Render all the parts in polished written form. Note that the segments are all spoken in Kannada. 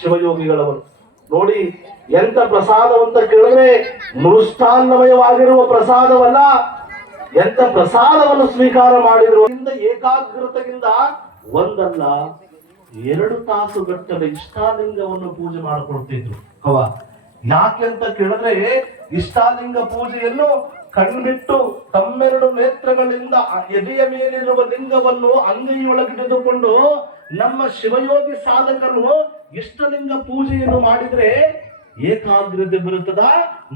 ಶಿವಯೋಗಿಗಳವರು. ನೋಡಿ ಎಂತ ಪ್ರಸಾದವಂತ ಕೇಳಿದ್ರೆ ಮೃಷ್ಟಾನ್ನಮಯವಾಗಿರುವ ಪ್ರಸಾದವಲ್ಲ, ಎಂತ ಪ್ರಸಾದವನ್ನು ಸ್ವೀಕಾರ ಮಾಡಿದ್ರು. ಏಕಾಗ್ರತೆಯಿಂದ ಒಂದಲ್ಲ 2 ತಾಸುಗಟ್ಟಲೆ ಇಷ್ಟಾಲಿಂಗವನ್ನು ಪೂಜೆ ಮಾಡಿಕೊಡ್ತಿದ್ರು. ಯಾಕೆಂತ ಕೇಳಿದ್ರೆ ಇಷ್ಟಾಲಿಂಗ ಪೂಜೆಯನ್ನು ಕಣ್ಬಿಟ್ಟು ತಮ್ಮೆರಡು ನೇತ್ರಗಳಿಂದ ಎದೆಯ ಮೇಲಿರುವ ಲಿಂಗವನ್ನು ಅಂಗೈಯೊಳಗಿಡಿದುಕೊಂಡು ನಮ್ಮ ಶಿವಯೋಗಿ ಸಾಧಕರು ಇಷ್ಟಲಿಂಗ ಪೂಜೆಯನ್ನು ಮಾಡಿದ್ರೆ ಏಕಾಗ್ರತೆ ಬರುತ್ತದ.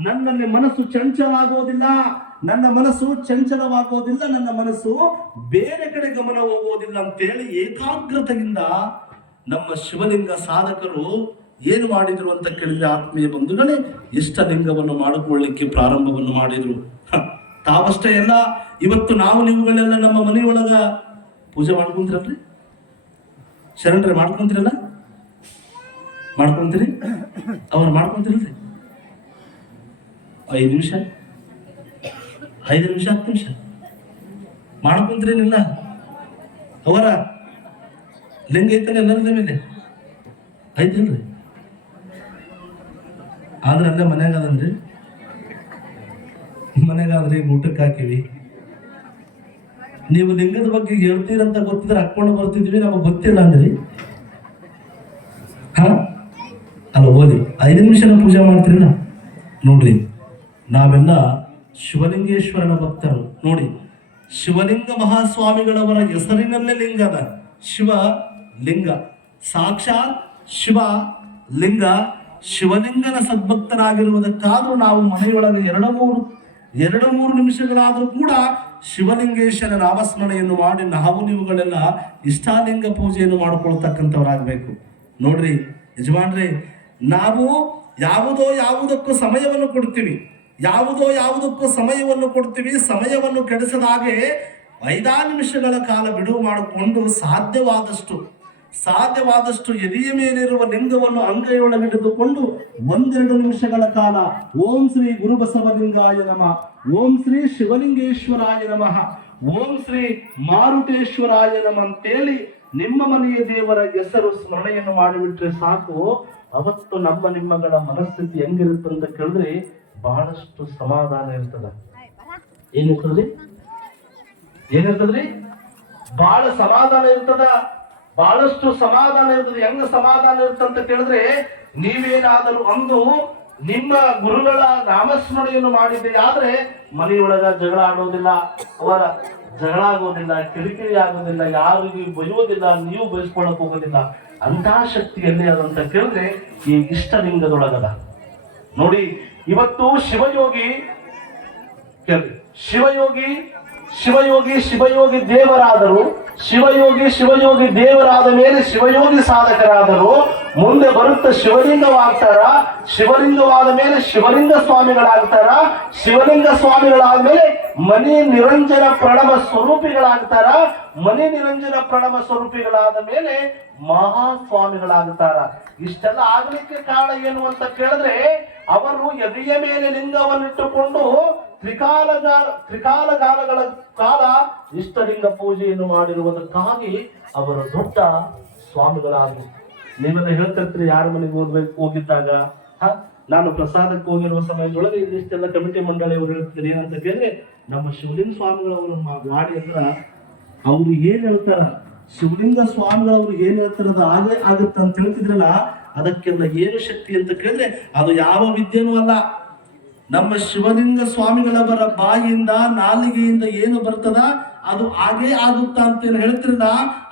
ನನ್ನಲ್ಲಿ ಮನಸ್ಸು ಚಂಚಲಾಗೋದಿಲ್ಲ, ನನ್ನ ಮನಸ್ಸು ಚಂಚಲವಾಗೋದಿಲ್ಲ, ನನ್ನ ಮನಸ್ಸು ಬೇರೆ ಕಡೆ ಗಮನ ಹೋಗೋದಿಲ್ಲ ಅಂತೇಳಿ ಏಕಾಗ್ರತೆಯಿಂದ ನಮ್ಮ ಶಿವಲಿಂಗ ಸಾಧಕರು ಏನು ಮಾಡಿದ್ರು ಅಂತ ಕೇಳಿದ್ರೆ ಆತ್ಮೀಯ ಬಂಧುಗಳೇ, ಇಷ್ಟಲಿಂಗವನ್ನು ಮಾಡಿಕೊಳ್ಳಿಕ್ಕೆ ಪ್ರಾರಂಭವನ್ನು ಮಾಡಿದ್ರು. ತಾವಷ್ಟೇ ಎಲ್ಲ, ಇವತ್ತು ನಾವು ನೀವುಗಳೆಲ್ಲ ನಮ್ಮ ಮನೆಯೊಳಗ ಪೂಜೆ ಮಾಡ್ಕೊಂತೀರಲ್ರಿ, ಶರಣರೇ ಮಾಡ್ಕೊಂತೀರಲ್ಲ, ಮಾಡ್ಕೊಂತೀರಿ, ಅವ್ರು ಮಾಡ್ಕೊಂತೀರಲ್ರಿ. 5 ನಿಮಿಷ 10 ನಿಮಿಷ ಮಾಡ್ಕೊಂತೀರೇನಿಲ್ಲ? ಅವರ ಲಿಂಗ ಐತಾನೆ ಎಲ್ಲರದ ಮೇಲೆ ಐತಿಲ್ರಿ, ಆದ್ರೆ ಅಲ್ಲೇ ಮನ್ಯಾಗದನ್ರಿ, ಮನೆಗಾದ್ರಿ ಊಟಕ್ಕೆ ಹಾಕಿವಿ. ನೀವು ಲಿಂಗದ ಬಗ್ಗೆ ಹೇಳ್ತೀರಂತ ಗೊತ್ತಿದ್ರೆ ಹಾಕೊಂಡು ಬರ್ತಿದ್ವಿ, ನಮಗೆ ಗೊತ್ತಿಲ್ಲ ಅಂದ್ರಿ. ಅಲ್ಲ ಓದಿ 5 ನಿಮಿಷ ಪೂಜೆ ಮಾಡ್ತೀರಿಲ್ಲ. ನೋಡ್ರಿ, ನಾವೆಲ್ಲ ಶಿವಲಿಂಗೇಶ್ವರನ ಭಕ್ತರು. ನೋಡಿ, ಶಿವಲಿಂಗ ಮಹಾಸ್ವಾಮಿಗಳವರ ಹೆಸರಿನಲ್ಲೇ ಲಿಂಗ ಅದ. ಶಿವ ಲಿಂಗ, ಸಾಕ್ಷಾತ್ ಶಿವ ಲಿಂಗ. ಶಿವಲಿಂಗನ ಸದ್ಭಕ್ತರಾಗಿರುವುದಕ್ಕಾದ್ರೂ ನಾವು ಮನೆಯೊಳಗೆ 2-3 ನಿಮಿಷಗಳಾದ್ರೂ ಕೂಡ ಶಿವಲಿಂಗೇಶನ ನಾಮಸ್ಮರಣೆಯನ್ನು ಮಾಡಿ ನಾವು ನೀವುಗಳೆಲ್ಲ ಇಷ್ಟಾಲಿಂಗ ಪೂಜೆಯನ್ನು ಮಾಡಿಕೊಳ್ತಕ್ಕಂಥವರಾಗಬೇಕು. ನೋಡ್ರಿ ಯಜಮಾನ್ರಿ, ನಾವು ಯಾವುದಕ್ಕೂ ಸಮಯವನ್ನು ಕೊಡ್ತೀವಿ, ಸಮಯವನ್ನು ಕೆಡಿಸದ ಹಾಗೆ 5 ನಿಮಿಷಗಳ ಕಾಲ ಬಿಡುವು ಮಾಡಿಕೊಂಡು ಸಾಧ್ಯವಾದಷ್ಟು ಎದೆಯ ಮೇಲಿರುವ ಲಿಂಗವನ್ನು ಅಂಗೈಯೊಳಗಿಡಿದುಕೊಂಡು 1-2 ನಿಮಿಷಗಳ ಕಾಲ ಓಂ ಶ್ರೀ ಗುರುಬಸವಲಿಂಗಾಯ ನಮಃ, ಓಂ ಶ್ರೀ ಶಿವಲಿಂಗೇಶ್ವರಾಯ ನಮಃ, ಓಂ ಶ್ರೀ ಮಾರುತೇಶ್ವರಾಯ ನಮಃ ಅಂತೇಳಿ ನಿಮ್ಮ ಮನೆಯ ದೇವರ ಹೆಸರು ಸ್ಮರಣೆಯನ್ನು ಮಾಡಿಬಿಟ್ರೆ ಸಾಕು. ಅವತ್ತು ನಿಮ್ಮಗಳ ಮನಸ್ಥಿತಿ ಹೆಂಗಿರುತ್ತೆ ಅಂತ ಕೇಳಿದ್ರೆ ಬಹಳಷ್ಟು ಸಮಾಧಾನ ಇರ್ತದ. ಏನಿರ್ತದ್ರಿ ಬಹಳ ಸಮಾಧಾನ ಇರ್ತದ, ಬಹಳಷ್ಟು ಸಮಾಧಾನ ಇರ್ತದೆ. ಹೆಂಗ ಸಮಾಧಾನ ಇರ್ತಂತ ಕೇಳಿದ್ರೆ, ನೀವೇನಾದರೂ ಅಂದು ನಿಮ್ಮ ಗುರುಗಳ ನಾಮಸ್ಮರಣೆಯನ್ನು ಮಾಡಿದ್ದೆ ಆದ್ರೆ ಮನೆಯೊಳಗ ಜಗಳ ಆಡೋದಿಲ್ಲ, ಅವರ ಜಗಳ ಆಗೋದಿಲ್ಲ, ಕಿರಿಕಿರಿ ಆಗೋದಿಲ್ಲ, ಯಾರಿಗೂ ಬೈಯೋದಿಲ್ಲ, ನೀವು ಬಯಸ್ಕೊಳಕ್ ಹೋಗೋದಿಲ್ಲ. ಅಂತ ಶಕ್ತಿಯಲ್ಲೇ ಅದಂತ ಕೇಳಿದ್ರೆ ಈ ಇಷ್ಟಲಿಂಗದೊಳಗದ. ನೋಡಿ, ಇವತ್ತು ಶಿವಯೋಗಿ ದೇವರಾದರು. ಶಿವಯೋಗಿ ದೇವರಾದ ಮೇಲೆ ಶಿವಯೋಗಿ ಸಾಧಕರಾದರು. ಮುಂದೆ ಬರುತ್ತ ಶಿವಲಿಂಗವಾಗ್ತಾರ. ಶಿವಲಿಂಗವಾದ ಮೇಲೆ ಶಿವಲಿಂಗ ಸ್ವಾಮಿಗಳಾಗ್ತಾರ. ಶಿವಲಿಂಗ ಸ್ವಾಮಿಗಳಾದ ಮೇಲೆ ಮನಿ ನಿರಂಜನ ಪ್ರಣವ ಸ್ವರೂಪಿಗಳಾಗ್ತಾರ. ಮನಿ ನಿರಂಜನ ಪ್ರಣವ ಸ್ವರೂಪಿಗಳಾದ ಮೇಲೆ ಮಹಾಸ್ವಾಮಿಗಳಾಗ್ತಾರ. ಇಷ್ಟೆಲ್ಲ ಆಗ್ಲಿಕ್ಕೆ ಕಾರಣ ಏನು ಅಂತ ಕೇಳಿದ್ರೆ, ಅವರು ಎದೆಯ ಮೇಲೆ ಲಿಂಗವನ್ನಿಟ್ಟುಕೊಂಡು ತ್ರಿಕಾಲಗಳ ಕಾಲ ಇಷ್ಟಲಿಂಗ ಪೂಜೆಯನ್ನು ಮಾಡಿರುವುದಕ್ಕಾಗಿ ಅವರು ದೊಡ್ಡ ಸ್ವಾಮಿಗಳಾಗಿ. ನೀವೆಲ್ಲ ಹೇಳ್ತಿರ್ತೀರಿ, ಯಾರ ಮನೆಗೆ ಹೋಗಿದ್ದಾಗ ನಾನು ಪ್ರಸಾದಕ್ಕೆ ಹೋಗಿರುವ ಸಮಯದೊಳಗೆ ಇದಿಷ್ಟೆಲ್ಲ ಕಮಿಟಿ ಮಂಡಳಿಯವರು ಹೇಳ್ತಿದ್ರು ಏನಂತ ಕೇಳಿದ್ರೆ, ನಮ್ಮ ಶಿವಲಿಂಗ ಸ್ವಾಮಿಗಳವರು ಮಾಡಿ ಅಂದ್ರ ಅವ್ರು ಏನ್ ಹೇಳ್ತಾರ, ಶಿವಲಿಂಗ ಸ್ವಾಮಿಗಳವರು ಏನ್ ಹೇಳ್ತಾರ ಅದು ಆಗೇ ಆಗುತ್ತೆ ಅಂತ ಹೇಳ್ತಿದ್ರಲ್ಲ, ಅದಕ್ಕೆಲ್ಲ ಏನು ಶಕ್ತಿ ಅಂತ ಕೇಳಿದ್ರೆ ಅದು ಯಾವ ವಿದ್ಯೆನೂ ಅಲ್ಲ. ನಮ್ಮ ಶಿವಲಿಂಗ ಸ್ವಾಮಿಗಳವರ ಬಾಯಿಯಿಂದ ನಾಲಿಗೆಯಿಂದ ಏನು ಬರ್ತದ ಅದು ಹಾಗೇ ಆಗುತ್ತಾ ಅಂತ ಹೇಳ್ತಿರಲ್ಲ,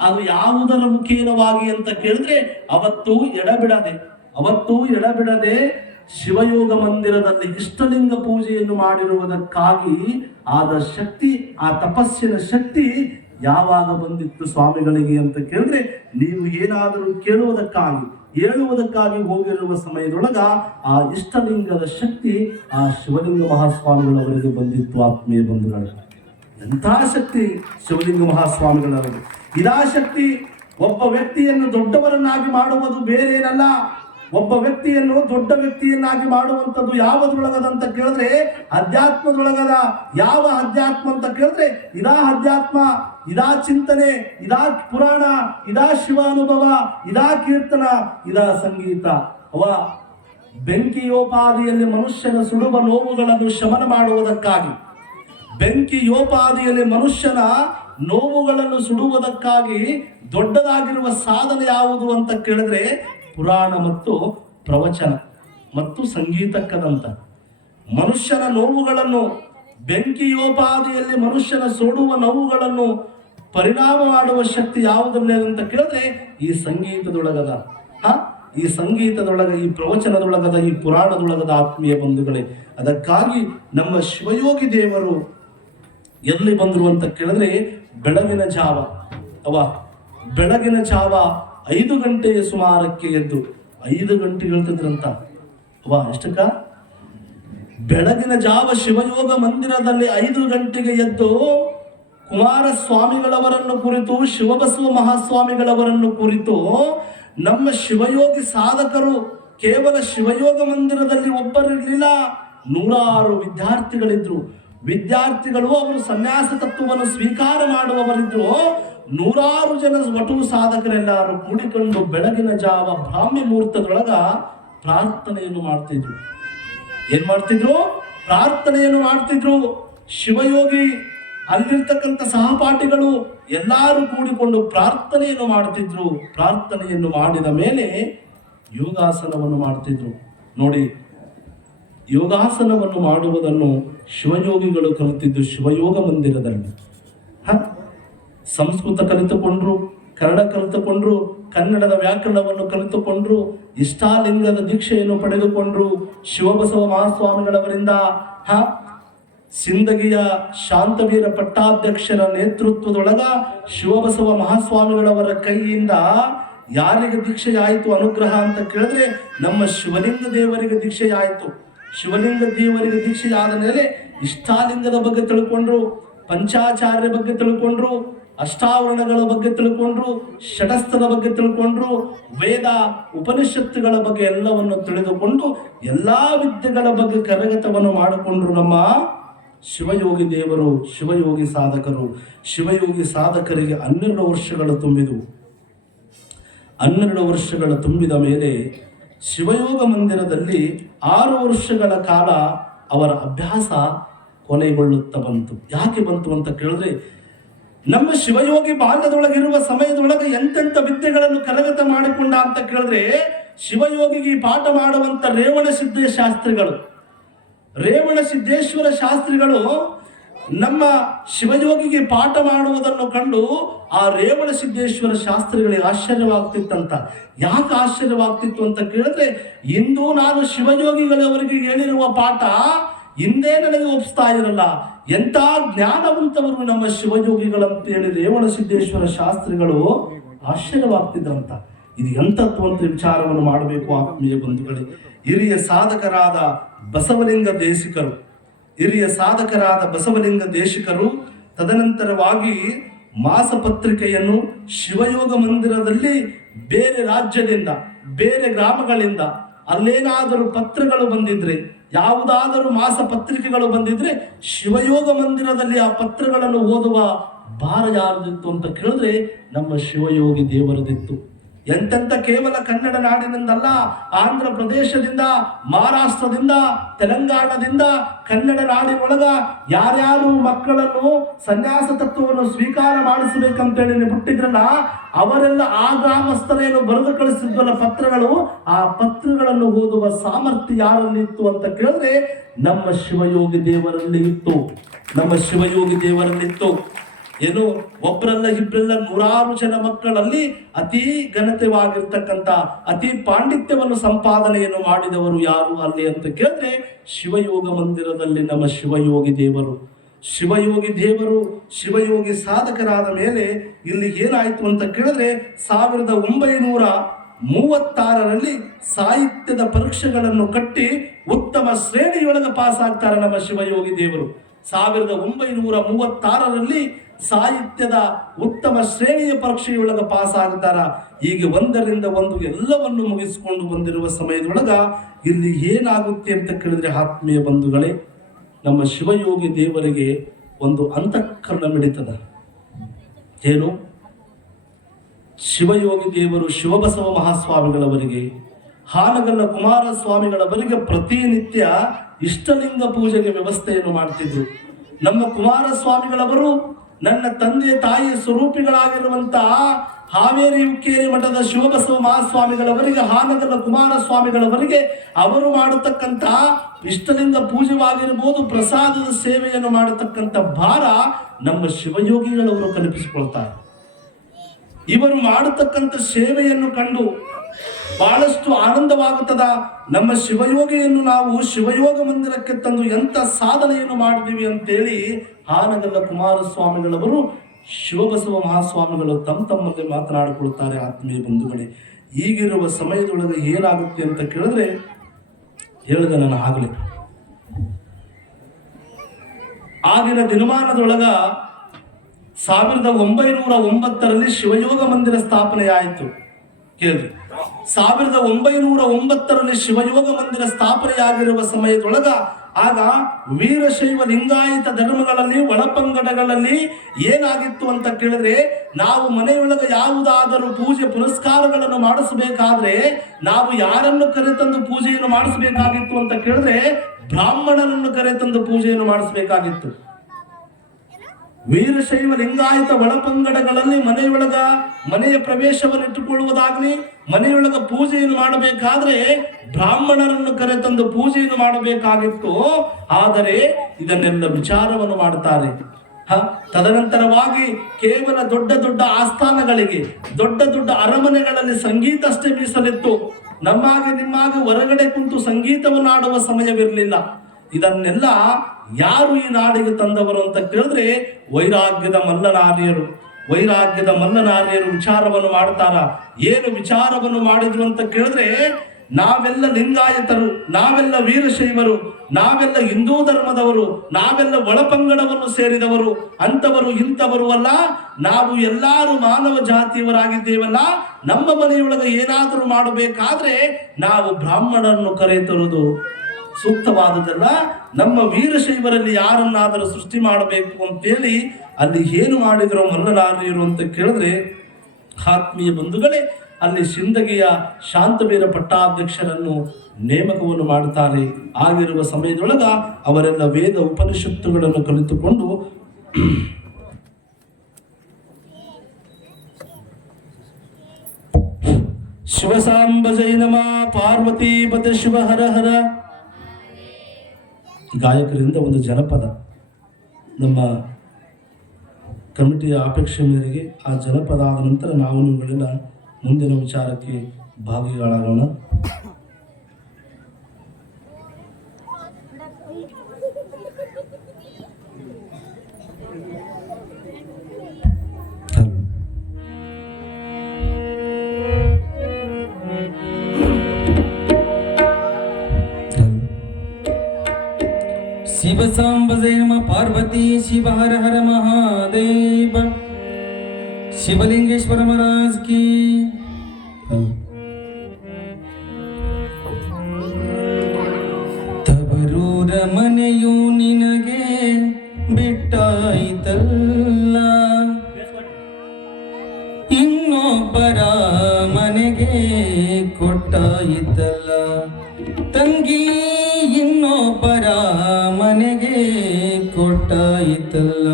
ಅದು ಯಾವುದರ ಮುಖೇನವಾಗಿ ಅಂತ ಕೇಳಿದ್ರೆ ಅವತ್ತು ಎಡಬಿಡದೆ ಶಿವಯೋಗ ಮಂದಿರದಲ್ಲಿ ಇಷ್ಟಲಿಂಗ ಪೂಜೆಯನ್ನು ಮಾಡಿರುವುದಕ್ಕಾಗಿ ಆದ ಶಕ್ತಿ, ಆ ತಪಸ್ಸಿನ ಶಕ್ತಿ ಯಾವಾಗ ಬಂದಿತ್ತು ಸ್ವಾಮಿಗಳಿಗೆ ಅಂತ ಕೇಳಿದ್ರೆ, ನೀವು ಏನಾದರೂ ಹೇಳುವುದಕ್ಕಾಗಿ ಹೋಗಿರುವ ಸಮಯದೊಳಗ ಆ ಇಷ್ಟಲಿಂಗದ ಶಕ್ತಿ ಆ ಶಿವಲಿಂಗ ಮಹಾಸ್ವಾಮಿಗಳವರಿಗೆ ಬಂದಿತ್ತು. ಆತ್ಮೀಯ ಬಂಧುಗಳು, ಎಂತಹ ಶಕ್ತಿ ಶಿವಲಿಂಗ ಮಹಾಸ್ವಾಮಿಗಳವರಿಗೆ. ಇದಾ ಶಕ್ತಿ ಒಬ್ಬ ವ್ಯಕ್ತಿಯನ್ನು ದೊಡ್ಡವರನ್ನಾಗಿ ಮಾಡುವುದು ಬೇರೇನಲ್ಲ, ಒಬ್ಬ ವ್ಯಕ್ತಿಯನ್ನು ದೊಡ್ಡ ವ್ಯಕ್ತಿಯನ್ನಾಗಿ ಮಾಡುವಂಥದ್ದು ಯಾವುದ್ರೊಳಗದಂತ ಕೇಳಿದ್ರೆ ಅಧ್ಯಾತ್ಮದೊಳಗದ. ಯಾವ ಅಧ್ಯಾತ್ಮ ಅಂತ ಕೇಳಿದ್ರೆ ಇದಾ ಅಧ್ಯಾತ್ಮ, ಇದಾ ಚಿಂತನೆ, ಇದಾ ಪುರಾಣ, ಇದಾ ಶಿವಾನುಭವ, ಇದಾ ಕೀರ್ತನ, ಇದಾ ಸಂಗೀತ. ಅವ ಬೆಂಕಿಯೋಪಾದಿಯಲ್ಲಿ ಮನುಷ್ಯನ ಸುಡುವ ನೋವುಗಳನ್ನು ಶಮನ ಮಾಡುವುದಕ್ಕಾಗಿ, ಬೆಂಕಿಯೋಪಾದಿಯಲ್ಲಿ ಮನುಷ್ಯನ ನೋವುಗಳನ್ನು ಸುಡುವುದಕ್ಕಾಗಿ ದೊಡ್ಡದಾಗಿರುವ ಸಾಧನೆ ಯಾವುದು ಅಂತ ಕೇಳಿದ್ರೆ ಪುರಾಣ ಮತ್ತು ಪ್ರವಚನ ಮತ್ತು ಸಂಗೀತಕ್ಕದಂತ. ಮನುಷ್ಯನ ನೋವುಗಳನ್ನು, ಬೆಂಕಿಯೋಪಾದಿಯಲ್ಲಿ ಮನುಷ್ಯನ ಸುಡುವ ನೋವುಗಳನ್ನು ಪರಿಣಾಮ ಮಾಡುವ ಶಕ್ತಿ ಯಾವುದಲ್ಲೇ ಅಂತ ಕೇಳಿದ್ರೆ ಈ ಸಂಗೀತದೊಳಗದ. ಈ ಸಂಗೀತದೊಳಗ, ಈ ಪ್ರವಚನದೊಳಗದ, ಈ ಪುರಾಣದೊಳಗದ ಆತ್ಮೀಯ ಬಂಧುಗಳೇ. ಅದಕ್ಕಾಗಿ ನಮ್ಮ ಶಿವಯೋಗಿ ದೇವರು ಎಲ್ಲಿ ಬಂದರು ಅಂತ ಕೇಳಿದ್ರೆ ಬೆಳಗಿನ ಜಾವ, ಬೆಳಗಿನ ಜಾವ 5 ಗಂಟೆಯ ಸುಮಾರಕ್ಕೆ ಎದ್ದು 5 ಗಂಟೆಗೆ ಹೇಳ್ತಿದ್ರಂತ. ಎಷ್ಟಕ್ಕ? ಬೆಳಗಿನ ಜಾವ ಶಿವಯೋಗ ಮಂದಿರದಲ್ಲಿ 5 ಗಂಟೆಗೆ ಎದ್ದು ಕುಮಾರಸ್ವಾಮಿಗಳವರನ್ನು ಕುರಿತು, ಶಿವಬಸವ ಮಹಾಸ್ವಾಮಿಗಳವರನ್ನು ಕುರಿತು ನಮ್ಮ ಶಿವಯೋಗಿ ಸಾಧಕರು ಕೇವಲ ಶಿವಯೋಗ ಮಂದಿರದಲ್ಲಿ ಒಬ್ಬರಿರಲಿಲ್ಲ, 100 ವಿದ್ಯಾರ್ಥಿಗಳಿದ್ರು. ವಿದ್ಯಾರ್ಥಿಗಳು ಅವರು ಸನ್ಯಾಸ ತತ್ವವನ್ನು ಸ್ವೀಕಾರ ಮಾಡುವವರಿದ್ರು. 100 ಜನ ವಟು ಸಾಧಕರೆಲ್ಲರೂ ಕೂಡಿಕೊಂಡು ಬೆಳಗಿನ ಜಾವ ಬ್ರಾಹ್ಮಿ ಮುಹೂರ್ತದೊಳಗ ಪ್ರಾರ್ಥನೆಯನ್ನು ಮಾಡ್ತಿದ್ರು. ಏನ್ ಮಾಡ್ತಿದ್ರು? ಪ್ರಾರ್ಥನೆಯನ್ನು ಮಾಡ್ತಿದ್ರು. ಶಿವಯೋಗಿ ಅಲ್ಲಿರ್ತಕ್ಕಂಥ ಸಹಪಾಠಿಗಳು ಎಲ್ಲರೂ ಕೂಡಿಕೊಂಡು ಪ್ರಾರ್ಥನೆಯನ್ನು ಮಾಡ್ತಿದ್ರು. ಪ್ರಾರ್ಥನೆಯನ್ನು ಮಾಡಿದ ಮೇಲೆ ಯೋಗಾಸನವನ್ನು ಮಾಡ್ತಿದ್ರು. ನೋಡಿ, ಯೋಗಾಸನವನ್ನು ಮಾಡುವುದನ್ನು ಶಿವಯೋಗಿಗಳು ಕಲಿತಿದ್ದು ಶಿವಯೋಗ ಮಂದಿರದಲ್ಲಿ. ಸಂಸ್ಕೃತ ಕಲಿತುಕೊಂಡ್ರು, ಕನ್ನಡ ಕಲಿತುಕೊಂಡ್ರು, ಕನ್ನಡದ ವ್ಯಾಕರಣವನ್ನು ಕಲಿತುಕೊಂಡ್ರು, ಇಷ್ಟಾಲಿಂಗದ ದೀಕ್ಷೆಯನ್ನು ಪಡೆದುಕೊಂಡ್ರು. ಶಿವಬಸವ ಮಹಾಸ್ವಾಮಿಗಳವರಿಂದ ಸಿಂದಗಿಯ ಶಾಂತವೀರ ಪಟ್ಟಾಧ್ಯಕ್ಷರ ನೇತೃತ್ವದೊಳಗ ಶಿವಬಸವ ಮಹಾಸ್ವಾಮಿಗಳವರ ಕೈಯಿಂದ ಯಾರಿಗೆ ದೀಕ್ಷೆಯಾಯಿತು ಅನುಗ್ರಹ ಅಂತ ಕೇಳಿದ್ರೆ ನಮ್ಮ ಶಿವಲಿಂಗ ದೇವರಿಗೆ ದೀಕ್ಷೆಯಾಯಿತು. ಶಿವಲಿಂಗ ದೇವರಿಗೆ ದೀಕ್ಷೆಯಾದ ಮೇಲೆ ಇಷ್ಟಾಲಿಂಗದ ಬಗ್ಗೆ ತಿಳ್ಕೊಂಡ್ರು, ಪಂಚಾಚಾರ್ಯ ಬಗ್ಗೆ ತಿಳ್ಕೊಂಡ್ರು, ಅಷ್ಟಾವರಣಗಳ ಬಗ್ಗೆ ತಿಳ್ಕೊಂಡ್ರು, ಷಟಸ್ಥದ ಬಗ್ಗೆ ತಿಳ್ಕೊಂಡ್ರು, ವೇದ ಉಪನಿಷತ್ತುಗಳ ಬಗ್ಗೆ ಎಲ್ಲವನ್ನು ತಿಳಿದುಕೊಂಡು ಎಲ್ಲಾ ವಿದ್ಯೆಗಳ ಬಗ್ಗೆ ಕರಗತವನ್ನು ಮಾಡಿಕೊಂಡ್ರು ನಮ್ಮ ಶಿವಯೋಗಿ ದೇವರು, ಶಿವಯೋಗಿ ಸಾಧಕರು. ಶಿವಯೋಗಿ ಸಾಧಕರಿಗೆ 12 ವರ್ಷಗಳು ತುಂಬಿದವು. 12 ವರ್ಷಗಳು ತುಂಬಿದ ಮೇಲೆ ಶಿವಯೋಗ ಮಂದಿರದಲ್ಲಿ 6 ವರ್ಷಗಳ ಕಾಲ ಅವರ ಅಭ್ಯಾಸ ಕೊನೆಗೊಳ್ಳುತ್ತಾ ಬಂತು. ಯಾಕೆ ಬಂತು ಅಂತ ಕೇಳಿದ್ರೆ ನಮ್ಮ ಶಿವಯೋಗಿ ಬಾಲ್ಯದೊಳಗಿರುವ ಸಮಯದೊಳಗೆ ಎಂತೆಂಥ ವಿದ್ಯೆಗಳನ್ನು ಕರಗತ ಮಾಡಿಕೊಂಡ ಅಂತ ಕೇಳಿದ್ರೆ ಶಿವಯೋಗಿಗೆ ಪಾಠ ಮಾಡುವಂತ ರೇವಣ ಸಿದ್ದೇಶ್ವರ ಶಾಸ್ತ್ರಿಗಳು ನಮ್ಮ ಶಿವಯೋಗಿಗೆ ಪಾಠ ಮಾಡುವುದನ್ನು ಕಂಡು ಆ ರೇವಣ ಸಿದ್ದೇಶ್ವರ ಶಾಸ್ತ್ರಿಗಳಿಗೆ ಆಶ್ಚರ್ಯವಾಗ್ತಿತ್ತಂತ. ಯಾಕೆ ಆಶ್ಚರ್ಯವಾಗ್ತಿತ್ತು ಅಂತ ಕೇಳಿದ್ರೆ ಇಂದು ನಾನು ಶಿವಯೋಗಿಗಳವರಿಗೆ ಹೇಳಿರುವ ಪಾಠ ಹಿಂದೆ ನನಗೆ ಒಪ್ಪಿಸ್ತಾ ಇರಲ್ಲ, ಎಂಥ ಜ್ಞಾನವಂತವರು ನಮ್ಮ ಶಿವಯೋಗಿಗಳಂತೇಳಿ ರೇವಣ ಸಿದ್ದೇಶ್ವರ ಶಾಸ್ತ್ರಿಗಳು ಆಶ್ಚರ್ಯವಾಗ್ತಿದ್ರಂತ. ಇದು ಎಂಥದ್ದು ಅಂತ ವಿಚಾರವನ್ನು ಮಾಡಬೇಕು ಆತ್ಮೀಯ ಬಂಧುಗಳೇ. ಹಿರಿಯ ಸಾಧಕರಾದ ಬಸವಲಿಂಗ ದೇಶಿಕರು ತದನಂತರವಾಗಿ ಮಾಸಪತ್ರಿಕೆಯನ್ನು ಶಿವಯೋಗ ಮಂದಿರದಲ್ಲಿ ಬೇರೆ ರಾಜ್ಯದಿಂದ, ಬೇರೆ ಗ್ರಾಮಗಳಿಂದ ಅಲ್ಲೇನಾದರೂ ಪತ್ರಗಳು ಬಂದಿದ್ರೆ, ಯಾವುದಾದರೂ ಮಾಸ ಪತ್ರಿಕೆಗಳು ಬಂದಿದ್ರೆ ಶಿವಯೋಗ ಮಂದಿರದಲ್ಲಿ ಆ ಪತ್ರಗಳನ್ನು ಓದುವ ಭಾರ ಯಾರದಿತ್ತು ಅಂತ ಕೇಳಿದ್ರೆ ನಮ್ಮ ಶಿವಯೋಗಿ ದೇವರದಿತ್ತು. ಎಂತೆಂಥ ಕೇವಲ ಕನ್ನಡ ನಾಡಿನಿಂದಲ್ಲ, ಆಂಧ್ರ ಪ್ರದೇಶದಿಂದ, ಮಹಾರಾಷ್ಟ್ರದಿಂದ, ತೆಲಂಗಾಣದಿಂದ, ಕನ್ನಡ ನಾಡಿನೊಳಗ ಯಾರ್ಯಾರು ಮಕ್ಕಳನ್ನು ಸನ್ಯಾಸ ತತ್ವವನ್ನು ಸ್ವೀಕಾರ ಮಾಡಿಸಬೇಕಂತೇಳಿ ಬಿಟ್ಟಿದ್ರಲ್ಲ ಅವರೆಲ್ಲ ಆ ಗ್ರಾಮಸ್ಥರೇನು ಬರೆದು ಕಳಿಸಿದ್ವಲ್ಲ ಪತ್ರಗಳು, ಆ ಪತ್ರಗಳನ್ನು ಓದುವ ಸಾಮರ್ಥ್ಯ ಯಾರಲ್ಲಿತ್ತು ಅಂತ ಕೇಳಿದ್ರೆ ನಮ್ಮ ಶಿವಯೋಗಿ ದೇವರಲ್ಲಿತ್ತು. ಏನು ಒಬ್ಬರಲ್ಲ ಇಬ್ಬರಲ್ಲ 100 ಜನ ಮಕ್ಕಳಲ್ಲಿ ಅತಿ ಘನತೆವಾಗಿರ್ತಕ್ಕಂಥ ಅತಿ ಪಾಂಡಿತ್ಯವನ್ನು ಸಂಪಾದನೆಯನ್ನು ಮಾಡಿದವರು ಯಾರು ಅಲ್ಲಿ ಅಂತ ಕೇಳಿದ್ರೆ ಶಿವಯೋಗ ಮಂದಿರದಲ್ಲಿ ನಮ್ಮ ಶಿವಯೋಗಿ ದೇವರು ಶಿವಯೋಗಿ ಸಾಧಕರಾದ ಮೇಲೆ ಇಲ್ಲಿ ಏನಾಯ್ತು ಅಂತ ಕೇಳಿದ್ರೆ 1936ರಲ್ಲಿ ಸಾಹಿತ್ಯದ ಪರೀಕ್ಷೆಗಳನ್ನು ಕಟ್ಟಿ ಉತ್ತಮ ಶ್ರೇಣಿಯೊಳಗೆ ಪಾಸ್ ಆಗ್ತಾರೆ ನಮ್ಮ ಶಿವಯೋಗಿ ದೇವರು. 1936ರಲ್ಲಿ ಸಾಹಿತ್ಯದ ಉತ್ತಮ ಶ್ರೇಣಿಯ ಪರೀಕ್ಷೆಯೊಳಗ ಪಾಸ್ ಆಗ್ತಾರ. ಈಗ ಒಂದರಿಂದ ಒಂದು ಎಲ್ಲವನ್ನು ಮುಗಿಸಿಕೊಂಡು ಬಂದಿರುವ ಸಮಯದೊಳಗ ಇಲ್ಲಿ ಏನಾಗುತ್ತೆ ಅಂತ ಕೇಳಿದ್ರೆ ಆತ್ಮೀಯ ಬಂಧುಗಳೇ, ನಮ್ಮ ಶಿವಯೋಗಿ ದೇವರಿಗೆ ಒಂದು ಅಂತಃಕರಣ ಮಿಡಿತದ. ಏನು? ಶಿವಯೋಗಿ ದೇವರು ಶಿವಬಸವ ಮಹಾಸ್ವಾಮಿಗಳವರಿಗೆ, ಹಾನಗಲ್ಲ ಕುಮಾರಸ್ವಾಮಿಗಳವರಿಗೆ ಪ್ರತಿನಿತ್ಯ ಇಷ್ಟಲಿಂಗ ಪೂಜೆಗೆ ವ್ಯವಸ್ಥೆಯನ್ನು ಮಾಡ್ತಿದ್ರು. ನಮ್ಮ ಕುಮಾರಸ್ವಾಮಿಗಳವರು ನನ್ನ ತಂದೆ ತಾಯಿ ಸ್ವರೂಪಿಗಳಾಗಿರುವಂತಹ ಹಾವೇರಿ ಉಕ್ಕೇರಿ ಮಠದ ಶಿವಬಸವ ಮಹಾಸ್ವಾಮಿಗಳವರಿಗೆ, ಹಾನಗಲ್ಲ ಕುಮಾರಸ್ವಾಮಿಗಳವರಿಗೆ ಅವರು ಮಾಡತಕ್ಕಂಥ ಇಷ್ಟಲಿಂಗ ಪೂಜೆವಾಗಿರಬಹುದು, ಪ್ರಸಾದದ ಸೇವೆಯನ್ನು ಮಾಡತಕ್ಕಂಥ ಭಾರ ನಮ್ಮ ಶಿವಯೋಗಿಗಳವರು ಕಲ್ಪಿಸಿಕೊಳ್ತಾರೆ. ಇವರು ಮಾಡತಕ್ಕಂಥ ಸೇವೆಯನ್ನು ಕಂಡು ಬಹಳಷ್ಟು ಆನಂದವಾಗುತ್ತದ. ನಮ್ಮ ಶಿವಯೋಗಿಯನ್ನು ನಾವು ಶಿವಯೋಗ ಮಂದಿರಕ್ಕೆ ತಂದು ಎಂಥ ಸಾಧನೆಯನ್ನು ಮಾಡಿದೀವಿ ಅಂತೇಳಿ ಹಾನಗಲ್ಲ ಕುಮಾರಸ್ವಾಮಿಗಳವರು ಶಿವಬಸವ ಮಹಾಸ್ವಾಮಿಗಳು ತಮ್ಮಲ್ಲಿ ಮಾತನಾಡಿಕೊಳ್ತಾರೆ. ಆತ್ಮೀಯ ಬಂಧುಗಳೇ, ಈಗಿರುವ ಸಮಯದೊಳಗೆ ಏನಾಗುತ್ತೆ ಅಂತ ಕೇಳಿದ್ರೆ, ಹೇಳಿದೆ ನಾನು ಆಗಲೇ, ಆಗಿನ ದಿನಮಾನದೊಳಗ 1909ರಲ್ಲಿ ಶಿವಯೋಗ ಮಂದಿರ ಸ್ಥಾಪನೆ ಆಯಿತು. ಕೇಳ್ರಿ, 1909ರಲ್ಲಿ ಶಿವಯೋಗ ಮಂದಿರ ಸ್ಥಾಪನೆಯಾಗಿರುವ ಸಮಯದೊಳಗ ಆಗ ವೀರಶೈವ ಲಿಂಗಾಯತ ಧರ್ಮಗಳಲ್ಲಿ ಒಳಪಂಗಡಗಳಲ್ಲಿ ಏನಾಗಿತ್ತು ಅಂತ ಕೇಳಿದ್ರೆ, ನಾವು ಮನೆಯೊಳಗ ಯಾವುದಾದರೂ ಪೂಜೆ ಪುರಸ್ಕಾರಗಳನ್ನು ಮಾಡಿಸಬೇಕಾದ್ರೆ ನಾವು ಯಾರನ್ನು ಕರೆತಂದು ಪೂಜೆಯನ್ನು ಮಾಡಿಸಬೇಕಾಗಿತ್ತು ಅಂತ ಕೇಳಿದ್ರೆ ಬ್ರಾಹ್ಮಣರನ್ನು ಕರೆತಂದು ಪೂಜೆಯನ್ನು ಮಾಡಿಸಬೇಕಾಗಿತ್ತು. ವೀರಶೈವ ಲಿಂಗಾಯತ ಒಳಪಂಗಡಗಳಲ್ಲಿ ಮನೆಯ ಪ್ರವೇಶವನ್ನು ಇಟ್ಟುಕೊಳ್ಳುವುದಾಗಲಿ, ಮನೆಯೊಳಗ ಪೂಜೆಯನ್ನು ಮಾಡಬೇಕಾದ್ರೆ ಬ್ರಾಹ್ಮಣರನ್ನು ಕರೆತಂದು ಪೂಜೆಯನ್ನು ಮಾಡಬೇಕಾಗಿತ್ತು. ಆದರೆ ಇದನ್ನೆಲ್ಲ ವಿಚಾರವನ್ನು ಮಾಡ್ತಾರೆ. ತದನಂತರವಾಗಿ ಕೇವಲ ದೊಡ್ಡ ದೊಡ್ಡ ಆಸ್ಥಾನಗಳಿಗೆ, ದೊಡ್ಡ ದೊಡ್ಡ ಅರಮನೆಗಳಲ್ಲಿ ಸಂಗೀತ ಅಷ್ಟೇ ಮೀಸಲಿತ್ತು. ನಮ್ಮಾಗೆ ನಿಮ್ಮಾಗೆ ಹೊರಗಡೆ ಕುಂತು ಸಂಗೀತವನ್ನು ಆಡುವ ಸಮಯವಿರಲಿಲ್ಲ. ಇದನ್ನೆಲ್ಲ ಯಾರು ಈ ನಾಡಿಗೆ ತಂದವರು ಅಂತ ಕೇಳಿದ್ರೆ ವೈರಾಗ್ಯದ ಮಲ್ಲನಾರ್ಯರು ವಿಚಾರವನ್ನು ಮಾಡ್ತಾರ. ಏನು ವಿಚಾರವನ್ನು ಮಾಡಿದ್ರು ಅಂತ ಕೇಳಿದ್ರೆ, ನಾವೆಲ್ಲ ಲಿಂಗಾಯತರು, ನಾವೆಲ್ಲ ವೀರಶೈವರು, ನಾವೆಲ್ಲ ಹಿಂದೂ ಧರ್ಮದವರು, ನಾವೆಲ್ಲ ಒಳಪಂಗಡವನ್ನು ಸೇರಿದವರು, ಅಂತವರು ಇಂಥವರು ಅಲ್ಲ, ನಾವು ಎಲ್ಲರೂ ಮಾನವ ಜಾತಿಯವರಾಗಿದ್ದೇವಲ್ಲ. ನಮ್ಮ ಮನೆಯೊಳಗೆ ಏನಾದರೂ ಮಾಡಬೇಕಾದ್ರೆ ನಾವು ಬ್ರಾಹ್ಮಣರನ್ನು ಕರೆತರುವುದು ಸೂಕ್ತವಾದುದಲ್ಲ. ನಮ್ಮ ವೀರಶೈವರಲ್ಲಿ ಯಾರನ್ನಾದರೂ ಸೃಷ್ಟಿ ಮಾಡಬೇಕು ಅಂತೇಳಿ ಅಲ್ಲಿ ಏನು ಮಾಡಿದ್ರು ಮಲ್ಲನಾರ್ಯರು ಅಂತ ಕೇಳಿದ್ರೆ, ಆತ್ಮೀಯ ಬಂಧುಗಳೇ, ಅಲ್ಲಿ ಸಿಂದಗಿಯ ಶಾಂತವೀರ ಪಟ್ಟಾಧ್ಯಕ್ಷರನ್ನು ನೇಮಕವನ್ನು ಮಾಡುತ್ತಾರೆ. ಆಗಿರುವ ಸಮಯದೊಳಗ ಅವರೆಲ್ಲ ವೇದ ಉಪನಿಷತ್ತುಗಳನ್ನು ಕಲಿತುಕೊಂಡು ಶಿವಸಾಂಬ ಜೈನಮ ಪಾರ್ವತಿ ಪದ ಶಿವ ಹರ ಹರ ಗಾಯಕರಿಂದ ಒಂದು ಜನಪದ ನಮ್ಮ ಕಮಿಟಿಯ ಅಪೇಕ್ಷೆ ಮೇರೆಗೆ ಆ ಜನಪದ ಆದ ನಂತರ ನಾವು ನೀವುಗಳೆಲ್ಲ ಮುಂದಿನ ವಿಚಾರಕ್ಕೆ ಭಾಗಿಗಳಾಗೋಣ. शिव सांब जय नमः पार्वती शिव हर हर महादेव शिवलिंगेश्वर महाराज की ತವರೂರ ಮನೆಯು ನಿನಗೆ ಬಿಟ್ಟಾಯಿತಲ್ಲ, ಇನ್ನೊಬ್ಬರ ಮನೆಗೆ ಕೊಟ್ಟಾಯಿತಲ್ಲ. ತಂಗಿ ಇನ್ನೊಬ್ಬರ ಮನೆಗೆ ಕೊಟ್ಟಾಯಿತಲ್ಲ.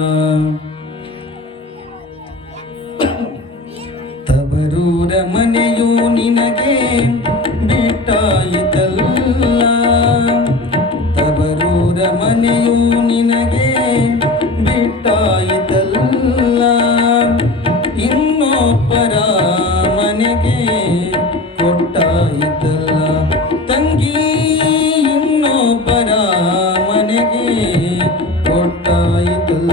ತವರೂರ ಮನೆಯು ನಿನಗೆ ಬಿಟ್ಟಾಯಿತಲ್ಲ, ತವರೂರ ಮನೆಯು ನಿನಗೆ ಬಿಟ್ಟಾಯಿತಲ್ಲ. ಇನ್ನೊಬ್ಬರ ಮನೆಗೆ ಕೊಟ್ಟಾಯಿತಲ್ಲ. ತಂಗಿ ಇನ್ನೊಬ್ಬರ ಮನೆಗೆ ಕೊಟ್ಟಾಯಿತಲ್ಲ.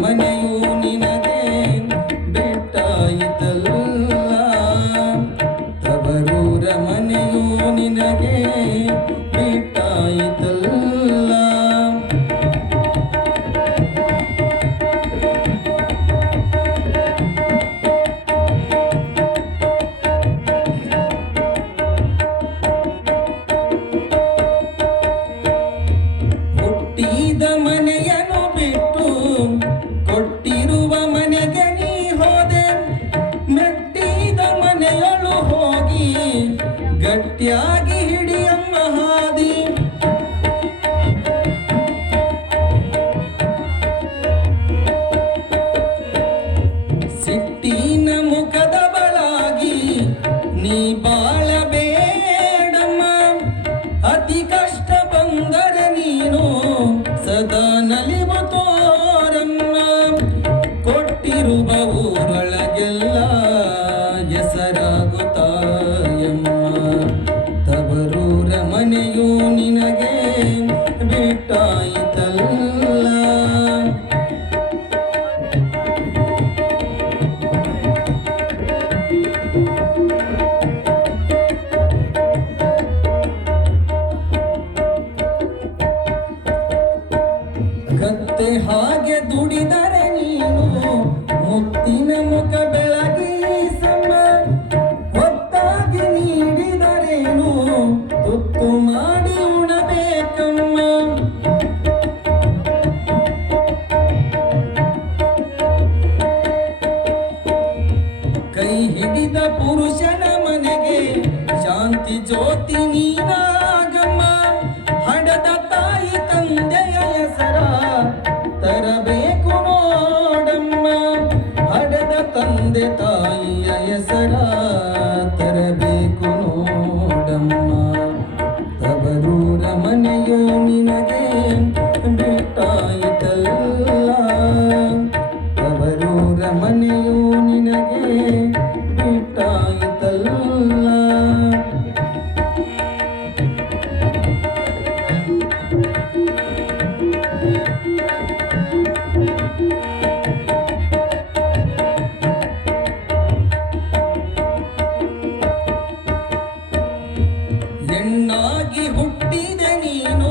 ಮನೆಯು ನಿನಗೆ ಬಿಟ್ಟಾಯಿತಲ್ಲ, ತವರೂರ ಮನೆಯು ನಿನಗೆ ಬಿಟ್ಟಾಯಿತಲ್ಲ. ಹುಟ್ಟಿದ ಮನೆಯನ್ನು ಬಿಟ್ಟು ಕೊಟ್ಟಿರುವ ಮನೆಗೆ ನೀ ಹೋದೆ, ಮೆಟ್ಟಿದ ಮನೆಯೊಳು ಹೋಗಿ ಗಟ್ಟಿಯಾಗಿ ಹಿಡಿಯಮ್ಮ ಹಾದಿ. ಸಿಟ್ಟಿನ ಮುಖದ ಬಳಾಗಿ ನೀ ಬಾಳಬೇಡಮ್ಮ, ಅತಿ ಕಷ್ಟ ಬಂದರೆ ನೀನು ಸದಾ ನಲಿವು ತೋರಮ್ಮ. ಕೊಟ್ಟಿರುವ ಊರೊಳಗೆಲ್ಲ ಹೆಸರಾಗುತ್ತಾಯಮ್ಮ, ತವರೂರ ಮನೆಯು ನಿನಗೆ ಬಿಟ್ಟಾಯಿತಲ್ಲ. ಕತ್ತೆ ಹಾಗೆ ದುಡಿದರೆ ನೀನು ಮುತ್ತಿನ ಮುಖ ಬೆಳಗಿಸಮ್ಮ, ಹೊತ್ತಾಗಿ ನೀಡಿದರೇನು ತುತ್ತು ಮಾಡಿ ಉಣಬೇಕಮ್ಮ. ಕೈ ಹಿಡಿದ ಪುರುಷನ ಮನೆಗೆ ಶಾಂತಿ ಜ್ಯೋತಿ ನೀನಾಗಮ್ಮ, ಹಡದ ತಾಯಿ ತಂದೆಯ ಹೆಸರ ತರಬೇಕು ನೋಡಮ್ಮ, ಹಡದ ತಂದೆ ತಾಯಿಯ ಹೆಸರ ತರಬೇಕು ನೋಡಮ್ಮ. ತವರೂರ ಮನೆಯು ನಿನಗೆ ಬಿಟ್ಟಾಯಿತಲ್ಲ, ತವರೂರ ಮನೆಯು ನಿನಗೆ ಬಿಟ್ಟಾಯಿತಲ್ಲ. ಹೆಣ್ಣಾಗಿ ಹುಟ್ಟಿದೆ ನೀನು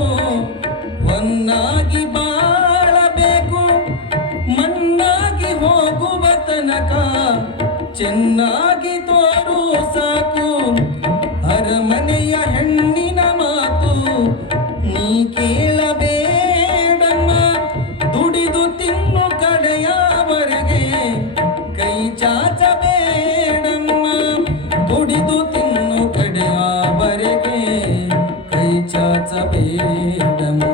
ಹೊನ್ನಾಗಿ ಬಾಳಬೇಕು, ಮಣ್ಣಾಗಿ ಹೋಗುವ ತನಕ ಚೆನ್ನಾಗಿ ತೋರು ಸಾಕು. ಅರಮನೆಯ ಹೆಣ್ಣಿನ ಮಾತು ನೀ ಕೇಳಬೇಡಮ್ಮ, ದುಡಿದು ತಿನ್ನು ಕಡೆಯವರೆಗೆ ಕೈ ಚಾಚಬೇಡಮ್ಮ, ದುಡಿದು ತಿನ್ನು ಕಡೆಯವರೆಗೆ ಕೈ ಚಾಚಬೇಡಮ್ಮ.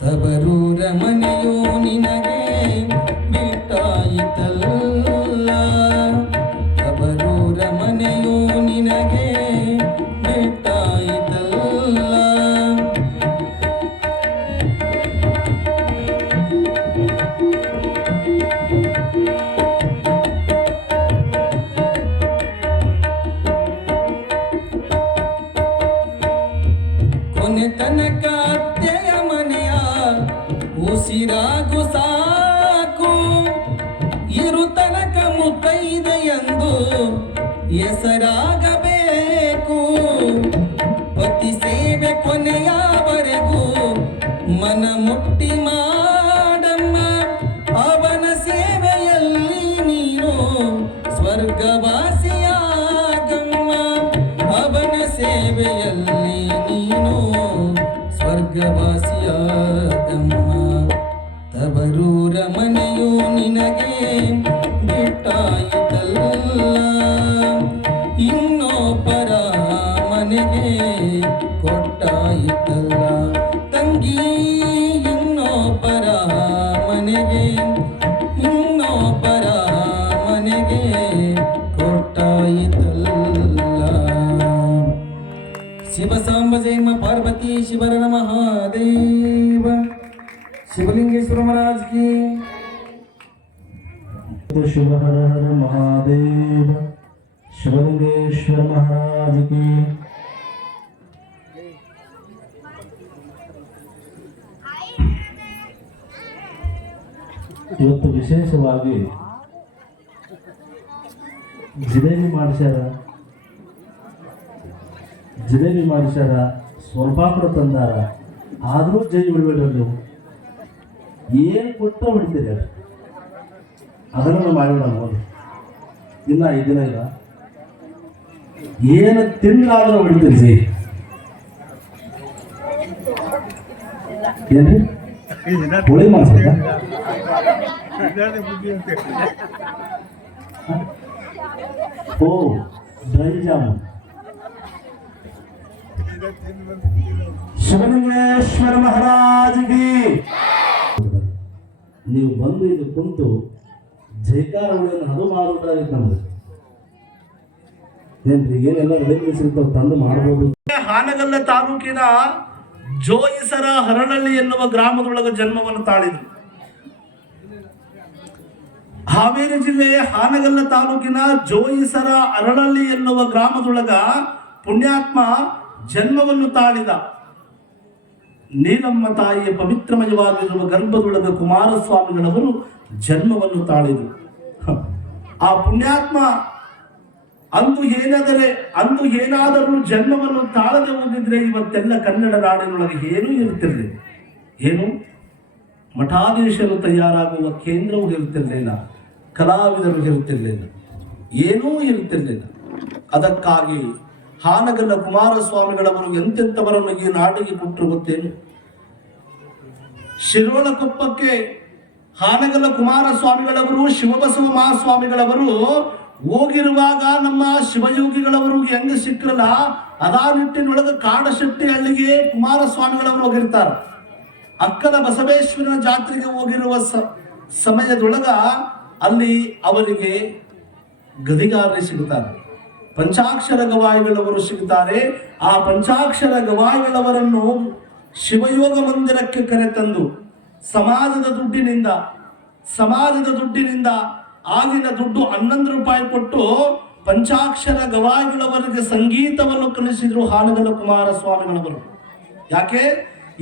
ತವರೂರ ಮನೆಯು ನಿನಗೆ ಬಿಟ್ಟಾಯಿತಲ್ಲ, ತವರೂರ ಮನೆಯು ನಿನಗೆ ಬಿಟ್ಟಾಯಿತಲ್ಲ. ಕೊನೆ ತನಕ ಅತ್ತೆಯ ಮನೆಯ ಉಸಿರಾಗು ಸಾಕು, ಇರು ತನಕ ಮುತ್ತೈದೆ ಎಂದು ಹೆಸರಾಗಬೇಕು. ಪತಿ ಸೇವೆ ಕೊನೆಯವರೆಗೂ ಮನ ಮುಟ್ಟಿ ಮಾಡಮ್ಮ, ಅವನ ಸೇವೆಯಲ್ಲಿ ನೀನು ಸ್ವರ್ಗವಾಸಿಯಾಗಮ್ಮ, ಅವನ ಸೇವೆಯಲ್ಲಿ ನೀನು ಸ್ವರ್ಗವಾಸಿಯಾಗಮ್ಮ. ತವರೂರ ಮನೆಯು ನಿನಗೆ ಬಿಟ್ಟಾಯಿತಲ್ಲ, ಇನ್ನೊಬ್ಬರ ಮನೆಗೆ ಕೊಟ್ಟಾಯಿತಲ್ಲ. ತಂಗಿ ಇನ್ನೊಬ್ಬರ ಮನೆಗೆ, ಇನ್ನೊಬ್ಬರ ಮನೆಗೆ ಕೊಟ್ಟಾಯಿತಲ್ಲ. ಶಿವ ಸಾಂಬ ಜೈಮ ಪಾರ್ವತಿ ಶಿವರ ಮಹಾದೇವ. शिवलिंगेश्वर महाराज की। शिव हर हर महादेव। शिवलिंगेश्वर महाराज की। ಇವತ್ತು ವಿಶೇಷವಾಗಿ ಜಿಲೇಬಿ ಮಾಡಿಸ್ಯಾರ ಸ್ವಲ್ಪಾಪುರ ತಂದಾರ. ಆದರೂ ಜೈ ಬಿಡಬೇಡ ನೀವು, ಏನು ಕೊಟ್ಟ ಹೊಡಿತೀರಿ ಅದನ್ನು ಮಾಡೋಣ ನೋಡಿ. ಇನ್ನ 5 ದಿನ ಇಲ್ಲ, ಏನು ತಿಂಗಳಾದ್ರೂ ಹೊಡಿತೀರಿ ಜೈ. ಏನ್ರಿ ಹೋಳಿ ಮಾಡಿಸ್ಬೇಕ? ಓ ಡ್ರೈ ಜಾಮೂನ್. ಶಿವಲಿಂಗೇಶ್ವರ ಮಹಾರಾಜಿಗೆ ನೀವು ಬಂದು ಇದು ಕುಂತು ಜೈಕಾರಗಳನ್ನು ಅದು ಮಾಡುವುದಾಗಿತ್ತು ನಮ್ದು. ಏನ್ರಿ ಏನೆಲ್ಲ ರೆಡಿ ಸಿಗ್ತಾವ ತಂದು ಮಾಡ್ಬೋದು. ಹಾನಗಲ್ಲ ತಾಲೂಕಿನ ಜೋಯಿಸರ ಹರಳಳ್ಳಿ ಎನ್ನುವ ಗ್ರಾಮದೊಳಗೆ ಜನ್ಮವನ್ನು ತಾಳಿದರು. ಹಾವೇರಿ ಜಿಲ್ಲೆಯ ಹಾನಗಲ್ಲ ತಾಲೂಕಿನ ಜೋಯಿಸರ ಅರಳಳ್ಳಿ ಎನ್ನುವ ಗ್ರಾಮದೊಳಗ ಪುಣ್ಯಾತ್ಮ ಜನ್ಮವನ್ನು ತಾಳಿದ. ನೀಲಮ್ಮ ತಾಯಿಯ ಪವಿತ್ರಮಯವಾಗಿರುವ ಗರ್ಭದೊಳಗ ಕುಮಾರಸ್ವಾಮಿಗಳವರು ಜನ್ಮವನ್ನು ತಾಳಿದರು. ಆ ಪುಣ್ಯಾತ್ಮ ಅಂದು ಏನಾದರೂ ಜನ್ಮವನ್ನು ತಾಳದೆ ಹೋಗಿದ್ರೆ ಇವತ್ತೆಲ್ಲ ಕನ್ನಡ ನಾಡಿನೊಳಗೆ ಏನೂ ಇರ್ತಿರ್ಲಿಲ್ಲ. ಏನು ಮಠಾಧೀಶರು ತಯಾರಾಗುವ ಕೇಂದ್ರವೂ ಇರ್ತಿರ್ಲಿಲ್ಲ, ಕಲಾವಿದರು ಇರ್ತಿರ್ಲಿಲ್ಲ, ಏನೂ ಇರ್ತಿರ್ಲಿಲ್ಲ. ಅದಕ್ಕಾಗಿ ಹಾನಗಲ್ಲ ಕುಮಾರಸ್ವಾಮಿಗಳವರು ಎಂತೆಂಥವರನ್ನು ಈ ನಾಡಿಗೆ ಕೊಟ್ಟರು ಗೊತ್ತೇನು? ಶಿರೋಳಕೊಪ್ಪಕ್ಕೆ ಹಾನಗಲ್ಲ ಕುಮಾರಸ್ವಾಮಿಗಳವರು ಶಿವಬಸವ ಮಹಾಸ್ವಾಮಿಗಳವರು ಹೋಗಿರುವಾಗ ನಮ್ಮ ಶಿವಯೋಗಿಗಳವರು ಹೆಂಗ ಸಿಕ್ಕರಲ್ಲ, ಅದಾ ನಿಟ್ಟಿನೊಳಗೆ ಕಾಡಶೆಟ್ಟಿ ಹಳ್ಳಿಗೆ ಕುಮಾರಸ್ವಾಮಿಗಳವರು ಹೋಗಿರ್ತಾರೆ. ಅಕ್ಕನ ಬಸವೇಶ್ವರನ ಜಾತ್ರೆಗೆ ಹೋಗಿರುವ ಸಮಯದೊಳಗ ಅಲ್ಲಿ ಅವರಿಗೆ ಗದಿಗಾರರು ಸಿಗುತ್ತಾರೆ, ಪಂಚಾಕ್ಷರ ಗವಾಯಿಗಳವರು ಸಿಗುತ್ತಾರೆ. ಆ ಪಂಚಾಕ್ಷರ ಗವಾಯಿಗಳವರನ್ನು ಶಿವಯೋಗ ಮಂದಿರಕ್ಕೆ ಕರೆತಂದು ಸಮಾಜದ ದುಡ್ಡಿನಿಂದ ಆಗಿನ ದುಡ್ಡು 11 ರೂಪಾಯಿ ಕೊಟ್ಟು ಪಂಚಾಕ್ಷರ ಗವಾಯಿಗಳವರಿಗೆ ಸಂಗೀತವನ್ನು ಕಲಿಸಿದ್ರು ಹಾನಗಲ್ಲ ಕುಮಾರಸ್ವಾಮಿಗಳವರು. ಯಾಕೆ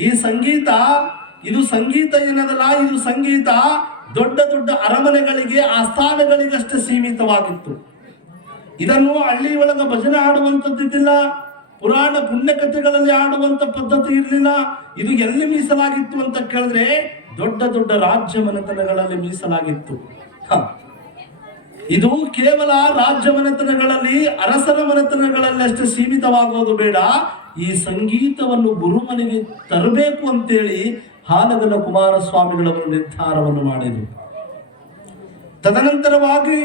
ಈ ಸಂಗೀತ ಏನದಲ್ಲ, ಇದು ಸಂಗೀತ ದೊಡ್ಡ ದೊಡ್ಡ ಅರಮನೆಗಳಿಗೆ ಆಸ್ಥಾನಗಳಿಗಷ್ಟೇ ಸೀಮಿತವಾಗಿತ್ತು. ಇದನ್ನು ಹಳ್ಳಿ ಒಳಗ ಭಜನೆ ಆಡುವಂಥದ್ದಿದ್ದಿಲ್ಲ, ಪುರಾಣ ಪುಣ್ಯಕಥೆಗಳಲ್ಲಿ ಆಡುವಂತ ಪದ್ಧತಿ ಇರಲಿಲ್ಲ. ಇದು ಎಲ್ಲಿ ಮೀಸಲಾಗಿತ್ತು ಅಂತ ಕೇಳಿದ್ರೆ ದೊಡ್ಡ ದೊಡ್ಡ ರಾಜ್ಯ ಮನೆತನಗಳಲ್ಲಿ ಮೀಸಲಾಗಿತ್ತು. ಇದು ಕೇವಲ ರಾಜ್ಯ ಮನೆತನಗಳಲ್ಲಿ, ಅರಸರ ಮನೆತನಗಳಲ್ಲಿ ಅಷ್ಟೇ ಸೀಮಿತವಾಗೋದು ಬೇಡ, ಈ ಸಂಗೀತವನ್ನು ಗುರುಮನೆಗೆ ತರಬೇಕು ಅಂತೇಳಿ ಹಾನಗಲ್ಲ ಕುಮಾರಸ್ವಾಮಿಗಳವರು ನಿರ್ಧಾರವನ್ನು ಮಾಡಿದರು. ತದನಂತರವಾಗಿ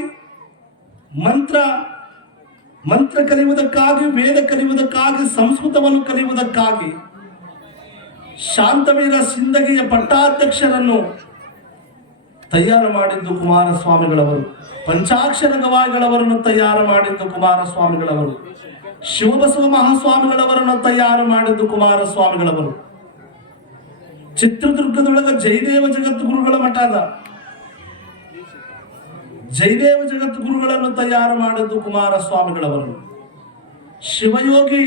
ಮಂತ್ರ ಕಲಿಯುವುದಕ್ಕಾಗಿ, ವೇದ ಕಲಿಯುವುದಕ್ಕಾಗಿ, ಸಂಸ್ಕೃತವನ್ನು ಕಲಿಯುವುದಕ್ಕಾಗಿ ಶಾಂತವೀರ ಸಿಂದಗಿಯ ಪಟ್ಟಾಧ್ಯಕ್ಷರನ್ನು ತಯಾರು ಮಾಡಿದ್ದು ಕುಮಾರಸ್ವಾಮಿಗಳವರು. ಪಂಚಾಕ್ಷರ ಗವಾಯಿಗಳವರನ್ನು ತಯಾರು ಮಾಡಿದ್ದು ಕುಮಾರಸ್ವಾಮಿಗಳವರು. ಶಿವಬಸವ ಮಹಾಸ್ವಾಮಿಗಳವರನ್ನು ತಯಾರು ಮಾಡಿದ್ದು ಕುಮಾರಸ್ವಾಮಿಗಳವರು. ಚಿತ್ರದುರ್ಗದೊಳಗ ಜಯದೇವ ಜಗದ್ಗುರುಗಳ ಮಠದ ಜಯದೇವ ಜಗದ್ಗುರುಗಳನ್ನು ತಯಾರು ಮಾಡಿದ್ದು ಕುಮಾರಸ್ವಾಮಿಗಳವರು. ಶಿವಯೋಗಿ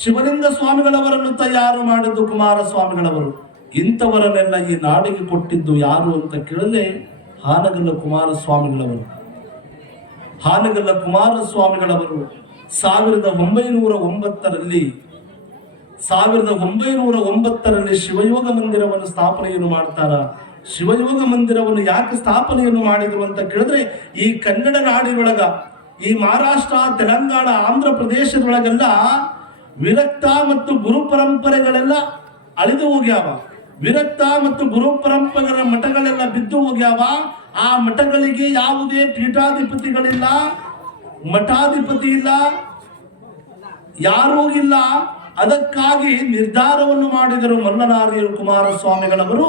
ಶಿವಲಿಂಗ ಸ್ವಾಮಿಗಳವರನ್ನು ತಯಾರು ಮಾಡಿದ್ದು ಕುಮಾರಸ್ವಾಮಿಗಳವರು. ಇಂಥವರನ್ನೆಲ್ಲ ಈ ನಾಡಿಗೆ ಕೊಟ್ಟಿದ್ದು ಯಾರು ಅಂತ ಕೇಳಿದ್ರೆ ಹಾನಗಲ್ಲ ಕುಮಾರಸ್ವಾಮಿಗಳವರು. ಹಾನಗಲ್ಲ ಕುಮಾರಸ್ವಾಮಿಗಳವರು 1909ರಲ್ಲಿ ಶಿವಯೋಗ ಮಂದಿರವನ್ನು ಸ್ಥಾಪನೆಯನ್ನು ಮಾಡ್ತಾರ. ಶಿವಯೋಗ ಮಂದಿರವನ್ನು ಯಾಕೆ ಸ್ಥಾಪನೆಯನ್ನು ಮಾಡಿದ್ರು ಅಂತ ಕೇಳಿದ್ರೆ, ಈ ಕನ್ನಡ ನಾಡಿನೊಳಗ, ಈ ಮಹಾರಾಷ್ಟ್ರ, ತೆಲಂಗಾಣ, ಆಂಧ್ರ ಪ್ರದೇಶದೊಳಗೆಲ್ಲ ವಿರಕ್ತ ಮತ್ತು ಗುರು ಪರಂಪರೆಗಳೆಲ್ಲ ಅಳಿದು ಹೋಗ್ಯಾವ. ವಿರಕ್ತ ಮತ್ತು ಗುರು ಪರಂಪರೆಗಳ ಮಠಗಳೆಲ್ಲ ಬಿದ್ದು ಹೋಗ್ಯಾವ. ಆ ಮಠಗಳಿಗೆ ಯಾವುದೇ ಪೀಠಾಧಿಪತಿಗಳಿಲ್ಲ, ಮಠಾಧಿಪತಿ ಇಲ್ಲ, ಯಾರೂ ಇಲ್ಲ. ಅದಕ್ಕಾಗಿ ನಿರ್ಧಾರವನ್ನು ಮಾಡಿದರು ಮಲ್ಲನಾರಿಯರು ಕುಮಾರಸ್ವಾಮಿಗಳವರು,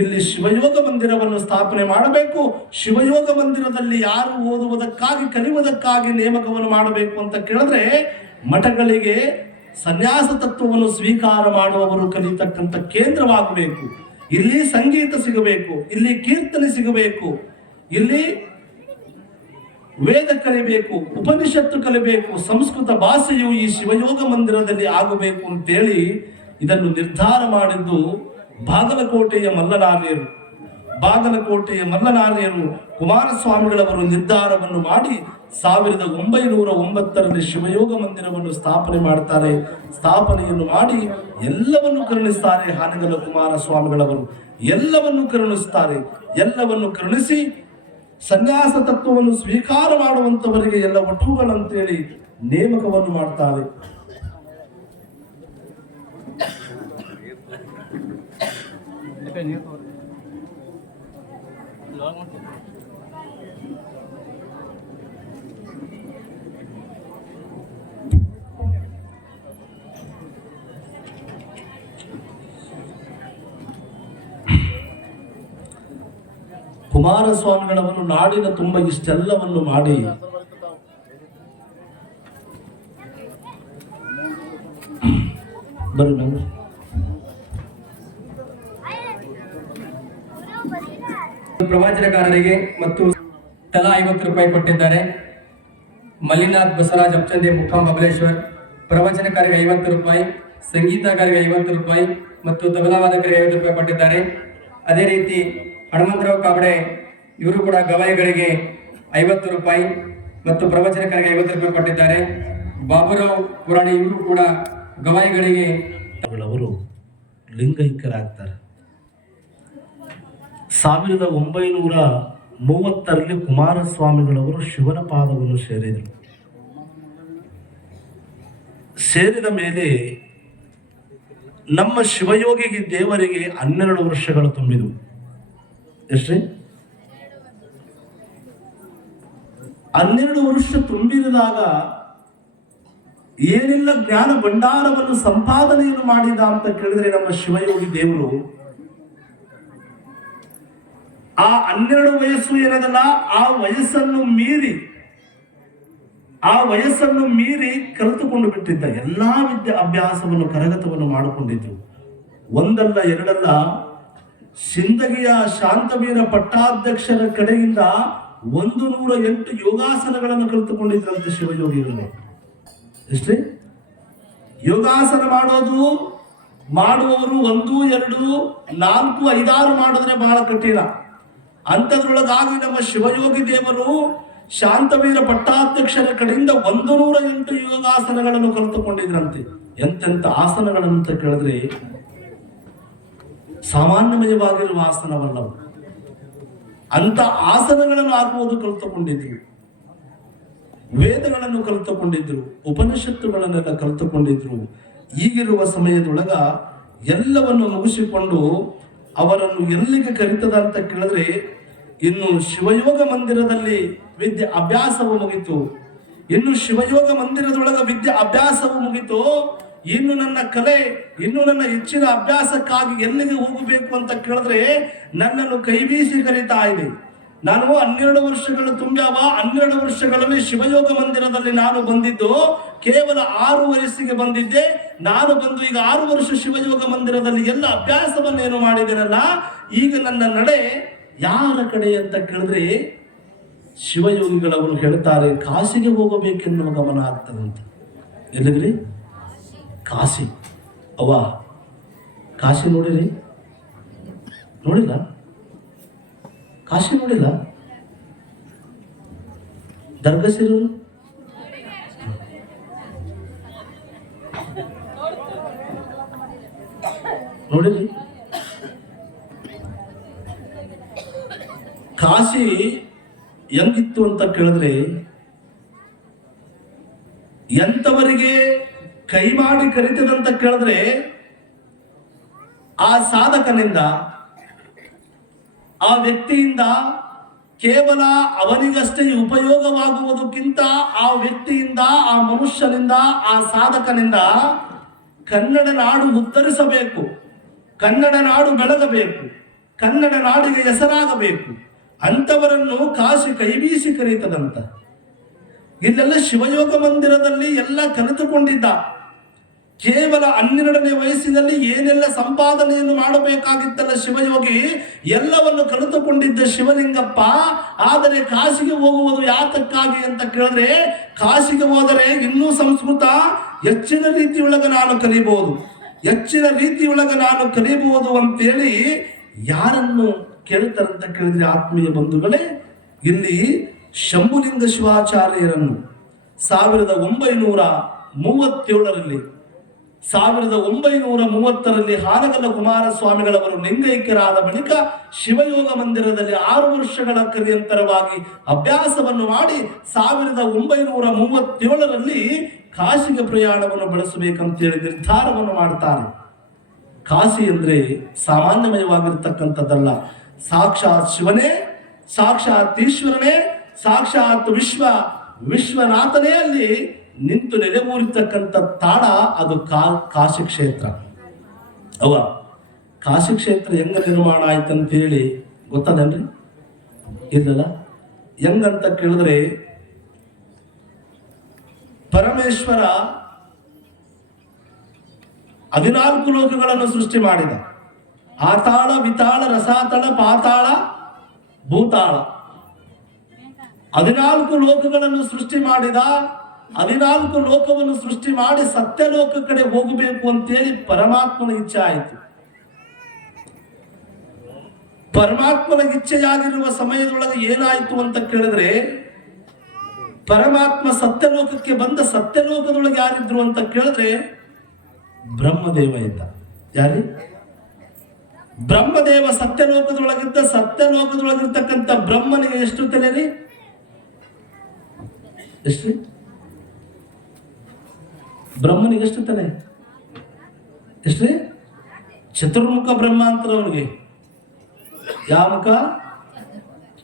ಇಲ್ಲಿ ಶಿವಯೋಗ ಮಂದಿರವನ್ನು ಸ್ಥಾಪನೆ ಮಾಡಬೇಕು, ಶಿವಯೋಗ ಮಂದಿರದಲ್ಲಿ ಯಾರು ಓದುವುದಕ್ಕಾಗಿ, ಕಲಿಯುವುದಕ್ಕಾಗಿ ನೇಮಕವನ್ನು ಮಾಡಬೇಕು ಅಂತ ಕೇಳಿದ್ರೆ ಮಠಗಳಿಗೆ ಸನ್ಯಾಸ ತತ್ವವನ್ನು ಸ್ವೀಕಾರ ಮಾಡುವವರು ಕಲಿತಕ್ಕಂಥ ಕೇಂದ್ರವಾಗಬೇಕು. ಇಲ್ಲಿ ಸಂಗೀತ ಸಿಗಬೇಕು, ಇಲ್ಲಿ ಕೀರ್ತನೆ ಸಿಗಬೇಕು, ಇಲ್ಲಿ ವೇದ ಕಲಿಬೇಕು, ಉಪನಿಷತ್ತು ಕಲಿಬೇಕು, ಸಂಸ್ಕೃತ ಭಾಷೆಯು ಈ ಶಿವಯೋಗ ಮಂದಿರದಲ್ಲಿ ಆಗಬೇಕು ಅಂತೇಳಿ ಇದನ್ನು ನಿರ್ಧಾರ ಮಾಡಿದ್ದು ಬಾಗಲಕೋಟೆಯ ಮಲ್ಲನಾರ್ಯರು. ಬಾಗಲಕೋಟೆಯ ಮಲ್ಲನಾರ್ಯರು ಕುಮಾರಸ್ವಾಮಿಗಳವರು ನಿರ್ಧಾರವನ್ನು ಮಾಡಿ 1909ರಲ್ಲಿ ಶಿವಯೋಗ ಮಂದಿರವನ್ನು ಸ್ಥಾಪನೆ ಮಾಡ್ತಾರೆ. ಸ್ಥಾಪನೆಯನ್ನು ಮಾಡಿ ಎಲ್ಲವನ್ನು ಕರುಣಿಸ್ತಾರೆ. ಹಾನಗಲ್ಲ ಕುಮಾರಸ್ವಾಮಿಗಳವರು ಎಲ್ಲವನ್ನು ಕರುಣಿಸ್ತಾರೆ. ಎಲ್ಲವನ್ನು ಕರುಣಿಸಿ ಸನ್ಯಾಸ ತತ್ವವನ್ನು ಸ್ವೀಕಾರ ಮಾಡುವಂತವರಿಗೆ ಎಲ್ಲ ಒಟುಗಳಂತೇಳಿ ನೇಮಕವನ್ನು ಮಾಡ್ತಾರೆ. ಕುಮಾರಸ್ವಾಮಿಗಳವರು ನಾಡಿನ ತುಂಬ ಇಷ್ಟೆಲ್ಲವನ್ನು ಮಾಡಿ ಬರ್ರಿ ಪ್ರವಚನಕಾರರಿಗೆ ಮತ್ತು ತಲಾ 50 ರೂಪಾಯಿ ಕೊಟ್ಟಿದ್ದಾರೆ. ಮಲ್ಲಿನಾಥ್ ಬಸವರಾಜ್ ಅಪ್ಚಂದೆ ಮುಖಾಂ ಬಬಲೇಶ್ವರ್ ಪ್ರವಚನಕಾರಿಗೆ 50 ರೂಪಾಯಿ, ಸಂಗೀತಗಾರರಿಗೆ 50 ರೂಪಾಯಿ ಮತ್ತು ತಬಲಾವಾದಕರಿಗೆ 50 ರೂಪಾಯಿ ಕೊಟ್ಟಿದ್ದಾರೆ. ಅದೇ ರೀತಿ ಹನುಮಂತರಾವ್ ಕಾಬಡೆ ಇವರು ಕೂಡ ಗವಾಯಿಗಳಿಗೆ 50 ರೂಪಾಯಿ ಮತ್ತು ಪ್ರವಚನಕಾರರಿಗೆ 50 ರೂಪಾಯಿ ಕೊಟ್ಟಿದ್ದಾರೆ. ಬಾಬುರಾವ್ ಪುರಾಣಿ ಇವರು ಕೂಡ ಗವಾಯಿಗಳಿಗೆ ಅವರು ಲಿಂಗೈಕ್ಯರಾಗ್ತಾರೆ. 1930ರಲ್ಲಿ ಕುಮಾರಸ್ವಾಮಿಗಳವರು ಶಿವನ ಪಾದವನ್ನು ಸೇರಿದರು. ಸೇರಿದ ಮೇಲೆ ನಮ್ಮ ಶಿವಯೋಗಿಗೆ ದೇವರಿಗೆ 12 ವರ್ಷಗಳು ತುಂಬಿದವು. ಎಷ್ಟ್ರಿ? 12 ವರ್ಷ ತುಂಬಿರಿದಾಗ ಏನೆಲ್ಲ ಜ್ಞಾನ ಭಂಡಾರವನ್ನು ಸಂಪಾದನೆಯನ್ನು ಮಾಡಿದ ಅಂತ ಕೇಳಿದ್ರೆ ನಮ್ಮ ಶಿವಯೋಗಿ ದೇವರು ಆ 12 ವಯಸ್ಸು ಏನದಲ್ಲ, ಆ ವಯಸ್ಸನ್ನು ಮೀರಿ ಕಲಿತುಕೊಂಡು ಬಿಟ್ಟಿದ್ದ. ಎಲ್ಲಾ ಅಭ್ಯಾಸವನ್ನು ಕರಗತವನ್ನು ಮಾಡಿಕೊಂಡಿದ್ರು. ಒಂದಲ್ಲ ಎರಡಲ್ಲ, ಸಿಂದಗಿಯ ಶಾಂತವೀರ ಪಟ್ಟಾಧ್ಯಕ್ಷರ ಕಡೆಯಿಂದ 108 ಯೋಗಾಸನಗಳನ್ನು ಕಲಿತುಕೊಂಡಿದ್ರಂತೆ ಶಿವಯೋಗಿಗಳು. ಎಷ್ಟೇ ಯೋಗಾಸನ ಮಾಡುವವರು 1, 2, 4, 5, 6 ಮಾಡಿದ್ರೆ ಬಹಳ ಕಠಿಣ. ಅಂಥದ್ರೊಳಗಾಗಿ ನಮ್ಮ ಶಿವಯೋಗಿ ದೇವರು ಶಾಂತವೀರ ಪಟ್ಟಾಧ್ಯಕ್ಷರ ಕಡೆಯಿಂದ 108 ಯೋಗಾಸನಗಳನ್ನು ಕಲಿತುಕೊಂಡಿದ್ರಂತೆ. ಎಂತೆಂಥ ಆಸನಗಳಂತ ಕೇಳಿದ್ರೆ ಸಾಮಾನ್ಯಮಯವಾಗಿರುವ ಆಸನವಲ್ಲವು. ಅಂತ ಆಸನಗಳನ್ನು ಆಗುವುದು ಕಲಿತುಕೊಂಡಿದ್ರು. ವೇದಗಳನ್ನು ಕಲಿತುಕೊಂಡಿದ್ರು, ಉಪನಿಷತ್ತುಗಳನ್ನೆಲ್ಲ ಕಲಿತುಕೊಂಡಿದ್ರು. ಈಗಿರುವ ಸಮಯದೊಳಗ ಎಲ್ಲವನ್ನು ಮುಗಿಸಿಕೊಂಡು ಅವರನ್ನು ಎಲ್ಲಿಗೆ ಕರೀತದ ಅಂತ ಕೇಳಿದ್ರೆ, ಇನ್ನು ಶಿವಯೋಗ ಮಂದಿರದಲ್ಲಿ ವಿದ್ಯೆ ಅಭ್ಯಾಸವು ಮುಗಿತು. ಇನ್ನು ಶಿವಯೋಗ ಮಂದಿರದೊಳಗ ವಿದ್ಯೆ ಅಭ್ಯಾಸವು ಮುಗಿತು. ಇನ್ನು ನನ್ನ ಕಲೆ, ಇನ್ನು ನನ್ನ ಹೆಚ್ಚಿನ ಅಭ್ಯಾಸಕ್ಕಾಗಿ ಎಲ್ಲಿಗೆ ಹೋಗಬೇಕು ಅಂತ ಕೇಳಿದ್ರೆ ನನ್ನನ್ನು ಕೈ ಬೀಸಿ ಕರೀತಾ ಇದೆ. ನಾನು 12 ವರ್ಷಗಳು ತುಂಬ್ಯಾವ. 12 ವರ್ಷಗಳಲ್ಲಿ ಶಿವಯೋಗ ಮಂದಿರದಲ್ಲಿ ನಾನು ಬಂದಿದ್ದು ಕೇವಲ 6 ವಯಸ್ಸಿಗೆ ಬಂದಿದ್ದೆ. ನಾನು ಬಂದು ಈಗ 6 ವರ್ಷ ಶಿವಯೋಗ ಮಂದಿರದಲ್ಲಿ ಎಲ್ಲ ಅಭ್ಯಾಸವನ್ನೇನು ಮಾಡಿದ್ದೇನಲ್ಲ, ಈಗ ನನ್ನ ನಡೆ ಯಾರ ಕಡೆ ಅಂತ ಕೇಳಿದ್ರೆ ಶಿವಯೋಗಿಗಳವರು ಹೇಳ್ತಾರೆ, ಕಾಶಿಗೆ ಹೋಗಬೇಕೆನ್ನುವ ಗಮನ ಆಗ್ತದಂತ. ಎಲ್ಲಿಗ್ರಿ? ಕಾಶಿ. ಕಾಶಿ ನೋಡಿರಿ? ನೋಡಿಲ್ಲ? ಕಾಶಿ ನೋಡಿಲ್ಲ? ದರ್ಗಾ ಸೇರೋರು ನೋಡಿರಿ? ಕಾಶಿ ಹೆಂಗಿತ್ತು ಅಂತ ಕೇಳಿದ್ರೆ, ಎಂತವರಿಗೆ ಕೈ ಮಾಡಿ ಕರಿತದಂತ ಕೇಳಿದ್ರೆ ಆ ಸಾಧಕನಿಂದ, ಆ ವ್ಯಕ್ತಿಯಿಂದ ಕೇವಲ ಅವನಿಗಷ್ಟೇ ಉಪಯೋಗವಾಗುವುದಕ್ಕಿಂತ ಆ ವ್ಯಕ್ತಿಯಿಂದ, ಆ ಮನುಷ್ಯನಿಂದ, ಆ ಸಾಧಕನಿಂದ ಕನ್ನಡ ನಾಡು ಉತ್ತರಿಸಬೇಕು, ಕನ್ನಡ ನಾಡು ಬೆಳಗಬೇಕು, ಕನ್ನಡ ನಾಡಿಗೆ ಹೆಸರಾಗಬೇಕು. ಅಂಥವರನ್ನು ಕಾಶಿ ಕೈ ಬೀಸಿ ಕರೀತದಂತ. ಇಲ್ಲೆಲ್ಲ ಶಿವಯೋಗ ಮಂದಿರದಲ್ಲಿ ಎಲ್ಲ ಕಲಿತುಕೊಂಡಿದ್ದ. ಕೇವಲ 12ನೇ ವಯಸ್ಸಿನಲ್ಲಿ ಏನೆಲ್ಲ ಸಂಪಾದನೆಯನ್ನು ಮಾಡಬೇಕಾಗಿತ್ತಲ್ಲ ಶಿವಯೋಗಿ, ಎಲ್ಲವನ್ನು ಕಲಿತುಕೊಂಡಿದ್ದ ಶಿವಲಿಂಗಪ್ಪ. ಆದರೆ ಕಾಶಿಗೆ ಹೋಗುವುದು ಯಾತಕ್ಕಾಗಿ ಅಂತ ಕೇಳಿದ್ರೆ, ಕಾಶಿಗೆ ಹೋದರೆ ಇನ್ನೂ ಸಂಸ್ಕೃತ ಹೆಚ್ಚಿನ ರೀತಿಯೊಳಗೆ ನಾನು ಕಲಿಬಹುದು, ಹೆಚ್ಚಿನ ರೀತಿಯೊಳಗೆ ನಾನು ಕಲಿಬಹುದು ಅಂತೇಳಿ ಯಾರನ್ನು ಕೇಳ್ತಾರಂತ ಕೇಳಿದ್ರೆ ಆತ್ಮೀಯ ಬಂಧುಗಳೇ, ಇಲ್ಲಿ ಶಂಭುಲಿಂಗ ಶಿವಾಚಾರ್ಯರನ್ನು 1937ರಲ್ಲಿ 1930ರಲ್ಲಿ ಹಾನಗಲ್ಲ ಕುಮಾರಸ್ವಾಮಿಗಳವರು ಲಿಂಗೈಕ್ಯರಾದ ಬಳಿಕ ಶಿವಯೋಗ ಮಂದಿರದಲ್ಲಿ 6 ವರ್ಷಗಳ ಪರ್ಯಂತರವಾಗಿ ಅಭ್ಯಾಸವನ್ನು ಮಾಡಿ 1937ರಲ್ಲಿ ಕಾಶಿಗೆ ಪ್ರಯಾಣವನ್ನು ಬೆಳೆಸಬೇಕಂತೇಳಿ ನಿರ್ಧಾರವನ್ನು ಮಾಡ್ತಾರೆ. ಕಾಶಿ ಅಂದ್ರೆ ಸಾಮಾನ್ಯಮಯವಾಗಿರ್ತಕ್ಕಂಥದ್ದಲ್ಲ. ಸಾಕ್ಷಾತ್ ಶಿವನೇ, ಸಾಕ್ಷಾತ್ ಈಶ್ವರನೇ, ಸಾಕ್ಷಾತ್ ವಿಶ್ವನಾಥನೇ ಅಲ್ಲಿ ನಿಂತು ನೆಲೆಯೂರಿರ್ತಕ್ಕಂಥ ತಾಣ ಅದು ಕಾಶಿ ಕ್ಷೇತ್ರ. ಕಾಶಿ ಕ್ಷೇತ್ರ ಹೆಂಗ ನಿರ್ಮಾಣ ಆಯ್ತಂತೇಳಿ ಗೊತ್ತದನ್ರಿ? ಇಲ್ಲಲ್ಲ. ಹೆಂಗಂತ ಕೇಳಿದ್ರೆ, ಪರಮೇಶ್ವರ 14 ಲೋಕಗಳನ್ನು ಸೃಷ್ಟಿ ಮಾಡಿದ. ಆತಾಳ, ವಿತಾಳ, ರಸಾತಳ, ಪಾತಾಳ, ಭೂತಾಳ 14 ಲೋಕಗಳನ್ನು ಸೃಷ್ಟಿ ಮಾಡಿದ. 14 ಲೋಕವನ್ನು ಸೃಷ್ಟಿ ಮಾಡಿ ಸತ್ಯಲೋಕ ಕಡೆ ಹೋಗಬೇಕು ಅಂತೇಳಿ ಪರಮಾತ್ಮನ ಇಚ್ಛೆ ಆಯಿತು. ಪರಮಾತ್ಮನ ಇಚ್ಛೆಯಾಗಿರುವ ಸಮಯದೊಳಗೆ ಏನಾಯಿತು ಅಂತ ಕೇಳಿದ್ರೆ, ಪರಮಾತ್ಮ ಸತ್ಯಲೋಕಕ್ಕೆ ಬಂದ. ಸತ್ಯಲೋಕದೊಳಗೆ ಯಾರಿದ್ರು ಅಂತ ಕೇಳಿದ್ರೆ ಬ್ರಹ್ಮದೇವ ಇದ್ದ. ಯಾರಿ? ಬ್ರಹ್ಮದೇವ ಸತ್ಯಲೋಕದೊಳಗಿದ್ದ. ಸತ್ಯಲೋಕದೊಳಗಿರ್ತಕ್ಕಂಥ ಬ್ರಹ್ಮನಿಗೆ ಎಷ್ಟು ತಲೆ ರೀ? ಎಷ್ಟು? ಬ್ರಹ್ಮನಿಗೆ ಎಷ್ಟು ತಲೆ? ಎಷ್ಟ್ರಿ? ಚತುರ್ಮುಖ ಬ್ರಹ್ಮ ಅಂತ ಅವನಿಗೆ. ಯಾವ ಮುಖ?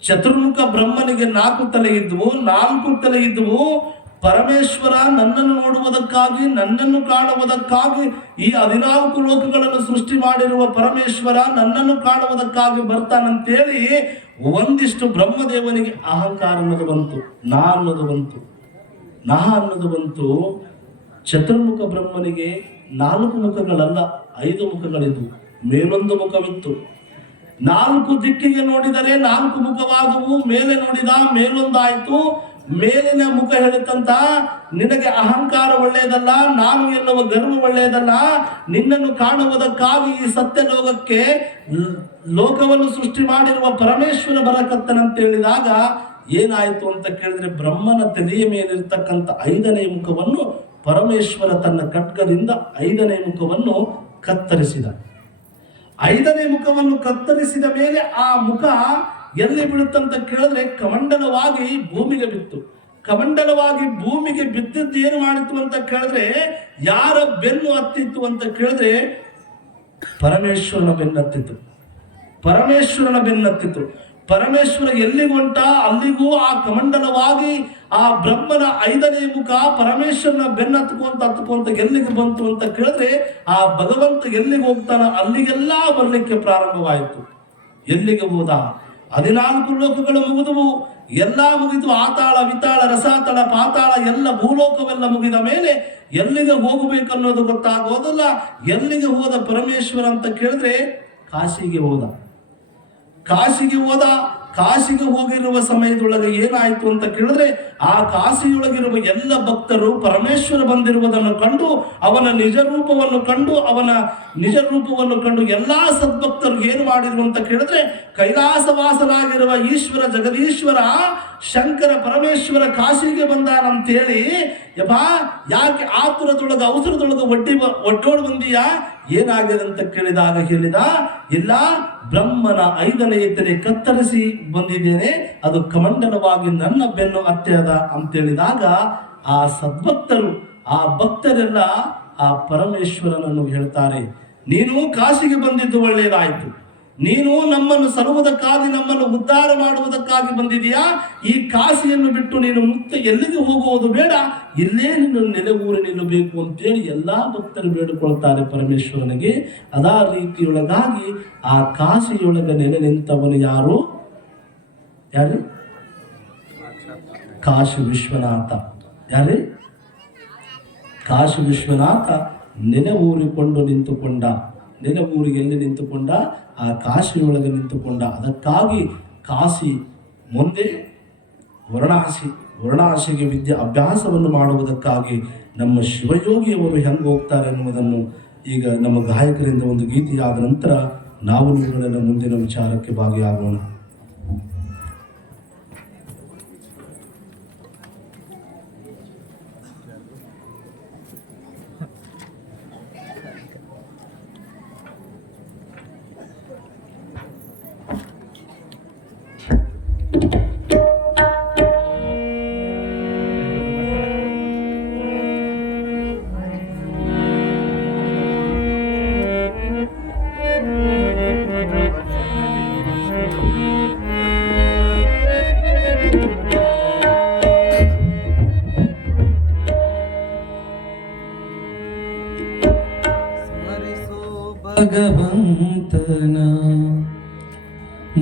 ಚತುರ್ಮುಖ ಬ್ರಹ್ಮನಿಗೆ 4 ತಲೆ ಇದ್ವು. 4 ತಲೆ ಇದ್ವು. ಪರಮೇಶ್ವರ ನನ್ನನ್ನು ನೋಡುವುದಕ್ಕಾಗಿ, ನನ್ನನ್ನು ಕಾಣುವುದಕ್ಕಾಗಿ, ಈ 14 ಲೋಕಗಳನ್ನು ಸೃಷ್ಟಿ ಮಾಡಿರುವ ಪರಮೇಶ್ವರ ನನ್ನನ್ನು ಕಾಣುವುದಕ್ಕಾಗಿ ಬರ್ತಾನಂತೇಳಿ ಒಂದಿಷ್ಟು ಬ್ರಹ್ಮದೇವನಿಗೆ ಅಹಂಕಾರ ಅನ್ನೋದು ಬಂತು, ನಾ ಅನ್ನೋದು ಬಂತು. ಚತುರ್ಮುಖ ಬ್ರಹ್ಮನಿಗೆ 4 ಮುಖಗಳಲ್ಲ, 5 ಮುಖಗಳಿದ್ವು. ಮೇಲೊಂದು ಮುಖವಿತ್ತು. 4 ದಿಕ್ಕಿಗೆ ನೋಡಿದರೆ 4 ಮುಖವಾದವು. ಮೇಲೆ ನೋಡಿದ ಮೇಲೊಂದಾಯ್ತು. ಮೇಲಿನ ಮುಖ ಹೇಳುತ್ತಂತ, ನಿನಗೆ ಅಹಂಕಾರ ಒಳ್ಳೆಯದಲ್ಲ, ನಾನು ಎನ್ನುವ ಗರ್ವ ಒಳ್ಳೆಯದಲ್ಲ. ನಿನ್ನನ್ನು ಕಾಣುವುದಕ್ಕಾಗಿ ಈ ಸತ್ಯ ಲೋಕವನ್ನು ಸೃಷ್ಟಿ ಮಾಡಿರುವ ಪರಮೇಶ್ವರ ಬರಕತ್ತನಂತ ಹೇಳಿದಾಗ ಏನಾಯ್ತು ಅಂತ ಕೇಳಿದ್ರೆ, ಬ್ರಹ್ಮನ ತಲೆಯ ಮೇಲಿರ್ತಕ್ಕಂಥ 5ನೇ ಮುಖವನ್ನು ಪರಮೇಶ್ವರ ತನ್ನ ಖಡ್ಗದಿಂದ 5ನೇ ಮುಖವನ್ನು ಕತ್ತರಿಸಿದ. 5ನೇ ಮುಖವನ್ನು ಕತ್ತರಿಸಿದ ಮೇಲೆ ಆ ಮುಖ ಎಲ್ಲಿ ಬೀಳುತ್ತಂತ ಕೇಳಿದ್ರೆ ಕಮಂಡಲವಾಗಿ ಭೂಮಿಗೆ ಬಿತ್ತು. ಕಮಂಡಲವಾಗಿ ಭೂಮಿಗೆ ಬಿದ್ದದ್ದು ಏನು ಮಾಡಿತು ಅಂತ ಕೇಳಿದ್ರೆ, ಯಾರ ಬೆನ್ನು ಹತ್ತಿತ್ತು ಅಂತ ಕೇಳಿದ್ರೆ ಪರಮೇಶ್ವರನ ಬೆನ್ನತ್ತಿತ್ತು. ಪರಮೇಶ್ವರ ಎಲ್ಲಿಗೆ ಹೊಂಟ ಅಲ್ಲಿಗೂ ಆ ಕಮಂಡಲವಾಗಿ ಆ ಬ್ರಹ್ಮನ 5ನೇ ಮುಖ ಪರಮೇಶ್ವರನ ಹತ್ಕೊಂತ ಎಲ್ಲಿಗೆ ಬಂತು ಅಂತ ಕೇಳಿದ್ರೆ, ಆ ಭಗವಂತ ಎಲ್ಲಿಗೆ ಹೋಗ್ತಾನ ಅಲ್ಲಿಗೆಲ್ಲ ಬರ್ಲಿಕ್ಕೆ ಪ್ರಾರಂಭವಾಯಿತು. ಎಲ್ಲಿಗೆ ಹೋದ? 14 ಲೋಕಗಳು ಮುಗಿದವು. ಎಲ್ಲ ಮುಗಿದು. ಆತಾಳ, ವಿತಾಳ, ರಸಾತಳ, ಪಾತಾಳ ಎಲ್ಲ ಭೂಲೋಕವೆಲ್ಲ ಮುಗಿದ ಮೇಲೆ ಎಲ್ಲಿಗೆ ಹೋಗಬೇಕನ್ನೋದು ಗೊತ್ತಾಗೋದಲ್ಲ. ಎಲ್ಲಿಗೆ ಹೋದ ಪರಮೇಶ್ವರ ಅಂತ ಕೇಳಿದ್ರೆ ಕಾಶಿಗೆ ಹೋದ. ಕಾಶಿಗೆ ಹೋಗಿರುವ ಸಮಯದೊಳಗೆ ಏನಾಯ್ತು ಅಂತ ಕೇಳಿದ್ರೆ, ಆ ಕಾಶಿಯೊಳಗಿರುವ ಎಲ್ಲ ಭಕ್ತರು ಪರಮೇಶ್ವರ ಬಂದಿರುವುದನ್ನು ಕಂಡು, ಅವನ ನಿಜ ರೂಪವನ್ನು ಕಂಡು ಎಲ್ಲಾ ಸದ್ಭಕ್ತರು ಏನು ಮಾಡಿದ್ರು ಅಂತ ಕೇಳಿದ್ರೆ, ಕೈಲಾಸವಾಸನಾಗಿರುವ ಈಶ್ವರ ಜಗದೀಶ್ವರ ಶಂಕರ ಪರಮೇಶ್ವರ ಕಾಶಿಗೆ ಬಂದಾನಂತೇಳಿ, ಯಾಕೆ ಆತುರದೊಳಗೆ ಅವಸರದೊಳಗೆ ಒಡ್ಡೋಡು ಬಂದೀಯಾ, ಏನಾಗಿದೆ ಅಂತ ಹೇಳಿದ, ಇಲ್ಲ, ಬ್ರಹ್ಮನ 5ನೇ ತಲೆ ಕತ್ತರಿಸಿ ಬಂದಿದ್ದೇನೆ, ಅದು ಕಮಂಡಲವಾಗಿ ನನ್ನ ಬೆನ್ನು ಹತ್ಯದ ಅಂತೇಳಿದಾಗ ಆ ಸದ್ಭಕ್ತರು, ಆ ಭಕ್ತರೆಲ್ಲ ಆ ಪರಮೇಶ್ವರನನ್ನು ಹೇಳ್ತಾರೆ, ನೀನು ಕಾಶಿಗೆ ಬಂದಿದ್ದು ಒಳ್ಳೆಯದಾಯ್ತು. ನೀನು ನಮ್ಮನ್ನು ಸರುವುದಕ್ಕಾಗಿ, ನಮ್ಮನ್ನು ಉದ್ಧಾರ ಮಾಡುವುದಕ್ಕಾಗಿ ಬಂದಿದೆಯಾ? ಈ ಕಾಶಿಯನ್ನು ಬಿಟ್ಟು ನೀನು ಮುಕ್ತ ಎಲ್ಲಿಗೆ ಹೋಗುವುದು ಬೇಡ, ಇಲ್ಲೇ ನೀನು ನೆಲೆಯೂರಿ ನಿಲ್ಲಬೇಕು ಅಂತೇಳಿ ಎಲ್ಲಾ ಭಕ್ತರು ಬೇಡಿಕೊಳ್ತಾರೆ ಪರಮೇಶ್ವರನಿಗೆ. ಅದಾ ರೀತಿಯೊಳಗಾಗಿ ಆ ಕಾಶಿಯೊಳಗೆ ನೆಲೆ ನಿಂತವನು ಯಾರು? ಕಾಶಿ ವಿಶ್ವನಾಥ. ಕಾಶಿ ವಿಶ್ವನಾಥ ನೆಲೆಯೂರಿಕೊಂಡು ನಿಂತುಕೊಂಡ. ನೆಲೆಯೂರಿಗೆ ಎಲ್ಲಿ ನಿಂತುಕೊಂಡ? ಆ ಕಾಶಿಯೊಳಗೆ ನಿಂತುಕೊಂಡ. ಅದಕ್ಕಾಗಿ ಕಾಶಿ ಮುಂದೆ ವರ್ಣಾಶಿಗೆ ಅಭ್ಯಾಸವನ್ನು ಮಾಡುವುದಕ್ಕಾಗಿ ನಮ್ಮ ಶಿವಯೋಗಿಯವರು ಹೆಂಗೆ ಹೋಗ್ತಾರೆ ಎನ್ನುವುದನ್ನು ಈಗ ನಮ್ಮ ಗಾಯಕರಿಂದ ಒಂದು ಗೀತೆಯಾದ ನಂತರ ನಾವು ನೀವುಗಳೆಲ್ಲ ಮುಂದಿನ ವಿಚಾರಕ್ಕೆ ಭಾಗಿಯಾಗೋಣ. ಭಗವಂತನ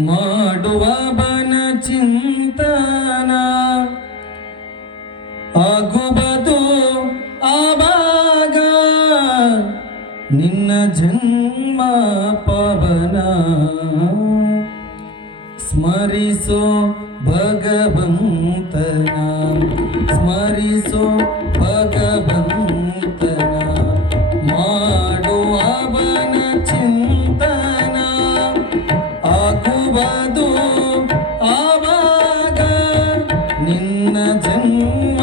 ಮಾಡುವ ಬನ ಚಿಂತನ ಆಗುವುದು ಆವಾಗ ನಿನ್ನ ಜನ್ಮ ಪವನ ಸ್ಮರಿಸೋ ಭಗವಂತನ ಸ್ಮರಿಸೋ ಭಗವಂತನ ಮಾಡುವ ಬನ ಚಿಂತನ ಆಗುವುದು ಆವಾಗ ನಿನ್ನ ಜನ್ಮ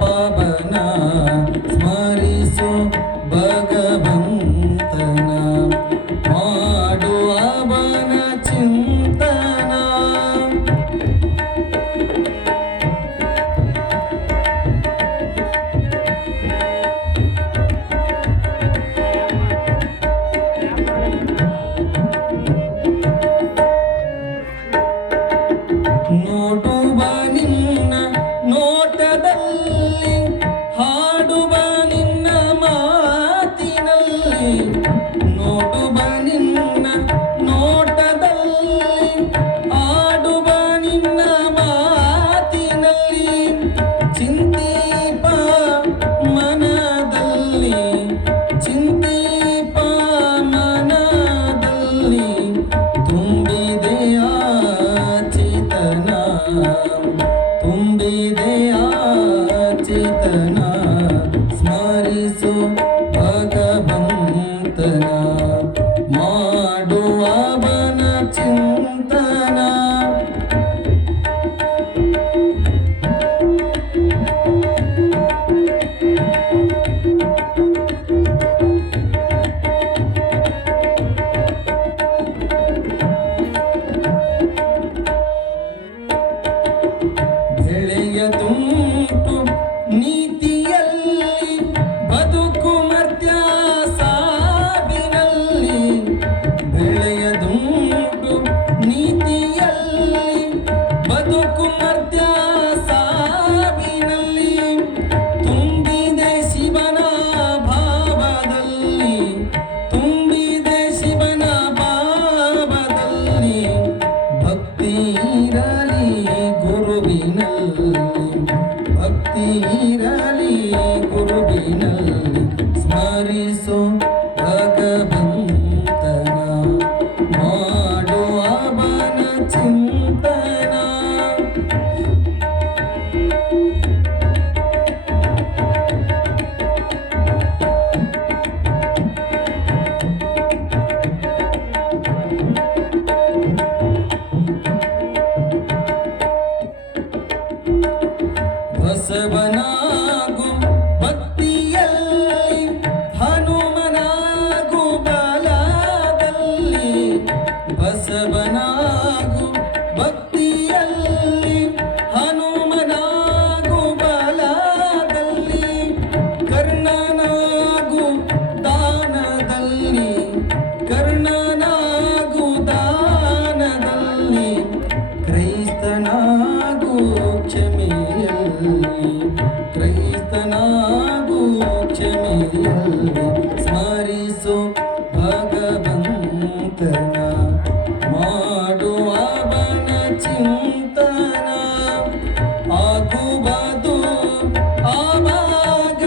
ಪವನ ಸ್ಮರಿಸೋ ಭಗವಂತನ ಮಾಡುವ ಬನ ಚಿಂತನ. ನೋಡುವ ನಿನ್ನ ನೋಟದಲ್ಲಿ ಹಾಡುವ ನಿನ್ನ ಮಾತಿನಲ್ಲಿ ನೋಡುವ ನಿನ್ನ ನೋಟದಲ್ಲಿ ಆಡುವ ನಿನ್ನ ಮಾತಿನಲ್ಲಿ ಚಿಂತೀಪ ಮನದಲ್ಲಿ ಚಿಂತೀಪ ಮನದಲ್ಲಿ ತುಂಬಿದೆಯ ಚಿತನ ತುಂಬಿದೆಯ ಚಿತನ ಸ್ಮರಿಸು ಭಗವಂತನ ಮಾಡುವ ಬನ ಚಿಂತನ. ಬೆಳೆಯದುಂಟು ನೀತಿಯಲ್ಲಿ ಬದುಕು ಮರ್ತ್ಯ ಸಾವಿನಲ್ಲಿ ಬೆಳೆಯದುಂಟು ನೀತಿಯಲ್ಲಿ ಬದುಕು ಮರ್ತ್ಯ ಸಾವಿನಲ್ಲಿ ತುಂಬಿದೆ ಶಿವನ ಭಾವದಲ್ಲಿ ತುಂಬಿದೆ ಶಿವನ ಭಾವದಲ್ಲಿ ಭಕ್ತಿ ಇರಲಿ ಗುರುವಿನಲ್ಲಿ ಭಕ್ತಿ ಇರಲಿ ಗುರುವಿನಲ್ಲಿ ಸ್ಮರಿಸೋ ಭಗವಂತನ ಮಾಡುವ ಬನ ಚಿಂತನ. ಬಸವನಾಗು ಭಕ್ತಿಯಲ್ಲಿ ಹನುಮನಾಗು ಬಲದಲ್ಲಿ ಬಸವನಾಗು ಭಕ್ತಿಯಲ್ಲಿ ಹನುಮನಾಗು ಬಲದಲ್ಲಿ ಕರ್ಣನಾಗು ದಾನದಲ್ಲಿ ಕರ್ಣನಾಗು ದಾನದಲ್ಲಿ ಕ್ರೈಸ್ತನಾಗು ಕ್ಷಮೆಯಲ್ಲಿ ಕ್ರೈಸ್ತನಾಗು ಕ್ಷಮೆಯಲ್ಲಿ ಸ್ಮರಿಸೋ ಭಗವಂತನ ಮಾಡುವ ಬನ ಚಿಂತನ ಆಗುವುದು ಆವಾಗ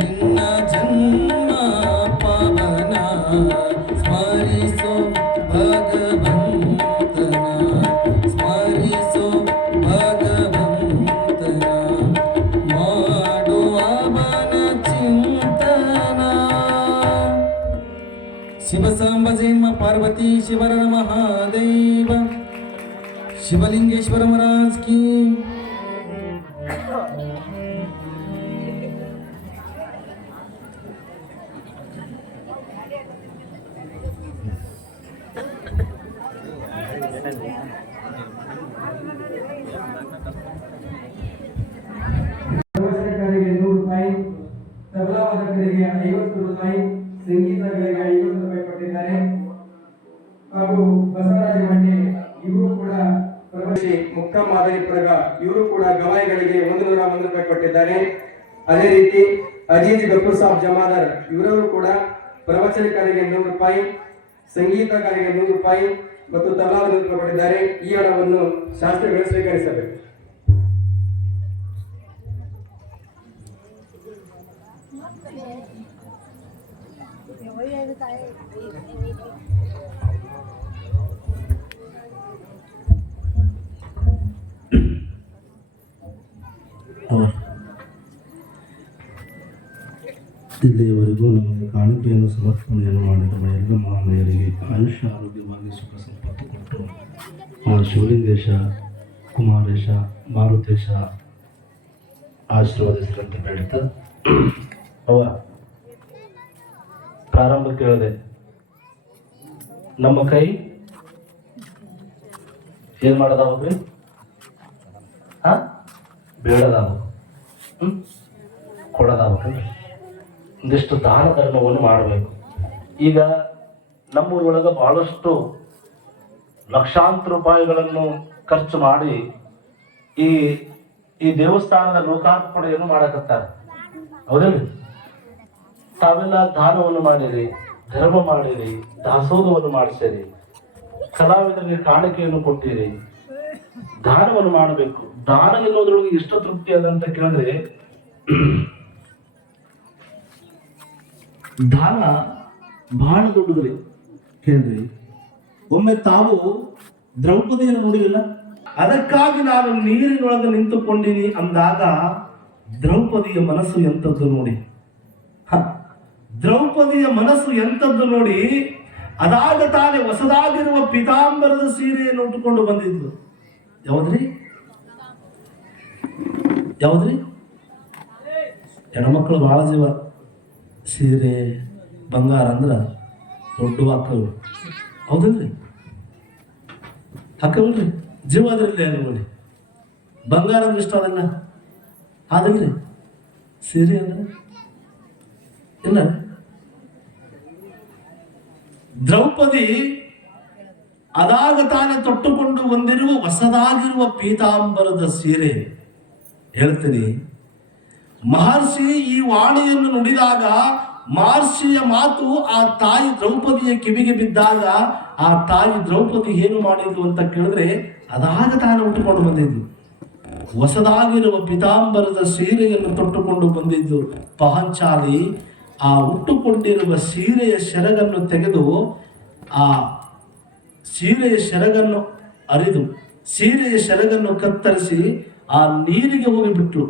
ನಿನ್ನ ಜನ್ಮ ಪವನ ಸ್ಮರಿಸೋ ಭಗವಂತನ ಸ್ಮರಿಸೋ ಭಗವಂತನ ಮಾಡುವ ಬನ ಚಿಂತನ. ಶಿವಸಾಂಬ ಜನ್ಮ ಪಾರ್ವತಿ पार्वती शिवर महादेव शिवलिंगेश्वर महाराज की ಪ್ರವಚನಕಾರರಿಗೆ 100 ರೂಪಾಯಿ, ತಬಲಾವಾದಕರಿಗೆ 50 ರೂಪಾಯಿ, ಸಂಗೀತಗಾರರಿಗೆ 50 ರೂಪಾಯಿ ಕೊಟ್ಟಿದ್ದಾರೆ. ಹಾಗೂ ಬಸವರಾಜ ಮಂಡೆ ಇವರು ಕೂಡ ಪ್ರಭಾಷಿ ಮುಕ್ತ ಮಾದರಿ ಪ್ರಗ ಇವರು ಕೂಡ ಗವಾಯಿಗಳಿಗೆ 101 ರೂಪಾಯಿ ಕೊಟ್ಟಿದ್ದಾರೆ. ಅದೇ ರೀತಿ ಅಜೀಜ್ ಗಫೂರ್ ಸಾಬ್ ಜಮಾದಾರ್ ಇವರವರು ಕೂಡ ಪ್ರವಚನಕಾರರಿಗೆ 100 ರೂಪಾಯಿ, ಸಂಗೀತಗಾರರಿಗೆ 100 ರೂಪಾಯಿ ಮತ್ತು ತಬಲಾವಾದಕ ಕೊಟ್ಟಿದ್ದಾರೆ. ಈ ಹಣವನ್ನು ಶಾಸ್ತ್ರಿಗಳು ಸ್ವೀಕರಿಸಬೇಕು. ಇಲ್ಲಿಯವರೆಗೂ ನಮಗೆ ಕಾಣಿಕೆಯನ್ನು ಸಮರ್ಪಣೆಯನ್ನು ಮಾಡಿರುವ ಎಲ್ಲ ಮಹಾನೀಯರಿಗೆ ಆಯುಷ್ಯ ಆರೋಗ್ಯವಾಗಿ ಸುಖ ಸಂಪತ್ತು ಕೊಟ್ಟು ಆ ಶಿವಲಿಂಗೇಶ, ಕುಮಾರೇಶ, ಮಾರುತೇಶ ಆಶೀರ್ವದಿಸಿದಂತೆ ಬೇಡ್ತಾ ಅವ ಪ್ರಾರಂಭಕ್ಕೆ ಹೇಳಿದೆ, ನಮ್ಮ ಕೈ ಏನ್ ಮಾಡೋದಾಗ್ರಿ ಬೇಡದಾವ ಕೊಡೋದಾಗ್ಬೇಕಂದ್ರೆ ಒಂದಿಷ್ಟು ದಾನ ಧರ್ಮವನ್ನು ಮಾಡಬೇಕು. ಈಗ ನಮ್ಮೂರೊಳಗೆ ಬಹಳಷ್ಟು ಲಕ್ಷಾಂತರ ರೂಪಾಯಿಗಳನ್ನು ಖರ್ಚು ಮಾಡಿ ಈ ದೇವಸ್ಥಾನದ ಲೋಕಾರ್ಪಣೆಯನ್ನು ಮಾಡಕತ್ತಾರೆ, ಹೌದಲ್ರಿ? ತಾವೆಲ್ಲ ದಾನವನ್ನು ಮಾಡಿರಿ, ಧರ್ಮ ಮಾಡಿರಿ, ದಾಸೋಹವನ್ನು ಮಾಡಿಸಿರಿ, ಕಲಾವಿದರಿಗೆ ಕಾಣಿಕೆಯನ್ನು ಕೊಟ್ಟಿರಿ. ದಾನವನ್ನು ಮಾಡಬೇಕು. ದಾನ ಎನ್ನುವುದ್ರೊಳಗೆ ಎಷ್ಟು ತೃಪ್ತಿ ಅದಂತ ಕೇಳಿದ್ರೆ, ದಾನ ಬಹಳ ದೊಡ್ಡದ್ರಿ. ಕೇಳ್ರಿ, ಒಮ್ಮೆ ತಾವು ದ್ರೌಪದಿಯನ್ನು ನೋಡಿಲ್ಲ, ಅದಕ್ಕಾಗಿ ನಾನು ನೀರಿನೊಳಗೆ ನಿಂತುಕೊಂಡಿನಿ ಅಂದಾಗ ದ್ರೌಪದಿಯ ಮನಸ್ಸು ಎಂಥದ್ದು ನೋಡಿ. ದ್ರೌಪದಿಯ ಮನಸ್ಸು ಎಂಥದ್ದು ನೋಡಿ. ಅದಾಗ ತಾನೇ ಹೊಸದಾಗಿರುವ ಪೀತಾಂಬರದ ಸೀರೆಯನ್ನು ಉಟ್ಟುಕೊಂಡು ಬಂದಿದ್ದು. ಯಾವ್ದ್ರಿ ಯಾವ್ದ್ರಿ? ಹೆಣ್ಮಕ್ಳು ಬಹಳ ಜೀವ. ಸೀರೆ ಬಂಗಾರ ಅಂದ್ರ ದೊಡ್ಡ ಹಾಕವು, ಹೌದಲ್ರಿ? ಹಾಕಲ್ರಿ? ಜೀವ ಅದ್ರಲ್ಲಿ ಅನ್ಕೊಳ್ಳಿ. ಬಂಗಾರ ಅಂದ್ರೆ ಇಷ್ಟ ಅದಲ್ಲ, ಆದಲ್ರಿ? ಸೀರೆ ಅಂದ್ರೆ ಇಲ್ಲ. ದ್ರೌಪದಿ ಅದಾಗ ತಾನೇ ತೊಟ್ಟುಕೊಂಡು ಬಂದಿರುವ ಹೊಸದಾಗಿರುವ ಪೀತಾಂಬರದ ಸೀರೆ. ಹೇಳ್ತೀನಿ, ಮಹರ್ಷಿ ಈ ವಾಣಿಯನ್ನು ನುಡಿದಾಗ ಮಹರ್ಷಿಯ ಮಾತು ಆ ತಾಯಿ ದ್ರೌಪದಿಯ ಕಿವಿಗೆ ಬಿದ್ದಾಗ ಆ ತಾಯಿ ದ್ರೌಪದಿ ಏನು ಮಾಡಿದ್ಲು ಅಂತ ಕೇಳಿದ್ರೆ, ಅದಾಗ ತಾನು ಉಟ್ಟುಕೊಂಡು ಬಂದಿದ್ದು ಹೊಸದಾಗಿರುವ ಪೀತಾಂಬರದ ಸೀರೆಯನ್ನು ತೊಟ್ಟುಕೊಂಡು ಬಂದಿದ್ದು ಪಾಂಚಾಲಿ. ಆ ಉಟ್ಟುಕೊಂಡಿರುವ ಸೀರೆಯ ಸೆರಗನ್ನು ತೆಗೆದು ಆ ಸೀರೆಯ ಸೆರಗನ್ನು ಅರಿದು ಸೀರೆಯ ಸೆರಗನ್ನು ಕತ್ತರಿಸಿ ಆ ನೀರಿಗೆ ಹೋಗಿ ಬಿಟ್ಟರು.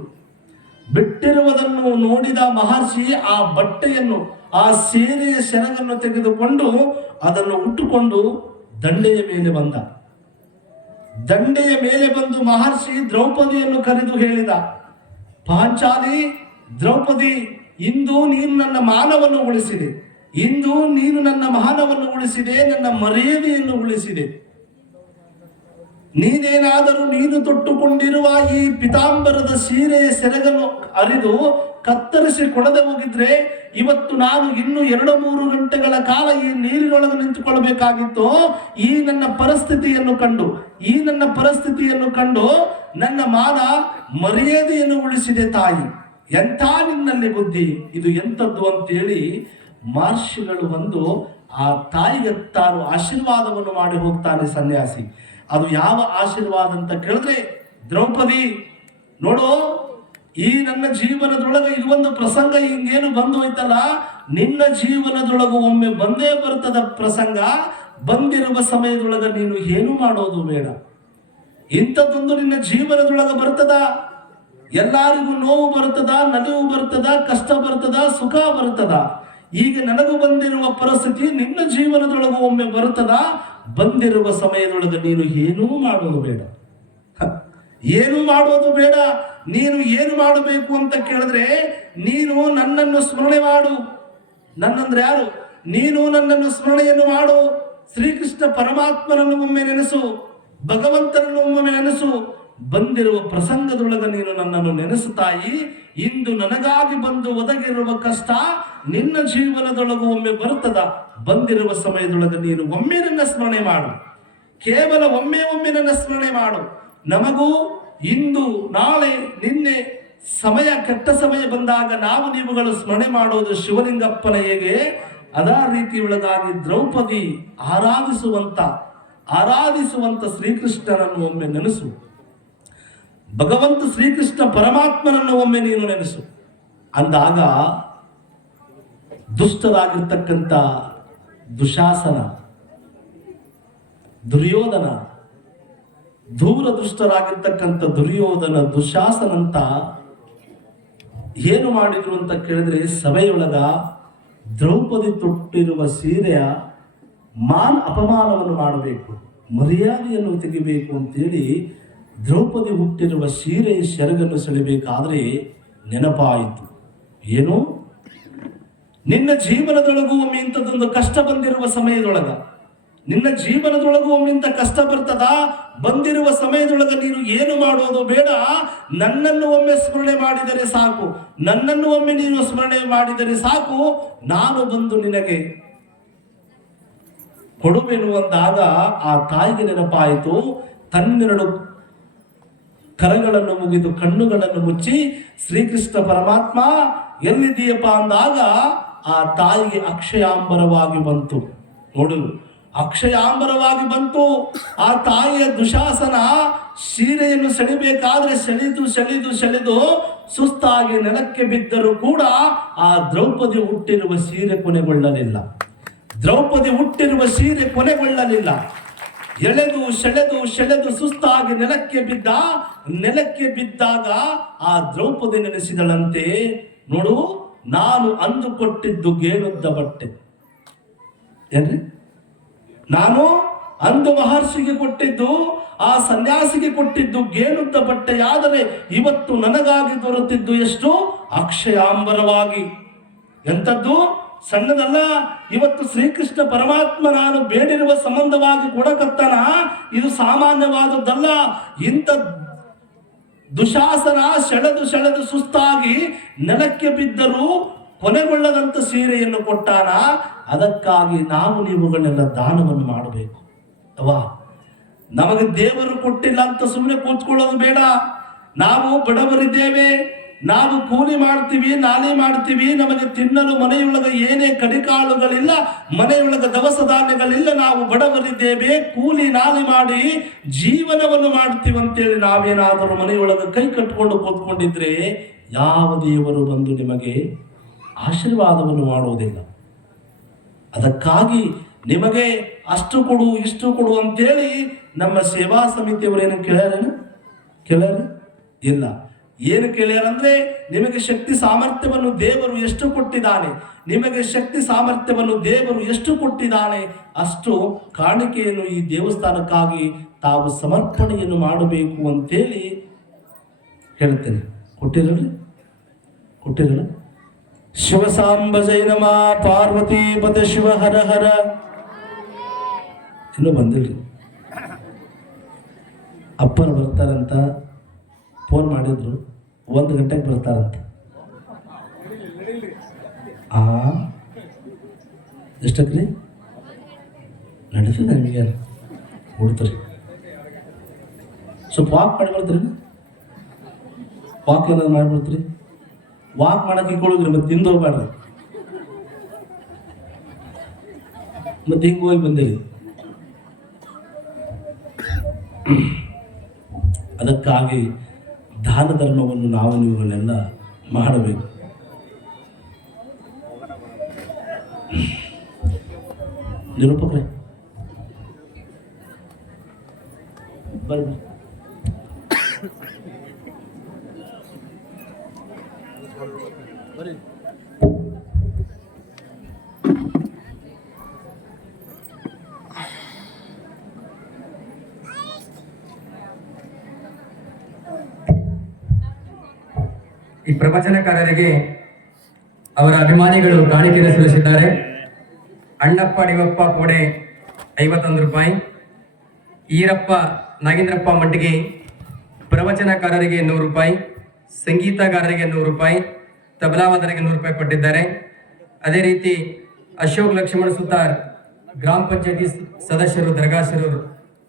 ಬಿಟ್ಟಿರುವುದನ್ನು ನೋಡಿದ ಮಹರ್ಷಿ ಆ ಬಟ್ಟೆಯನ್ನು, ಆ ಸೀರೆಯ ಸೆರಗನ್ನು ತೆಗೆದುಕೊಂಡು ಅದನ್ನು ಉಟ್ಟುಕೊಂಡು ದಂಡೆಯ ಮೇಲೆ ಬಂದ. ದಂಡೆಯ ಮೇಲೆ ಬಂದು ಮಹರ್ಷಿ ದ್ರೌಪದಿಯನ್ನು ಕರೆದು ಹೇಳಿದ, ಪಾಂಚಾಲಿ, ದ್ರೌಪದಿ, ಇಂದು ನೀನು ನನ್ನ ಮಾನವನ್ನು ಉಳಿಸಿದೆ, ಇಂದು ನೀನು ನನ್ನ ಮಾನವನ್ನು ಉಳಿಸಿದೆ, ನನ್ನ ಮರ್ಯಾದೆಯನ್ನು ಉಳಿಸಿದೆ. ನೀನೇನಾದರೂ ನೀನು ತೊಟ್ಟುಕೊಂಡಿರುವ ಈ ಪೀತಾಂಬರದ ಸೀರೆಯ ಸೆರಗನ್ನು ಅರಿದು ಕತ್ತರಿಸಿ ಕೊಡದೆ ಹೋಗಿದ್ರೆ ಇವತ್ತು ನಾನು ಇನ್ನು 2-3 ಗಂಟೆಗಳ ಕಾಲ ಈ ನೀರಿನೊಳಗೆ ನಿಂತುಕೊಳ್ಬೇಕಾಗಿತ್ತು. ಈ ನನ್ನ ಪರಿಸ್ಥಿತಿಯನ್ನು ಕಂಡು ನನ್ನ ಮಾನ ಮರ್ಯಾದೆಯನ್ನು ಉಳಿಸಿದೆ ತಾಯಿ. ಎಂಥ ನಿನ್ನಲ್ಲಿ ಬುದ್ಧಿ, ಇದು ಎಂಥದ್ದು ಅಂತೇಳಿ ಮಹರ್ಷಿಗಳು ಬಂದು ಆ ತಾಯಿಗೆ ತಾನು ಆಶೀರ್ವಾದವನ್ನು ಮಾಡಿ ಹೋಗ್ತಾನೆ ಸನ್ಯಾಸಿ. ಅದು ಯಾವ ಆಶೀರ್ವಾದ ಅಂತ ಕೇಳಿದ್ರೆ, ದ್ರೌಪದಿ ನೋಡು, ಈ ನನ್ನ ಜೀವನದೊಳಗೆ ಇದು ಒಂದು ಪ್ರಸಂಗ ಹಿಂಗೇನು ಬಂದು ಹೋಯ್ತಲ್ಲ, ನಿನ್ನ ಜೀವನದೊಳಗೆ ಒಮ್ಮೆ ಬಂದೇ ಬರ್ತದ ಪ್ರಸಂಗ. ಬಂದಿರುವ ಸಮಯದೊಳಗೆ ನೀನು ಏನು ಮಾಡೋದು ಬೇಡ. ಇಂಥದ್ದೊಂದು ನಿನ್ನ ಜೀವನದೊಳಗೆ ಬರ್ತದ. ಎಲ್ಲರಿಗೂ ನೋವು ಬರ್ತದ, ನಲಿವು ಬರ್ತದ, ಕಷ್ಟ ಬರ್ತದ, ಸುಖ ಬರ್ತದ. ಈಗ ನನಗೂ ಬಂದಿರುವ ಪರಿಸ್ಥಿತಿ ನಿನ್ನ ಜೀವನದೊಳಗೂ ಒಮ್ಮೆ ಬರುತ್ತದ. ಬಂದಿರುವ ಸಮಯದೊಳಗೆ ನೀನು ಏನೂ ಮಾಡೋದು ಬೇಡ, ಏನು ಮಾಡೋದು ಬೇಡ. ನೀನು ಏನು ಮಾಡಬೇಕು ಅಂತ ಕೇಳಿದ್ರೆ, ನೀನು ನನ್ನನ್ನು ಸ್ಮರಣೆ ಮಾಡು. ನನ್ನಂದ್ರೆ ಯಾರು? ನೀನು ನನ್ನನ್ನು ಸ್ಮರಣೆಯನ್ನು ಮಾಡು. ಶ್ರೀಕೃಷ್ಣ ಪರಮಾತ್ಮನನ್ನು ಒಮ್ಮೆ ನೆನೆಸು, ಭಗವಂತನನ್ನು ಒಮ್ಮೆ ನೆನೆಸು. ಬಂದಿರುವ ಪ್ರಸಂಗದೊಳಗೆ ನೀನು ನನ್ನನ್ನು ನೆನೆಸು ತಾಯಿ. ಇಂದು ನನಗಾಗಿ ಬಂದು ಒದಗಿರುವ ಕಷ್ಟ ನಿನ್ನ ಜೀವನದೊಳಗೂ ಒಮ್ಮೆ ಬರುತ್ತದ. ಬಂದಿರುವ ಸಮಯದೊಳಗೆ ನೀನು ಒಮ್ಮೆ ನನ್ನ ಸ್ಮರಣೆ ಮಾಡು, ಕೇವಲ ಒಮ್ಮೆ ನನ್ನ ಸ್ಮರಣೆ ಮಾಡು. ನಮಗೂ ಇಂದು ನಾಳೆ ನಿನ್ನೆ ಸಮಯ, ಕೆಟ್ಟ ಸಮಯ ಬಂದಾಗ ನಾವು ನೀವುಗಳು ಸ್ಮರಣೆ ಮಾಡೋದು ಶಿವಲಿಂಗಪ್ಪನ ಹೇಗೆ ಅದೇ ರೀತಿಯೊಳಗಾಗಿ ದ್ರೌಪದಿ ಆರಾಧಿಸುವಂತ ಶ್ರೀಕೃಷ್ಣನನ್ನು ಒಮ್ಮೆ ನೆನೆಸು. ಭಗವಂತ ಶ್ರೀಕೃಷ್ಣ ಪರಮಾತ್ಮನನ್ನು ಒಮ್ಮೆ ನೀನು ನೆನೆಸು. ಅಂದಾಗ ದುಷ್ಟರಾಗಿರ್ತಕ್ಕಂಥ ದುಶಾಸನ, ದುರ್ಯೋಧನ, ದುಷ್ಟರಾಗಿರ್ತಕ್ಕಂಥ ದುರ್ಯೋಧನ, ದುಶಾಸನಂತ ಏನು ಮಾಡಿದ್ರು ಅಂತ ಕೇಳಿದ್ರೆ, ಸಭೆಯೊಳಗ ದ್ರೌಪದಿ ತೊಟ್ಟಿರುವ ಸೀರೆಯ ಅಪಮಾನವನ್ನು ಮಾಡಬೇಕು, ಮರ್ಯಾದೆಯನ್ನು ತೆಗಿಬೇಕು ಅಂತೇಳಿ ದ್ರೌಪದಿ ಹುಟ್ಟಿರುವ ಸೀರೆ ಸೆರಗನ್ನು ಸೆಳೆಬೇಕಾದ್ರೆ ನೆನಪಾಯಿತು. ಏನು? ನಿನ್ನ ಜೀವನದೊಳಗೂ ಒಮ್ಮೆ ಇಂಥದ್ದೊಂದು ಕಷ್ಟ ಬಂದಿರುವ ಸಮಯದೊಳಗ, ನಿನ್ನ ಜೀವನದೊಳಗೂ ಒಮ್ಮೆ ಇಂಥ ಕಷ್ಟ ಬರ್ತದ. ಬಂದಿರುವ ಸಮಯದೊಳಗ ನೀನು ಏನು ಮಾಡೋದು ಬೇಡ, ನನ್ನನ್ನು ಒಮ್ಮೆ ಸ್ಮರಣೆ ಮಾಡಿದರೆ ಸಾಕು. ನನ್ನನ್ನು ಒಮ್ಮೆ ನೀನು ಸ್ಮರಣೆ ಮಾಡಿದರೆ ಸಾಕು, ನಾನು ಬಂದು ನಿನಗೆ ಕೊಡುವೆನು ಅಂದಾಗ ಆ ತಾಯಿಗೆ ನೆನಪಾಯಿತು. ತನ್ನೆರಡು ಕರಗಳನ್ನು ಮುಗಿದು ಕಣ್ಣುಗಳನ್ನು ಮುಚ್ಚಿ, ಶ್ರೀಕೃಷ್ಣ ಪರಮಾತ್ಮ ಎಲ್ಲಿದೆಯಪ್ಪ ಅಂದಾಗ ಆ ತಾಯಿಗೆ ಅಕ್ಷಯಾಂಬರವಾಗಿ ಬಂತು. ನೋಡು, ಅಕ್ಷಯಾಂಬರವಾಗಿ ಬಂತು. ಆ ತಾಯಿಯ ದುಶಾಸನ ಸೀರೆಯನ್ನು ಸೆಳಿಬೇಕಾದ್ರೆ ಸೆಳೆದು ಸುಸ್ತಾಗಿ ನೆಲಕ್ಕೆ ಬಿದ್ದರೂ ಕೂಡ ಆ ದ್ರೌಪದಿ ಹುಟ್ಟಿರುವ ಸೀರೆ ಕೊನೆಗೊಳ್ಳಲಿಲ್ಲ. ದ್ರೌಪದಿ ಹುಟ್ಟಿರುವ ಸೀರೆ ಕೊನೆಗೊಳ್ಳಲಿಲ್ಲ. ಸೆಳೆದು ಸುಸ್ತಾಗಿ ನೆಲಕ್ಕೆ ಬಿದ್ದಾಗ ಆ ದ್ರೌಪದಿ ನೆನೆಸಿದಳಂತೆ, ನೋಡು, ನಾನು ಅಂದು ಕೊಟ್ಟಿದ್ದು ಗೇಣುದ್ದ ಬಟ್ಟೆ. ಏನ್ರಿ? ನಾನು ಅಂದು ಮಹರ್ಷಿಗೆ ಕೊಟ್ಟಿದ್ದು, ಆ ಸನ್ಯಾಸಿಗೆ ಕೊಟ್ಟಿದ್ದು ಗೇಣುದ್ದ ಬಟ್ಟೆಯಾದರೆ ಇವತ್ತು ನನಗಾಗಿ ದೊರೆತಿದ್ದು ಎಷ್ಟು? ಅಕ್ಷಯಾಂಬರವಾಗಿ. ಎಂಥದ್ದು? ಸಣ್ಣದಲ್ಲ. ಇವತ್ತು ಶ್ರೀಕೃಷ್ಣ ಪರಮಾತ್ಮ ನಾನು ಬೇಡಿರುವ ಸಂಬಂಧವಾಗಿ ಕೊಡಕತ್ತಾನ. ಇದು ಸಾಮಾನ್ಯವಾದದ್ದಲ್ಲ. ಇಂಥ ದುಶಾಸನ ಸೆಳೆದು ಸುಸ್ತಾಗಿ ನೆಲಕ್ಕೆ ಬಿದ್ದರೂ ಕೊನೆಗೊಳ್ಳದಂತ ಸೀರೆಯನ್ನು ಕೊಟ್ಟಾನ. ಅದಕ್ಕಾಗಿ ನಾವು ನೀವುಗಳನ್ನೆಲ್ಲ ದಾನವನ್ನು ಮಾಡಬೇಕು. ಅವಾ, ನಮಗೆ ದೇವರು ಕೊಟ್ಟಿಲ್ಲ ಅಂತ ಸುಮ್ಮನೆ ಕೂತ್ಕೊಳ್ಳೋದು ಬೇಡ. ನಾವು ಬಡವರಿದ್ದೇವೆ, ನಾವು ಕೂಲಿ ಮಾಡ್ತೀವಿ, ನಾಲಿ ಮಾಡ್ತೀವಿ, ನಮಗೆ ತಿನ್ನಲು ಮನೆಯೊಳಗೆ ಏನೇ ಕಡಿಕಾಳುಗಳಿಲ್ಲ, ಮನೆಯೊಳಗೆ ದವಸ ಧಾನ್ಯಗಳಿಲ್ಲ, ನಾವು ಬಡವರಿದ್ದೇವೆ, ಕೂಲಿ ನಾಲಿ ಮಾಡಿ ಜೀವನವನ್ನು ಮಾಡ್ತೀವಿ ಅಂತೇಳಿ ನಾವೇನಾದರೂ ಮನೆಯೊಳಗೆ ಕೈ ಕಟ್ಕೊಂಡು ಕೂತ್ಕೊಂಡಿದ್ರೆ ಯಾವ ದೇವರು ಬಂದು ನಿಮಗೆ ಆಶೀರ್ವಾದವನ್ನು ಮಾಡುವುದಿಲ್ಲ. ಅದಕ್ಕಾಗಿ ನಿಮಗೆ ಅಷ್ಟು ಕೊಡು ಇಷ್ಟು ಕೊಡು ಅಂತೇಳಿ ನಮ್ಮ ಸೇವಾ ಸಮಿತಿಯವರೇನು ಕೇಳ್ಯಾರ? ಇಲ್ಲ. ಏನು ಕೇಳ್ಯಾರಂದ್ರೆ, ನಿಮಗೆ ಶಕ್ತಿ ಸಾಮರ್ಥ್ಯವನ್ನು ದೇವರು ಎಷ್ಟು ಕೊಟ್ಟಿದ್ದಾನೆ, ನಿಮಗೆ ಶಕ್ತಿ ಸಾಮರ್ಥ್ಯವನ್ನು ದೇವರು ಎಷ್ಟು ಕೊಟ್ಟಿದ್ದಾನೆ, ಅಷ್ಟು ಕಾಣಿಕೆಯನ್ನು ಈ ದೇವಸ್ಥಾನಕ್ಕಾಗಿ ತಾವು ಸಮರ್ಪಣೆಯನ್ನು ಮಾಡಬೇಕು ಅಂತೇಳಿ ಹೇಳ್ತೇನೆ. ಕೊಟ್ಟಿರಲ್ಲ? ಶಿವಸಾಂಬ ಜೈ ನಮ, ಪಾರ್ವತಿ ಪದ ಶಿವ ಹರ ಹರ. ಇನ್ನೂ ಬಂದಿಲ್ರಿ. ಅಪ್ಪರು ಬರ್ತಾರಂತ ಫೋನ್ ಮಾಡಿದ್ರು, 1 ಗಂಟೆಗೆ ಬರ್ತಾರಂತ. ಎಷ್ಟಕ್ರಿ ನಡೀತದೆ ನಿಮಗೆ? ಕೊಡ್ತಾರೆ. ಸ್ವಲ್ಪ ವಾಕ್ ಮಾಡಿ ಬರ್ತೀರಿ? ವಾಕ್ ಏನಾದ್ರು ಮಾಡಿಬಿಡ್ತೀರಿ? ವಾಕ್ ಮಾಡಕ್ಕೆ ಕೊಡೋದ್ರಿ, ಮತ್ತೆ ತಿಂದು ಹೋಗ್ಬೇಡ್ರಿ. ಮತ್ತೆ ಹಿಂಗೆ ಹೋಗಿ ಬಂದಿರಿ. ಅದಕ್ಕಾಗಿ ದಾನ ಧರ್ಮವನ್ನು ನಾವು ನೀವುಗಳೆಲ್ಲ ಮಾಡಬೇಕು. ನಿರೂಪಕರೇ ಬರ್ರಿ. ಈ ಪ್ರವಚನಕಾರರಿಗೆ ಅವರ ಅಭಿಮಾನಿಗಳು ಕಾಣಿಕೆಯನ್ನು ಸಲ್ಲಿಸಿದ್ದಾರೆ. ಅಣ್ಣಪ್ಪ ಡಿವಪ್ಪ ಕೋಡೆ 51 ರೂಪಾಯಿ, ಈರಪ್ಪ ನಾಗೇಂದ್ರಪ್ಪ ಮಂಟಿಗೆ ಪ್ರವಚನಕಾರರಿಗೆ 100 ರೂಪಾಯಿ, ಸಂಗೀತಗಾರರಿಗೆ 100 ರೂಪಾಯಿ, ತಬಲಾವಾದರಿಗೆ 100 ರೂಪಾಯಿ ಕೊಟ್ಟಿದ್ದಾರೆ. ಅದೇ ರೀತಿ ಅಶೋಕ್ ಲಕ್ಷ್ಮಣ ಸುತಾರ್ ಗ್ರಾಮ ಪಂಚಾಯತಿ ಸದಸ್ಯರು ದರ್ಗಾಶರು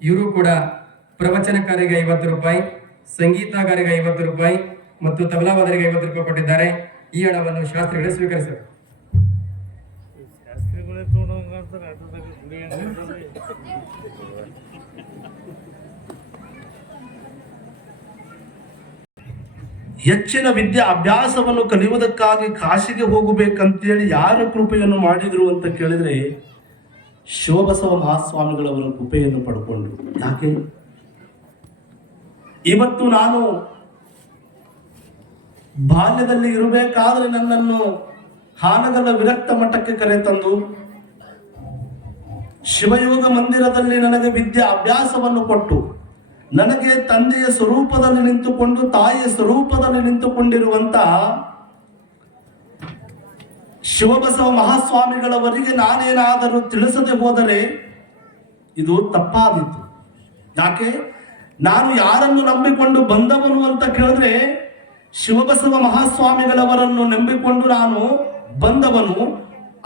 ಇವರು ಕೂಡ ಪ್ರವಚನಕಾರರಿಗೆ 50 ರೂಪಾಯಿ, ಸಂಗೀತಗಾರರಿಗೆ 50 ರೂಪಾಯಿ ಮತ್ತು ತಬಲಾವಾದರಿಗೆ 50 ರೂಪಾಯಿ ಕೊಟ್ಟಿದ್ದಾರೆ. ಈ ಹಣವನ್ನು ಶಾಸ್ತ್ರಿಗಳು ಸ್ವೀಕರಿಸಿದರು. ಹೆಚ್ಚಿನ ವಿದ್ಯಾ ಅಭ್ಯಾಸವನ್ನು ಕಲಿಯುವುದಕ್ಕಾಗಿ ಕಾಶಿಗೆ ಹೋಗಬೇಕಂತೇಳಿ ಯಾರ ಕೃಪೆಯನ್ನು ಮಾಡಿದ್ರು ಅಂತ ಕೇಳಿದ್ರೆ ಶಿವಬಸವ ಮಹಾಸ್ವಾಮಿಗಳವರ ಕೃಪೆಯನ್ನು ಪಡ್ಕೊಂಡ್ರು. ಯಾಕೆ ಇವತ್ತು ನಾನು ಬಾಲ್ಯದಲ್ಲಿ ಇರಬೇಕಾದ್ರೆ ನನ್ನನ್ನು ಹಾನಗಲ್ಲ ವಿರಕ್ತ ಮಠಕ್ಕೆ ಕರೆತಂದು ಶಿವಯೋಗ ಮಂದಿರದಲ್ಲಿ ನನಗೆ ವಿದ್ಯಾ ಅಭ್ಯಾಸವನ್ನು ಕೊಟ್ಟು ನನಗೆ ತಂದೆಯ ಸ್ವರೂಪದಲ್ಲಿ ನಿಂತುಕೊಂಡು ತಾಯಿಯ ಸ್ವರೂಪದಲ್ಲಿ ನಿಂತುಕೊಂಡಿರುವಂತ ಶಿವಬಸವ ಮಹಾಸ್ವಾಮಿಗಳವರಿಗೆ ನಾನೇನಾದರೂ ತಿಳಿಸದೆ ಹೋದರೆ ಇದು ತಪ್ಪಾದೀತು. ಯಾಕೆ ನಾನು ಯಾರನ್ನು ನಂಬಿಕೊಂಡು ಬಂದವನು ಅಂತ ಕೇಳಿದ್ರೆ ಶಿವಬಸವ ಮಹಾಸ್ವಾಮಿಗಳವರನ್ನು ನಂಬಿಕೊಂಡು ನಾನು ಬಂದವನು.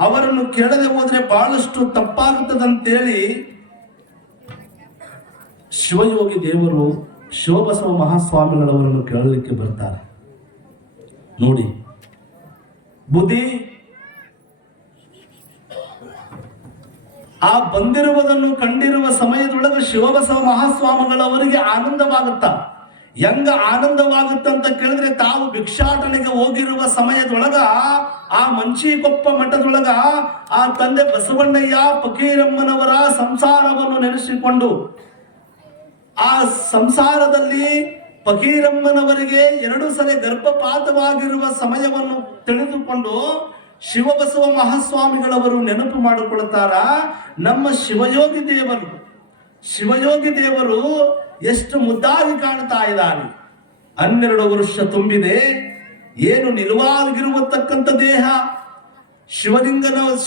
ಅವರನ್ನು ಕೇಳದೆ ಹೋದ್ರೆ ಬಹಳಷ್ಟು ತಪ್ಪಾಗುತ್ತದಂತೇಳಿ ಶಿವಯೋಗಿ ದೇವರು ಶಿವಬಸವ ಮಹಾಸ್ವಾಮಿಗಳವರನ್ನು ಕೇಳಲಿಕ್ಕೆ ಬರ್ತಾರೆ. ನೋಡಿ ಬುದ್ಧಿ ಆ ಬಂದಿರುವುದನ್ನು ಕಂಡಿರುವ ಸಮಯದೊಳಗೆ ಶಿವಬಸವ ಮಹಾಸ್ವಾಮಿಗಳವರಿಗೆ ಆನಂದವಾಗುತ್ತಾ. ಹೆಂಗ ಆನಂದವಾಗುತ್ತಂತ ಕೇಳಿದ್ರೆ ತಾವು ಭಿಕ್ಷಾಟನೆಗೆ ಹೋಗಿರುವ ಸಮಯದೊಳಗ ಆ ಮಂಚಿಕೊಪ್ಪ ಮಠದೊಳಗ ಆ ತಂದೆ ಬಸವಣ್ಣಯ್ಯ ಫಕೀರಮ್ಮನವರ ಸಂಸಾರವನ್ನು ನೆನೆಸಿಕೊಂಡು ಆ ಸಂಸಾರದಲ್ಲಿ ಫಕೀರಮ್ಮನವರಿಗೆ 2 ಸಲ ಗರ್ಭಪಾತವಾಗಿರುವ ಸಮಯವನ್ನು ತಿಳಿದುಕೊಂಡು ಶಿವಬಸವ ಮಹಾಸ್ವಾಮಿಗಳವರು ನೆನಪು ಮಾಡಿಕೊಳ್ತಾರ. ನಮ್ಮ ಶಿವಯೋಗಿ ದೇವರು ಎಷ್ಟು ಮುದ್ದಾಗಿ ಕಾಣ್ತಾ ಇದ್ದಾನೆ. 12 ವರ್ಷ ತುಂಬಿದೆ, ಏನು ನಿಲುವಾಗಿರುವತಕ್ಕಂಥ ದೇಹ.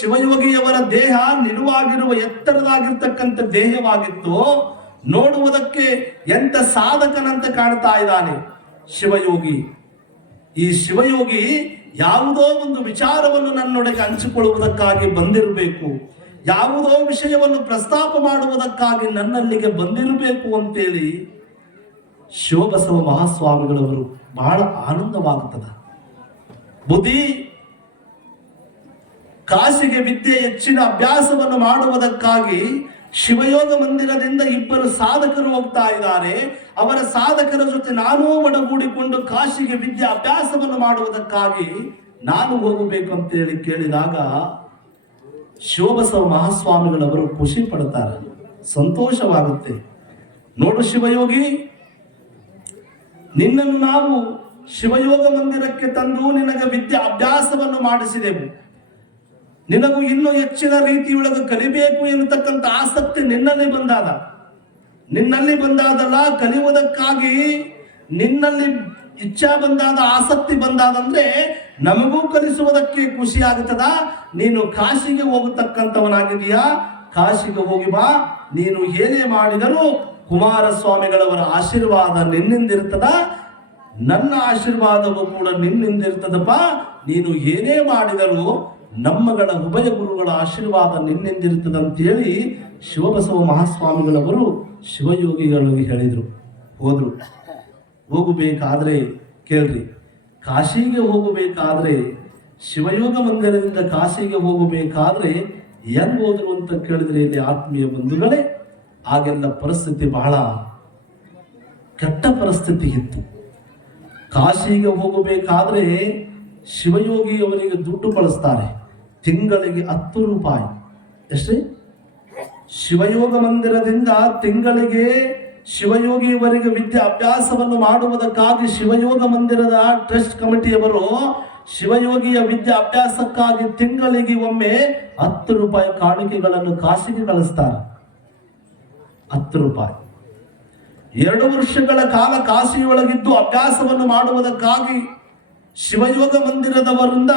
ಶಿವಯೋಗಿಯವರ ದೇಹ ನಿಲುವಾಗಿರುವ ಎತ್ತರದಾಗಿರ್ತಕ್ಕಂಥ ದೇಹವಾಗಿತ್ತು. ನೋಡುವುದಕ್ಕೆ ಎಂತ ಸಾಧಕನಂತೆ ಕಾಣ್ತಾ ಇದ್ದಾನೆ ಶಿವಯೋಗಿ. ಈ ಶಿವಯೋಗಿ ಯಾವುದೋ ಒಂದು ವಿಚಾರವನ್ನು ನನ್ನೊಳಗೆ ಹಂಚಿಕೊಳ್ಳುವುದಕ್ಕಾಗಿ ಬಂದಿರಬೇಕು, ಯಾವುದೋ ವಿಷಯವನ್ನು ಪ್ರಸ್ತಾಪ ಮಾಡುವುದಕ್ಕಾಗಿ ನನ್ನಲ್ಲಿಗೆ ಬಂದಿರಬೇಕು ಅಂತೇಳಿ ಶಿವಬಸವ ಮಹಾಸ್ವಾಮಿಗಳವರು ಬಹಳ ಆನಂದವಾಗುತ್ತದೆ. ಬುದ್ಧಿ ಕಾಶಿಗೆ ವಿದ್ಯೆ ಹೆಚ್ಚಿನ ಅಭ್ಯಾಸವನ್ನು ಮಾಡುವುದಕ್ಕಾಗಿ ಶಿವಯೋಗ ಮಂದಿರದಿಂದ 2 ಸಾಧಕರು ಹೋಗ್ತಾ ಇದ್ದಾರೆ. ಅವರ ಸಾಧಕರ ಜೊತೆ ನಾನೂ ಒಡಗೂಡಿಕೊಂಡು ಕಾಶಿಗೆ ವಿದ್ಯೆ ಅಭ್ಯಾಸವನ್ನು ಮಾಡುವುದಕ್ಕಾಗಿ ನಾನು ಹೋಗಬೇಕು ಅಂತೇಳಿ ಕೇಳಿದಾಗ ಶಿವಬಸವ ಮಹಾಸ್ವಾಮಿಗಳವರು ಖುಷಿ ಪಡ್ತಾರೆ, ಸಂತೋಷವಾಗುತ್ತೆ. ನೋಡು ಶಿವಯೋಗಿ, ನಿನ್ನನ್ನು ನಾವು ಶಿವಯೋಗ ಮಂದಿರಕ್ಕೆ ತಂದು ನಿನಗೆ ವಿದ್ಯೆ ಅಭ್ಯಾಸವನ್ನು ಮಾಡಿಸಿದೆವು. ನಿನಗೂ ಇನ್ನೂ ಹೆಚ್ಚಿನ ರೀತಿಯೊಳಗೆ ಕಲಿಬೇಕು ಎನ್ನತಕ್ಕಂಥ ಆಸಕ್ತಿ ನಿನ್ನಲ್ಲಿ ಬಂದಾದಲ್ಲ, ಕಲಿಯುವುದಕ್ಕಾಗಿ ನಿನ್ನಲ್ಲಿ ಇಚ್ಛಾ ಬಂದಾದ, ಆಸಕ್ತಿ ಬಂದಾದಂದ್ರೆ ನಮಗೂ ಕಲಿಸುವುದಕ್ಕೆ ಖುಷಿ ಆಗುತ್ತದ. ನೀನು ಕಾಶಿಗೆ ಹೋಗತಕ್ಕಂಥವನಾಗಿದೆಯಾ, ಕಾಶಿಗೆ ಹೋಗಿ ಬಾ. ನೀನು ಏನೇ ಮಾಡಿದರೂ ಕುಮಾರಸ್ವಾಮಿಗಳವರ ಆಶೀರ್ವಾದ ನಿನ್ನಿಂದಿರ್ತದ, ನನ್ನ ಆಶೀರ್ವಾದವು ಕೂಡ ನಿನ್ನಿಂದಿರ್ತದಪ್ಪ. ನೀನು ಏನೇ ಮಾಡಿದರೂ ನಮ್ಮಗಳ ಉಭಯ ಗುರುಗಳ ಆಶೀರ್ವಾದ ನಿನ್ನಿಂದಿರ್ತದಂತೇಳಿ ಶಿವಬಸವ ಮಹಾಸ್ವಾಮಿಗಳವರು ಶಿವಯೋಗಿಗಳಿಗೆ ಹೇಳಿದರು. ಹೋಗಬೇಕಾದ್ರೆ ಕೇಳ್ರಿ, ಕಾಶಿಗೆ ಹೋಗಬೇಕಾದ್ರೆ ಶಿವಯೋಗ ಮಂದಿರದಿಂದ ಕಾಶಿಗೆ ಹೋಗಬೇಕಾದ್ರೆ ಹೆಂಗ್ ಹೋದ್ರು ಅಂತ ಕೇಳಿದ್ರೆ ಇಲ್ಲಿ ಆತ್ಮೀಯ ಬಂಧುಗಳೇ, ಆಗೆಲ್ಲ ಪರಿಸ್ಥಿತಿ ಬಹಳ ಕೆಟ್ಟ ಪರಿಸ್ಥಿತಿ ಇತ್ತು. ಕಾಶಿಗೆ ಹೋಗಬೇಕಾದ್ರೆ ಶಿವಯೋಗಿಯವರಿಗೆ ದುಡ್ಡು ಬಳಸ್ತಾರೆ, ತಿಂಗಳಿಗೆ 10 ರೂಪಾಯಿ. ಎಷ್ಟೇ? ಶಿವಯೋಗ ಮಂದಿರದಿಂದ ತಿಂಗಳಿಗೆ ಶಿವಯೋಗಿಯವರಿಗೆ ವಿದ್ಯಾ ಅಭ್ಯಾಸವನ್ನು ಮಾಡುವುದಕ್ಕಾಗಿ ಶಿವಯೋಗ ಮಂದಿರದ ಟ್ರಸ್ಟ್ ಕಮಿಟಿಯವರು ಶಿವಯೋಗಿಯ ವಿದ್ಯಾ ಅಭ್ಯಾಸಕ್ಕಾಗಿ ತಿಂಗಳಿಗೆ ಒಮ್ಮೆ 10 ರೂಪಾಯಿ ಕಾಣಿಕೆಗಳನ್ನು ಕಾಶಿಗೆ ಕಳಿಸ್ತಾರೆ. 10 ರೂಪಾಯಿ. 2 ವರ್ಷಗಳ ಕಾಲ ಕಾಶಿಯೊಳಗಿದ್ದು ಅಭ್ಯಾಸವನ್ನು ಮಾಡುವುದಕ್ಕಾಗಿ ಶಿವಯೋಗ ಮಂದಿರದವರಿಂದ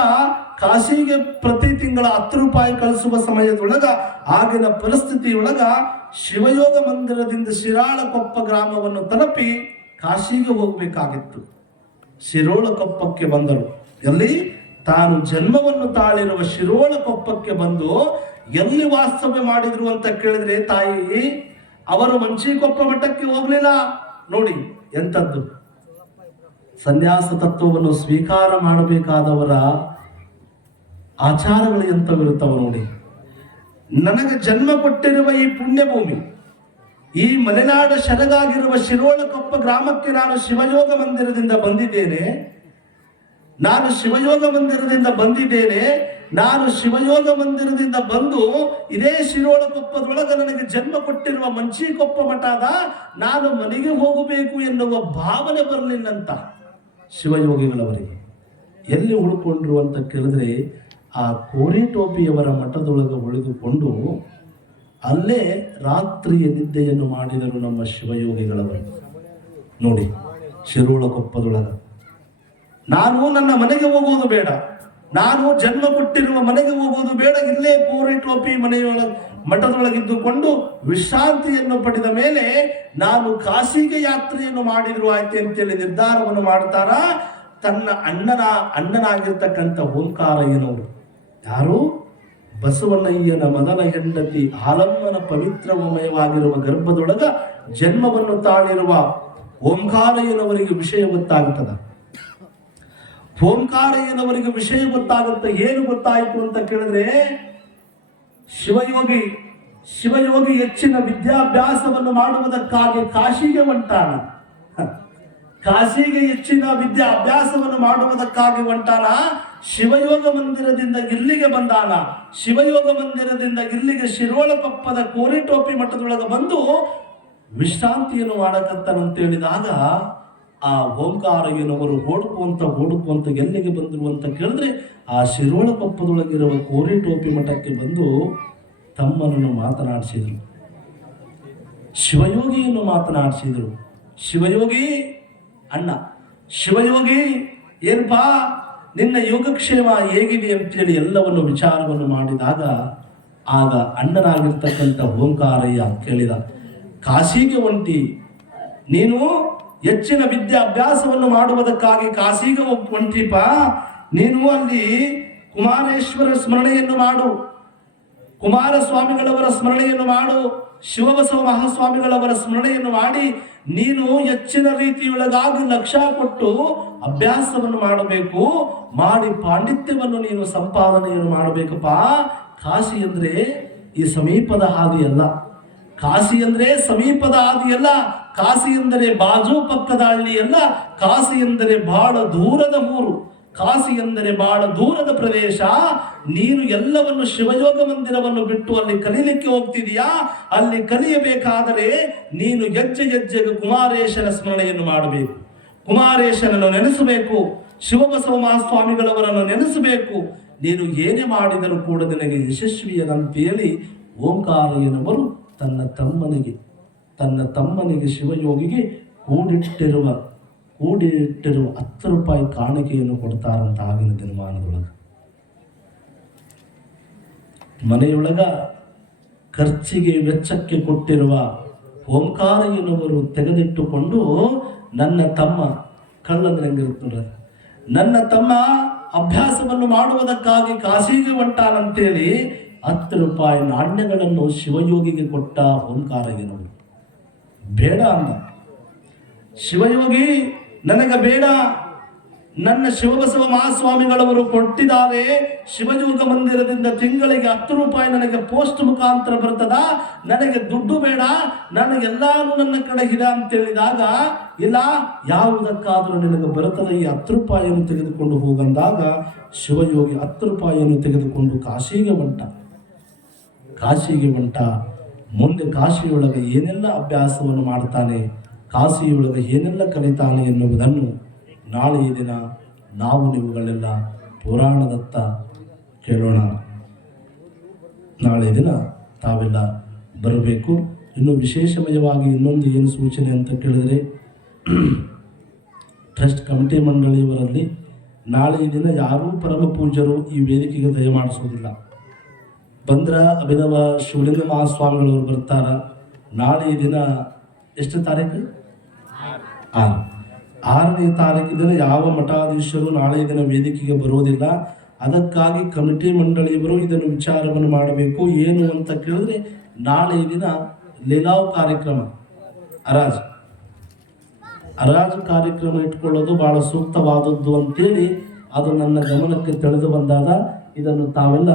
ಕಾಶಿಗೆ ಪ್ರತಿ ತಿಂಗಳ 10 ರೂಪಾಯಿ ಕಳಿಸುವ ಸಮಯದೊಳಗ ಆಗಿನ ಪರಿಸ್ಥಿತಿಯೊಳಗ ಶಿವಯೋಗ ಮಂದಿರದಿಂದ ಶಿರಾಳಕೊಪ್ಪ ಗ್ರಾಮವನ್ನು ತಲುಪಿ ಕಾಶಿಗೆ ಹೋಗಬೇಕಾಗಿತ್ತು. ಶಿರೋಳಕೊಪ್ಪಕ್ಕೆ ಬಂದರು. ಎಲ್ಲಿ ತಾನು ಜನ್ಮವನ್ನು ತಾಳಿರುವ ಶಿರೋಳಕೊಪ್ಪಕ್ಕೆ ಬಂದು ಎಲ್ಲಿ ವಾಸ್ತವ್ಯ ಮಾಡಿದ್ರು ಅಂತ ಕೇಳಿದ್ರೆ ತಾಯಿ ಅವರು ಮಂಚಿಕೊಪ್ಪ ಮಠಕ್ಕೆ ಹೋಗ್ಲಿಲ್ಲ. ನೋಡಿ ಎಂಥದ್ದು ಸನ್ಯಾಸ ತತ್ವವನ್ನು ಸ್ವೀಕಾರ ಮಾಡಬೇಕಾದವರ ಆಚಾರಗಳು ಎಂಥವಿರುತ್ತವ ನೋಡಿ. ನನಗೆ ಜನ್ಮ ಕೊಟ್ಟಿರುವ ಈ ಪುಣ್ಯಭೂಮಿ, ಈ ಮಲೆನಾಡ ಶರಗಾಗಿರುವ ಶಿರೋಳಕೊಪ್ಪ ಗ್ರಾಮಕ್ಕೆ ನಾನು ಶಿವಯೋಗ ಮಂದಿರದಿಂದ ಬಂದಿದ್ದೇನೆ. ನಾನು ಶಿವಯೋಗ ಮಂದಿರದಿಂದ ಬಂದು ಇದೇ ಶಿರೋಳಕೊಪ್ಪದೊಳಗೆ ನನಗೆ ಜನ್ಮ ಕೊಟ್ಟಿರುವ ಮಂಚಿಕೊಪ್ಪ ಮಠದ ನಾನು ಮನೆಗೆ ಹೋಗಬೇಕು ಎನ್ನುವ ಭಾವನೆ ಬರಲಿಲ್ಲಂತ ಶಿವಯೋಗಿಗಳವರಿಗೆ. ಎಲ್ಲಿ ಉಳ್ಕೊಂಡ್ರು ಅಂತ ಕೇಳಿದ್ರೆ ಆ ಕೋರಿಟೋಪಿಯವರ ಮಠದೊಳಗೆ ಉಳಿದುಕೊಂಡು ಅಲ್ಲೇ ರಾತ್ರಿಯ ನಿದ್ದೆಯನ್ನು ಮಾಡಿದರು ನಮ್ಮ ಶಿವಯೋಗಿಗಳವರು. ನೋಡಿ ಶಿರೋಳಕೊಪ್ಪದೊಳಗೆ ನಾನು ನನ್ನ ಮನೆಗೆ ಹೋಗುವುದು ಬೇಡ, ನಾನು ಜನ್ಮ ಕೊಟ್ಟಿರುವ ಮನೆಗೆ ಹೋಗುವುದು ಬೇಡ, ಇಲ್ಲೇ ಕೋರಿಟೋಪಿ ಮನೆಯೊಳಗೆ ಮಠದೊಳಗಿದ್ದುಕೊಂಡು ವಿಶ್ರಾಂತಿಯನ್ನು ಪಡೆದ ಮೇಲೆ ನಾನು ಕಾಶಿಗೆ ಯಾತ್ರೆಯನ್ನು ಮಾಡಿದ್ರು ಆಯ್ತು ಅಂತೇಳಿ ನಿರ್ಧಾರವನ್ನು ಮಾಡ್ತಾರ. ತನ್ನ ಅಣ್ಣನಾಗಿರ್ತಕ್ಕಂಥ ಓಂಕಾರಯ್ಯನವರು, ಯಾರು ಬಸವಣ್ಣಯ್ಯನ ಮೊದಲ ಹೆಂಡತಿ ಹಾಲಮ್ಮನ ಪವಿತ್ರಮಯವಾಗಿರುವ ಗರ್ಭದೊಳಗ ಜನ್ಮವನ್ನು ತಾಳಿರುವ ಓಂಕಾರಯ್ಯನವರಿಗೆ ವಿಷಯ ಗೊತ್ತಾಗುತ್ತದೆ. ಓಂಕಾರಯ್ಯನವರಿಗೆ ವಿಷಯ ಗೊತ್ತಾಗುತ್ತೆ. ಏನು ಗೊತ್ತಾಯಿತು ಅಂತ ಕೇಳಿದ್ರೆ ಶಿವಯೋಗಿ ಹೆಚ್ಚಿನ ವಿದ್ಯಾಭ್ಯಾಸವನ್ನು ಮಾಡುವುದಕ್ಕಾಗಿ ಕಾಶಿಗೆ ಹೊಂಟಾನ. ಕಾಶಿಗೆ ಹೆಚ್ಚಿನ ವಿದ್ಯಾಭ್ಯಾಸವನ್ನು ಮಾಡುವುದಕ್ಕಾಗಿ ಹೊಂಟಾನ. ಶಿವಯೋಗ ಮಂದಿರದಿಂದ ಇಲ್ಲಿಗೆ ಬಂದಾನ. ಶಿವಯೋಗ ಮಂದಿರದಿಂದ ಇಲ್ಲಿಗೆ ಶಿರೋಳಕೊಪ್ಪದ ಕೋರಿಟೋಪಿ ಮಠದೊಳಗೆ ಬಂದು ವಿಶ್ರಾಂತಿಯನ್ನು ಮಾಡಕತ್ತನಂತ ಹೇಳಿದಾಗ ಆ ಓಂಕಾರಯ್ಯನವರು ಓಡ್ಕೊಂತ ಎಲ್ಲಿಗೆ ಬಂದರು ಅಂತ ಕೇಳಿದ್ರೆ ಆ ಶಿರೋಳಕೊಪ್ಪದೊಳಗಿರುವ ಕೋರಿಟೋಪಿ ಮಠಕ್ಕೆ ಬಂದು ತಮ್ಮನನ್ನು ಮಾತನಾಡಿಸಿದರು, ಶಿವಯೋಗಿಯನ್ನು ಮಾತನಾಡಿಸಿದರು. ಶಿವಯೋಗಿ ಅಣ್ಣ, ಶಿವಯೋಗಿ ಏನಪ್ಪಾ ನಿನ್ನ ಯೋಗಕ್ಷೇಮ ಹೇಗಿದೆ ಅಂತೇಳಿ ಎಲ್ಲವನ್ನು ವಿಚಾರವನ್ನು ಮಾಡಿದಾಗ ಆಗ ಅಣ್ಣನಾಗಿರ್ತಕ್ಕಂಥ ಓಂಕಾರಯ್ಯ ಕೇಳಿದ, ಕಾಶಿಗೆ ಹೊಂಟಿ ನೀನು ಹೆಚ್ಚಿನ ವಿದ್ಯಾಭ್ಯಾಸವನ್ನು ಮಾಡುವುದಕ್ಕಾಗಿ ಕಾಶಿಗೆ ಹೊಂಟಿಪ, ನೀನು ಅಲ್ಲಿ ಕುಮಾರೇಶ್ವರ ಸ್ಮರಣೆಯನ್ನು ಮಾಡು, ಕುಮಾರಸ್ವಾಮಿಗಳವರ ಸ್ಮರಣೆಯನ್ನು ಮಾಡು, ಶಿವಬಸವ ಮಹಾಸ್ವಾಮಿಗಳವರ ಸ್ಮರಣೆಯನ್ನು ಮಾಡಿ ನೀನು ಹೆಚ್ಚಿನ ರೀತಿಯೊಳಗಾಗಿ ಲಕ್ಷ್ಯ ಕೊಟ್ಟು ಅಭ್ಯಾಸವನ್ನು ಮಾಡಬೇಕು, ಮಾಡಿ ಪಾಂಡಿತ್ಯವನ್ನು ನೀನು ಸಂಪಾದನೆಯನ್ನು ಮಾಡಬೇಕಪ್ಪ. ಕಾಶಿ ಅಂದ್ರೆ ಈ ಸಮೀಪದ ಹಾದಿಯಲ್ಲ, ಕಾಶಿ ಅಂದ್ರೆ ಸಮೀಪದ ಹಾದಿಯಲ್ಲ, ಕಾಶಿ ಎಂದರೆ ಬಾಜು ಪಕ್ಕದ ಹಳ್ಳಿಯಲ್ಲ, ಕಾಶಿ ಎಂದರೆ ಬಹಳ ದೂರದ ಊರು, ಕಾಶಿ ಎಂದರೆ ಬಹಳ ದೂರದ ಪ್ರದೇಶ. ನೀನು ಎಲ್ಲವನ್ನು ಶಿವಯೋಗ ಮಂದಿರವನ್ನು ಬಿಟ್ಟು ಅಲ್ಲಿ ಕಲಿಲಿಕ್ಕೆ ಹೋಗ್ತಿದೀಯಾ? ಅಲ್ಲಿ ಕಲಿಯಬೇಕಾದರೆ ನೀನು ಹೆಜ್ಜೆಗೆ ಕುಮಾರೇಶನ ಸ್ಮರಣೆಯನ್ನು ಮಾಡಬೇಕು, ಕುಮಾರೇಶನನ್ನು ನೆನೆಸಬೇಕು, ಶಿವಬಸವ ಮಹಾಸ್ವಾಮಿಗಳವರನ್ನು ನೆನೆಸಬೇಕು. ನೀನು ಏನೇ ಮಾಡಿದರೂ ಕೂಡ ನಿನಗೆ ಯಶಸ್ವಿಯದಂತೇಳಿ ಓಂಕಾರಯ್ಯನವರು ತನ್ನ ತಮ್ಮನಿಗೆ ಶಿವಯೋಗಿಗೆ ಕೂಡಿಟ್ಟಿರುವ 10 ರೂಪಾಯಿ ಕಾಣಿಕೆಯನ್ನು ಕೊಡ್ತಾರಂತ ಆಗಿನ ದಿನಮಾನದೊಳಗೆ. ಮನೆಯೊಳಗ ಖರ್ಚಿಗೆ ವೆಚ್ಚಕ್ಕೆ ಕೊಟ್ಟಿರುವ ಓಂಕಾರಯ್ಯನವರು ತೆಗೆದಿಟ್ಟುಕೊಂಡು ನನ್ನ ತಮ್ಮ ಕಳ್ಳಂದ್ರಂಗಿರುತ್ತದೆ, ನನ್ನ ತಮ್ಮ ಅಭ್ಯಾಸವನ್ನು ಮಾಡುವುದಕ್ಕಾಗಿ ಕಾಶಿಗೆ ಹೊಂಟಾನಂತೇಳಿ 10 ರೂಪಾಯಿ ನಾಣ್ಯಗಳನ್ನು ಶಿವಯೋಗಿಗೆ ಕೊಟ್ಟ ಓಂಕಾರಯ್ಯನವರು. ಬೇಡ ಅಂದ ಶಿವಯೋಗಿ, ನನಗೆ ಬೇಡ, ನನ್ನ ಶಿವಬಸವ ಮಹಾಸ್ವಾಮಿಗಳವರು ಕೊಟ್ಟಿದ್ದಾರೆ, ಶಿವಯೋಗ ಮಂದಿರದಿಂದ ತಿಂಗಳಿಗೆ 10 ರೂಪಾಯಿ ನನಗೆ ಪೋಸ್ಟ್ ಮುಖಾಂತರ ಬರ್ತದ, ನನಗೆ ದುಡ್ಡು ಬೇಡ, ನನಗೆಲ್ಲಾನು ನನ್ನ ಕಡೆ ಹಿಡ ಅಂತ ಹೇಳಿದಾಗ, ಇಲ್ಲ ಯಾವುದಕ್ಕಾದರೂ ನಿನಗೆ ಬರುತ್ತದೆ, ಈ 10 ರೂಪಾಯಿಯನ್ನು ತೆಗೆದುಕೊಂಡು ಹೋಗಂದಾಗ ಶಿವಯೋಗಿ 10 ರೂಪಾಯಿಯನ್ನು ತೆಗೆದುಕೊಂಡು ಕಾಶಿಗೆ ಹೊಂಟ. ಮುಂದೆ ಕಾಶಿಯೊಳಗೆ ಏನೆಲ್ಲ ಅಭ್ಯಾಸವನ್ನು ಮಾಡ್ತಾನೆ, ಕಾಶಿಯೊಳಗೆ ಏನೆಲ್ಲ ಕಲಿತಾನೆ ಎನ್ನುವುದನ್ನು ನಾಳೆಯ ದಿನ ನಾವು ನೀವುಗಳೆಲ್ಲ ಪುರಾಣದತ್ತ ಕೇಳೋಣ. ನಾಳೆ ದಿನ ತಾವೆಲ್ಲ ಬರಬೇಕು. ಇನ್ನು ವಿಶೇಷಮಯವಾಗಿ ಇನ್ನೊಂದು ಏನು ಸೂಚನೆ ಅಂತ ಕೇಳಿದರೆ, ಟ್ರಸ್ಟ್ ಕಮಿಟಿ ಮಂಡಳಿಯವರಲ್ಲಿ ನಾಳೆ ಈ ದಿನ ಯಾರೂ ಪರಮ ಪೂಜ್ಯರು ಈ ವೇದಿಕೆಗೆ ದಯಮಾಡಿಸೋದಿಲ್ಲ. ಬಂದ್ರ ಅಭಿನವ ಶಿವಲಿಂಗ ಮಹಾಸ್ವಾಮಿಗಳವರು ಬರ್ತಾರ. ನಾಳೆ ಈ ದಿನ ಎಷ್ಟು ತಾರೀಕು? 6ನೇ ತಾರೀಕು ದಿನ ಯಾವ ಮಠಾಧೀಶರು ನಾಳೆ ದಿನ ವೇದಿಕೆಗೆ ಬರೋದಿಲ್ಲ. ಅದಕ್ಕಾಗಿ ಕಮಿಟಿ ಮಂಡಳಿಯವರು ಇದನ್ನು ವಿಚಾರವನ್ನು ಮಾಡಬೇಕು. ಏನು ಅಂತ ಕೇಳಿದ್ರೆ ನಾಳೆ ಈ ದಿನ ಲೀಲಾವ್ ಕಾರ್ಯಕ್ರಮ, ಹರಾಜು ಕಾರ್ಯಕ್ರಮ ಇಟ್ಕೊಳ್ಳೋದು ಬಹಳ ಸೂಕ್ತವಾದದ್ದು ಅಂತೇಳಿ ಅದು ನನ್ನ ಗಮನಕ್ಕೆ ತಿಳಿದು ಬಂದಾಗ ಇದನ್ನು ತಾವೆಲ್ಲ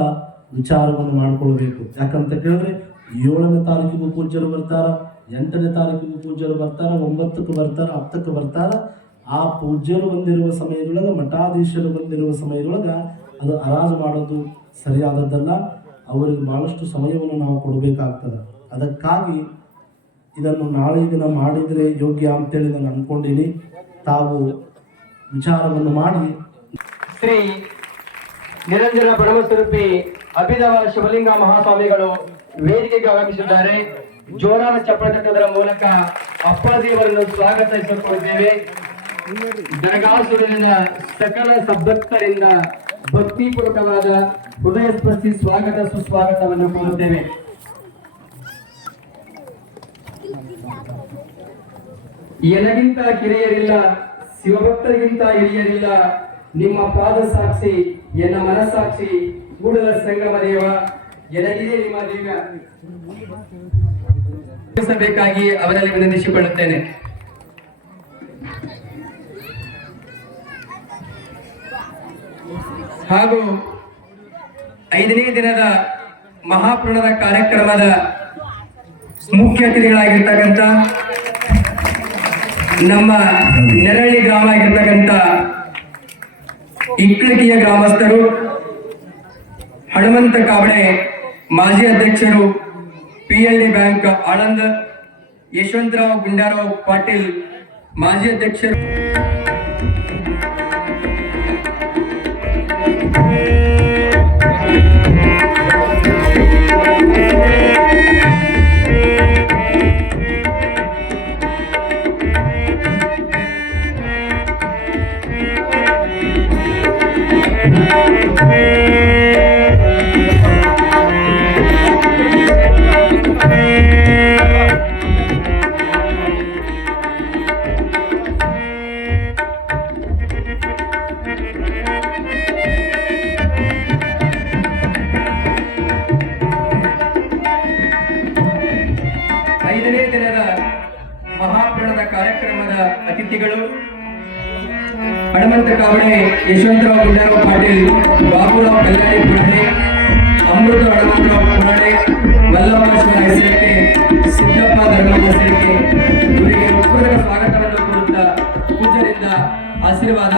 ವಿಚಾರವನ್ನು ಮಾಡಿಕೊಳ್ಬೇಕು. ಯಾಕಂತ ಕೇಳಿದ್ರೆ 7ನೇ ತಾರೀಕಿಗೂ ಪೂಜ್ಯರು ಬರ್ತಾರ, 8ನೇ ತಾರೀಕಿಗೂ ಪೂಜ್ಯರು ಬರ್ತಾರ, 9ಕ್ಕೆ ಬರ್ತಾರ, 10ಕ್ಕೆ ಬರ್ತಾರ. ಆ ಪೂಜ್ಯರು ಬಂದಿರುವ ಸಮಯದೊಳಗೆ, ಮಠಾಧೀಶರು ಬಂದಿರುವ ಸಮಯದೊಳಗೆ ಅದು ಹರಾಜು ಮಾಡೋದು ಸರಿಯಾದದ್ದಲ್ಲ. ಅವರಿಗೆ ಭಾಳಷ್ಟು ಸಮಯವನ್ನು ನಾವು ಕೊಡಬೇಕಾಗ್ತದೆ. ಅದಕ್ಕಾಗಿ ಇದನ್ನು ನಾಳೆ ದಿನ ಮಾಡಿದರೆ ಯೋಗ್ಯ ಅಂತೇಳಿ ನಾನು ಅಂದ್ಕೊಂಡಿನಿ. ತಾವು ವಿಚಾರವನ್ನು ಮಾಡಿ ಶ್ರೀ ನಿರಂಜನ ಪರಮಸ್ವರೂಪಿ ಅಭಿನವ ಶಿವಲಿಂಗ ಮಹಾಸ್ವಾಮಿಗಳು ವೇದಿಕೆಗೆ ಆಗಮಿಸಿದ್ದಾರೆ. ಜೋರಾದ ಚಪ್ಪಳ ತಟ್ಟುವುದರ ಮೂಲಕ ಅಪ್ಪಾಜಿಯವರನ್ನು ಸ್ವಾಗತಿಸಿಕೊಳ್ಳುತ್ತೇವೆ. ದರ್ಗಾಸುರನ ಸಕಲ ಸದ್ಭಕ್ತರಿಂದ ಭಕ್ತಿಪೂರ್ವಕವಾದ ಹೃದಯ ಸ್ಪರ್ಶಿ ಸ್ವಾಗತ ಸುಸ್ವಾಗತವನ್ನು ಕೋರುತ್ತೇವೆ. ಎನಗಿಂತ ಕಿರಿಯರಿಲ್ಲ, ಶಿವಭಕ್ತರಿಗಿಂತ ಹಿರಿಯರಿಲ್ಲ, ನಿಮ್ಮ ಪಾದ ಸಾಕ್ಷಿ ಎನ್ನ ಮನಸ್ಸಾಕ್ಷಿ, ಕೂಡಲ ಸಂಗಮ ದೇವ ಎನಗಿದೆ ನಿಮ್ಮ ದಿವ್ಯ ಬೇಕಾಗಿ ಅವರಲ್ಲಿ ವಿನಂತಿಸಿಕೊಳ್ಳುತ್ತೇನೆ. ಹಾಗೂ 5ನೇ ದಿನದ ಮಹಾಪುರಾಣದ ಕಾರ್ಯಕ್ರಮದ ಮುಖ್ಯ ಅತಿಥಿಗಳಾಗಿರ್ತಕ್ಕಂಥ ನಮ್ಮ ನೆರಳಿ ಗ್ರಾಮ ಆಗಿರ್ತಕ್ಕಂಥ ಇಕ್ಕಳಿಕೆಯ ಗ್ರಾಮಸ್ಥರು, ಹನುಮಂತ ಕಾವಡೆ ಮಾಜಿ ಅಧ್ಯಕ್ಷರು, PLD ಬ್ಯಾಂಕ್ ಆಳಂದ್, ಯಶವಂತರಾವ್ ಗುಂಡಾರಾವ್ ಪಾಟೀಲ್ ಮಾಜಿ ಅಧ್ಯಕ್ಷರು, ಕಾರ್ಯಕ್ರಮದ ಅತಿಥಿಗಳು ಹನುಮಂತ ಕಾವಡೆ, ಯಶವಂತರಾವ್ ಗುಂಡಾರಾವ್ ಪಾಟೀಲ್, ಬಾಬುರಾವ್ ಕಲ್ಯಾಣಿ ಪುರಾಣೆ, ಅಮೃತ ಹನುಮಂತರಾವ್ ಪುರಾಣೆ, ಮಲ್ಲಪ್ಪ ಹೆಸರಿಕೆ, ಸಿದ್ದಪ್ಪ ಧರ್ಮದ ಹೆಸರಿಕೆ, ಇವರಿಗೆ ಉತ್ಪೂರ್ವಕ ಸ್ವಾಗತವನ್ನು ಕೋರುತ್ತಾ ಪೂಜ್ಯರಿಂದ ಆಶೀರ್ವಾದ.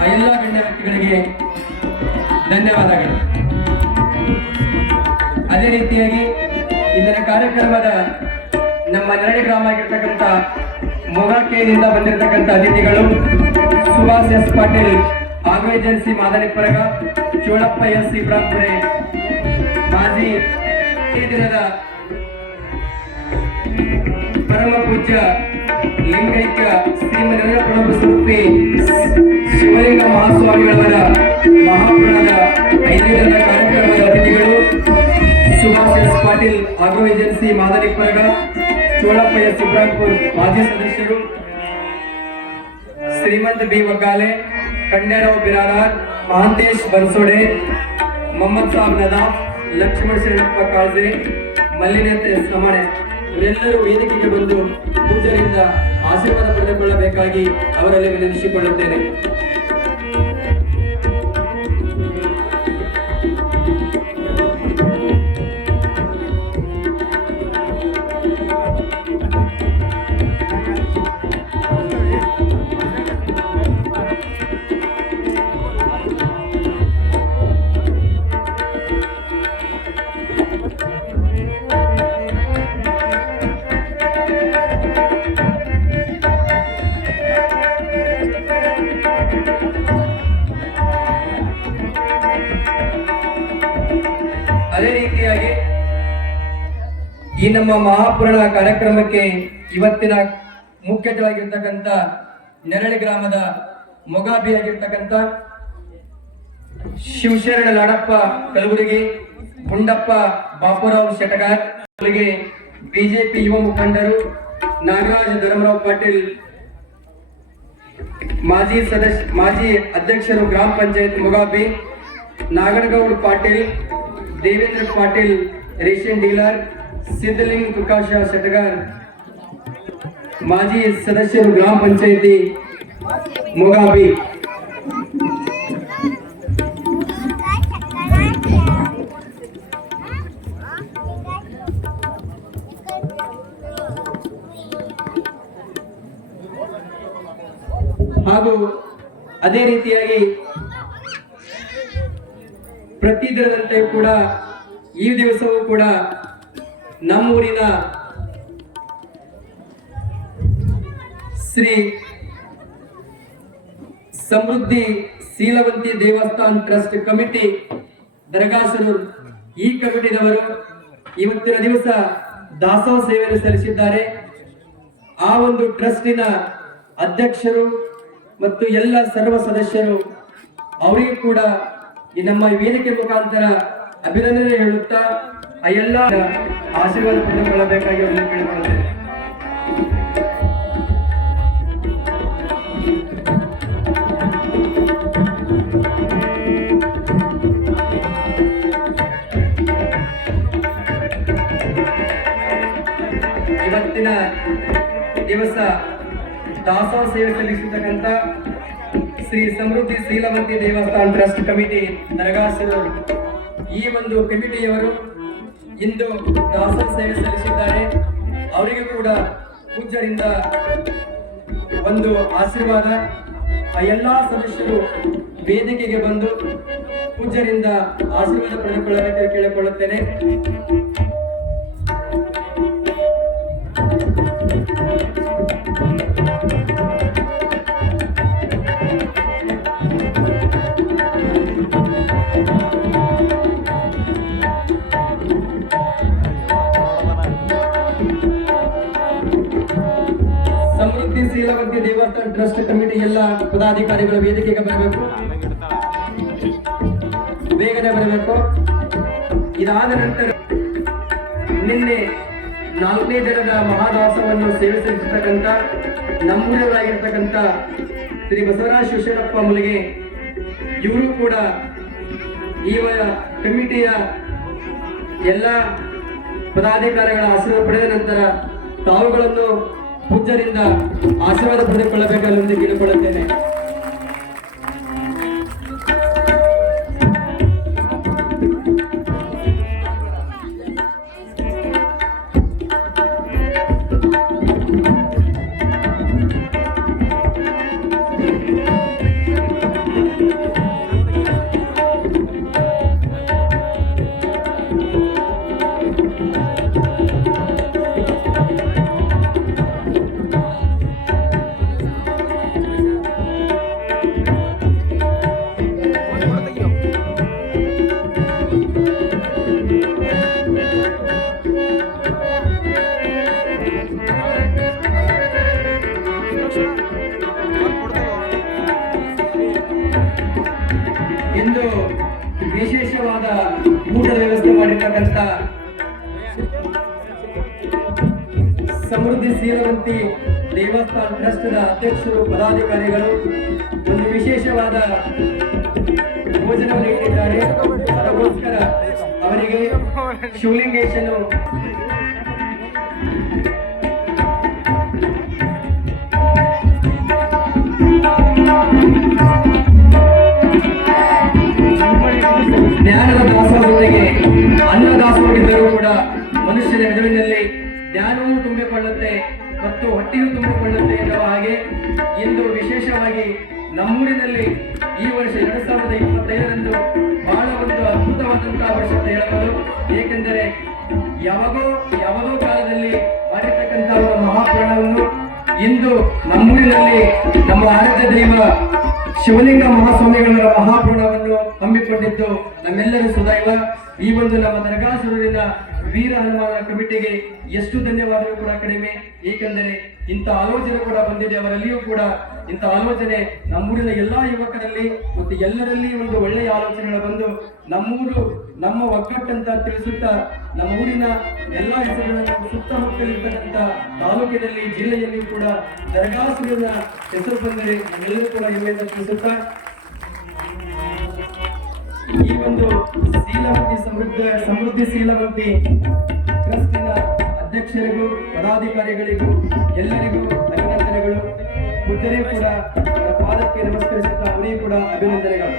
ಆ ಎಲ್ಲ ಗಣ್ಯ ವ್ಯಕ್ತಿಗಳಿಗೆ ಧನ್ಯವಾದಗಳು. ಅದೇ ರೀತಿಯಾಗಿ ಇಂದಿನ ಕಾರ್ಯಕ್ರಮದ ನಮ್ಮ ನೆರಳಿ ಗ್ರಾಮ ಆಗಿರ್ತಕ್ಕಂಥ ಮೊಗಾಕೆಯಿಂದ ಬಂದಿರತಕ್ಕಂಥ ಅತಿಥಿಗಳು ಸುಭಾಷ್ ಎಸ್ ಪಾಟೀಲ್, ಆಗೋ ಏಜೆನ್ಸಿ ಮಾದನಿಪುರಗ, ಚೋಳಪ್ಪ ಎಸ್ ಇಬ್ರಾಂಪುರೆ ಮಾಜಿ ಈ ದಿನದ ಪರಮ ಪೂಜ್ಯ ಲಿಂಗೈಕ್ಯ ಶ್ರೀಮಂತ ಪ್ರಭು ಸ್ವರೂಪಿ ಶಿವಲಿಂಗ ಮಹಾಸ್ವಾಮಿಗಳವರ ಮಹಾಪುರಾಣದ 5ನೇ ದಿನದ ಕಾರ್ಯಕ್ರಮದ ಅತಿಥಿಗಳು ಸುಭಾಷ್ ಎಸ್ ಪಾಟೀಲ್, ಆಗೋ ಏಜೆನ್ಸಿ ಮಾದನಿಪುರಗ, ಚೋಳಪ್ಪ ಎಸ್ ಇಬ್ರಾಂಪುರ್ ಮಾಜಿ ಸದಸ್ಯರು, ಶ್ರೀಮಂತ ಬಿ ವಗಾಲೆ, ಕನ್ಯಾರಾವ್ ಬಿರಾದಾರ್, ಮಹಾಂತೇಶ್ ಬನ್ಸೋಡೆ, ಮೊಹಮ್ಮದ್ ಸಾಬ್ ನದಾಫ್, ಲಕ್ಷ್ಮಣ ಶರಣಪ್ಪ ಕಾಳ್ಜೆ, ಮಲ್ಲಿನೇತ್ ಎಸ್ ನಮಣೆ ಇವರೆಲ್ಲರೂ ವೇದಿಕೆಗೆ ಬಂದು ಪೂಜೆಯಿಂದ ಆಶೀರ್ವಾದ ಪಡೆದುಕೊಳ್ಳಬೇಕಾಗಿ ಅವರಲ್ಲಿ ವಿನಂತಿಸಿಕೊಳ್ಳುತ್ತೇನೆ. ಅದೇ ರೀತಿಯಾಗಿ ಈ ನಮ್ಮ ಮಹಾಪುರಾಣ ಕಾರ್ಯಕ್ರಮಕ್ಕೆ ಇವತ್ತಿನ ಮುಖ್ಯವಾಗಿರ್ತಕ್ಕಂಥ ನೆರಳಿ ಗ್ರಾಮದ ಮೊಗಾಬಿ ಆಗಿರ್ತಕ್ಕಂಥ ಶಿವಶರಣ ಲಾಡಪ್ಪ ಕಲಬುರಗಿ, ಗುಂಡಪ್ಪ ಬಾಪುರಾವ್ ಶೆಟಗಾರ್ ಅವರಿಗೆ ಬಿಜೆಪಿ ಯುವ ಮುಖಂಡರು ನಾಗರಾಜ್ ಧರ್ಮರಾವ್ ಪಾಟೀಲ್ ಮಾಜಿ ಅಧ್ಯಕ್ಷರು ಗ್ರಾಮ ಪಂಚಾಯತ್ ಮೊಗಾಬಿ, ನಾಗನಗೌಡ್ ಪಾಟೀಲ್, ದೇವೇಂದ್ರ ಪಾಟೀಲ್ ರೇಷನ್ ಡೀಲರ್, ಸಿದ್ದಲಿಂಗ್ ಪ್ರಕಾಶ ಶೆಟಗಾರ್ ಮಾಜಿ ಸದಸ್ಯರು ಗ್ರಾಮ ಪಂಚಾಯತಿ ಮೊಗಾಬಿ. ಹಾಗೂ ಅದೇ ರೀತಿಯಾಗಿ ಪ್ರತಿ ದಿನದಂತೆ ಕೂಡ ಈ ದಿವಸವೂ ಕೂಡ ನಮ್ಮೂರಿನ ಶ್ರೀ ಸಮೃದ್ಧಿ ಶೀಲವಂತಿ ದೇವಸ್ಥಾನ ಟ್ರಸ್ಟ್ ಕಮಿಟಿ ದರಗಾಸರು ಈ ಕಮಿಟಿದವರು ಇವತ್ತಿನ ದಿವಸ ದಾಸೋಹ ಸೇವೆಯನ್ನು ಸಲ್ಲಿಸಿದ್ದಾರೆ. ಆ ಒಂದು ಟ್ರಸ್ಟಿನ ಅಧ್ಯಕ್ಷರು ಮತ್ತು ಎಲ್ಲ ಸರ್ವ ಸದಸ್ಯರು ಅವರಿಗೂ ಕೂಡ ಈ ನಮ್ಮ ವೇದಿಕೆ ಮುಖಾಂತರ ಅಭಿನಂದನೆ ಹೇಳುತ್ತಾ ಆ ಎಲ್ಲ ಆಶೀರ್ವಾದ ಪಡೆದುಕೊಳ್ಳಬೇಕಾಗಿ ಅವರನ್ನು ಕೇಳಿಕೊಳ್ಳುತ್ತೇನೆ. ಇವತ್ತಿನ ದಿವಸ ದಾಸೋಹ ಸೇವೆ ಸಲ್ಲಿಸತಕ್ಕಂಥ ಶ್ರೀ ಸಮೃದ್ಧಿ ಶೀಲವಂತಿ ದೇವಸ್ಥಾನ ಟ್ರಸ್ಟ್ ಕಮಿಟಿ ದರಗಾಸರು ಈ ಒಂದು ಕಮಿಟಿಯವರು ಇಂದು ದಾಸೋಹ ಸೇವೆ ಸಲ್ಲಿಸಿದ್ದಾರೆ. ಅವರಿಗೂ ಕೂಡ ಪೂಜ್ಯರಿಂದ ಒಂದು ಆಶೀರ್ವಾದ. ಆ ಎಲ್ಲಾ ಸದಸ್ಯರು ವೇದಿಕೆಗೆ ಬಂದು ಪೂಜ್ಯರಿಂದ ಆಶೀರ್ವಾದ ಪಡೆದುಕೊಳ್ಳಬೇಕೆಂದು ಕೇಳಿಕೊಳ್ಳುತ್ತೇನೆ. ಸಮೃದ್ಧಿ ಶೀಲವಂತಿ ದೇವಸ್ಥಾನ ಟ್ರಸ್ಟ್ ಕಮಿಟಿ ಎಲ್ಲ ಪದಾಧಿಕಾರಿಗಳು ವೇದಿಕೆಗೆ ಬರಬೇಕು, ಬೇಗನೆ ಬರಬೇಕು. ಇದಾದ ನಂತರ ನಿನ್ನೆ 4ನೇ ದಿನದ ಮಹಾದಾಸವನ್ನು ಸೇವೆ ಸಲ್ಲಿಸತಕ್ಕಂಥ ನಮ್ಮೂರವರಾಗಿರ್ತಕ್ಕಂಥ ಶ್ರೀ ಬಸವರಾಜ ಶಿವಶರಣಪ್ಪ ಮುಲಿಗೆ ಇವರು ಕೂಡ ಈ ಕಮಿಟಿಯ ಎಲ್ಲ ಪದಾಧಿಕಾರಿಗಳ ಆಶೀರ್ವಾದ ಪಡೆದ ನಂತರ ತಾವುಗಳನ್ನು ಪೂಜ್ಯರಿಂದ ಆಶೀರ್ವಾದ ಪಡೆದುಕೊಳ್ಳಬೇಕೆಂದು ಕೇಳಿಕೊಳ್ಳುತ್ತೇನೆ. ಇಂದು ವಿಶೇಷವಾದ ಊಟದ ವ್ಯವಸ್ಥೆ ಮಾಡಿರ್ತಕ್ಕಂಥ ಸಮೃದ್ಧಿ ಶೀಲವಂತಿ ದೇವಸ್ಥಾನ ಟ್ರಸ್ಟ್ನ ಅಧ್ಯಕ್ಷರು ಪದಾಧಿಕಾರಿಗಳು ಒಂದು ವಿಶೇಷವಾದ ಭೋಜನವನ್ನು ಇಟ್ಟಿದ್ದಾರೆ. ಅದಕ್ಕೋಸ್ಕರ ಅವರಿಗೆ ಶಿವಲಿಂಗೇಶನು ಜ್ಞಾನದ ದಾಸೋಹದೊಂದಿಗೆ ಅನ್ನ ದಾಸೋಹಿದ್ದರೂ ಕೂಡ ಮನುಷ್ಯನ ಮೆದುಳಿನಲ್ಲಿ ಜ್ಞಾನವೂ ತುಂಬಿಕೊಳ್ಳುತ್ತೆ ಮತ್ತು ಹೊಟ್ಟೆಯೂ ತುಂಬಿಕೊಳ್ಳುತ್ತೆ ಎನ್ನುವ ಹಾಗೆ ಇಂದು ವಿಶೇಷವಾಗಿ ನಮ್ಮೂರಿನಲ್ಲಿ ಈ ವರ್ಷ 2025ರಂದು ಬಹಳ ಒಂದು ಅದ್ಭುತವಾದಂತಹ ವರ್ಷ ಅಂತ ಹೇಳಬಹುದು. ಏಕೆಂದರೆ ಯಾವಾಗೋ ಕಾಲದಲ್ಲಿ ಮಾಡಿರ್ತಕ್ಕಂತಹ ಒಂದು ಮಹಾಪುರಾಣವನ್ನು ಇಂದು ನಮ್ಮೂರಿನಲ್ಲಿ ನಮ್ಮ ಆರಾಧ್ಯ ದೈವ ಶಿವಲಿಂಗ ಮಹಾಸ್ವಾಮಿಗಳ ಮಹಾಪುರಾಣವನ್ನು ಹಮ್ಮಿಕೊಂಡಿದ್ದು ನಮ್ಮೆಲ್ಲರೂ ಸದೈವ ಈ ಒಂದು ನಮ್ಮ ದರಗಾಸುರೂರಿನ ವೀರ ಹನುಮಾನ ಕಮಿಟಿಗೆ ಎಷ್ಟು ಧನ್ಯವಾದಗಳು ಕೂಡ ಕಡಿಮೆ. ಏಕೆಂದರೆ ಇಂಥ ಆಲೋಚನೆ ಕೂಡ ಬಂದಿದೆ ಅವರಲ್ಲಿಯೂ ಕೂಡ. ಇಂಥ ಆಲೋಚನೆ ನಮ್ಮೂರಿನ ಎಲ್ಲಾ ಯುವಕರಲ್ಲಿ ಮತ್ತು ಎಲ್ಲರಲ್ಲಿ ಒಂದು ಒಳ್ಳೆಯ ಆಲೋಚನೆಗಳು ಬಂದು ನಮ್ಮೂರು ನಮ್ಮ ಒಗ್ಗಟ್ಟಂತ ತಿಳಿಸುತ್ತಾ ನಮ್ಮೂರಿನ ಎಲ್ಲಾ ಹೆಸರುಗಳನ್ನು ಸುತ್ತಮುತ್ತಲಿರ್ತಕ್ಕಂಥ ತಾಲೂಕಿನಲ್ಲಿ ಜಿಲ್ಲೆಯಲ್ಲಿಯೂ ಕೂಡ ದರ್ಗಾಸುರನ ಹೆಸರು ಬಂದರೆ ನಮ್ಮೆಲ್ಲರೂ ಕೂಡ ಹೆಮ್ಮೆಯಿಂದ ತಿಳಿಸುತ್ತಾ ಈ ಒಂದು ಸಮೃದ್ಧಿ ಶೀಲವಂತಿ ಟ್ರಸ್ಟಿನ ಅಧ್ಯಕ್ಷರಿಗೂ ಪದಾಧಿಕಾರಿಗಳಿಗೂ ಎಲ್ಲರಿಗೂ ಅಭಿನಂದನೆಗಳು. ಬುದ್ಧರೇ ಕೂಡ ಅವರ ಪಾದಕ್ಕೆ ನಮಸ್ಕರಿಸುತ್ತಾ ಅವರಿಗೂ ಕೂಡ ಅಭಿನಂದನೆಗಳು.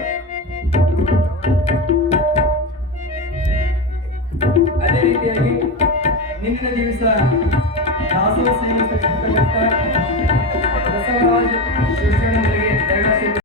ಅದೇ ರೀತಿಯಾಗಿ ನಿನ್ನಿನ ದಿವಸ ದಾಸೋಹ ಸೇವೆ ಸಲ್ಲಿಸತಕ್ಕಂಥ ಬಸವರಾಜ್ ಶಿವಶರಣರಿಗೆ ದರ್ಗಾ ಸೇವೆ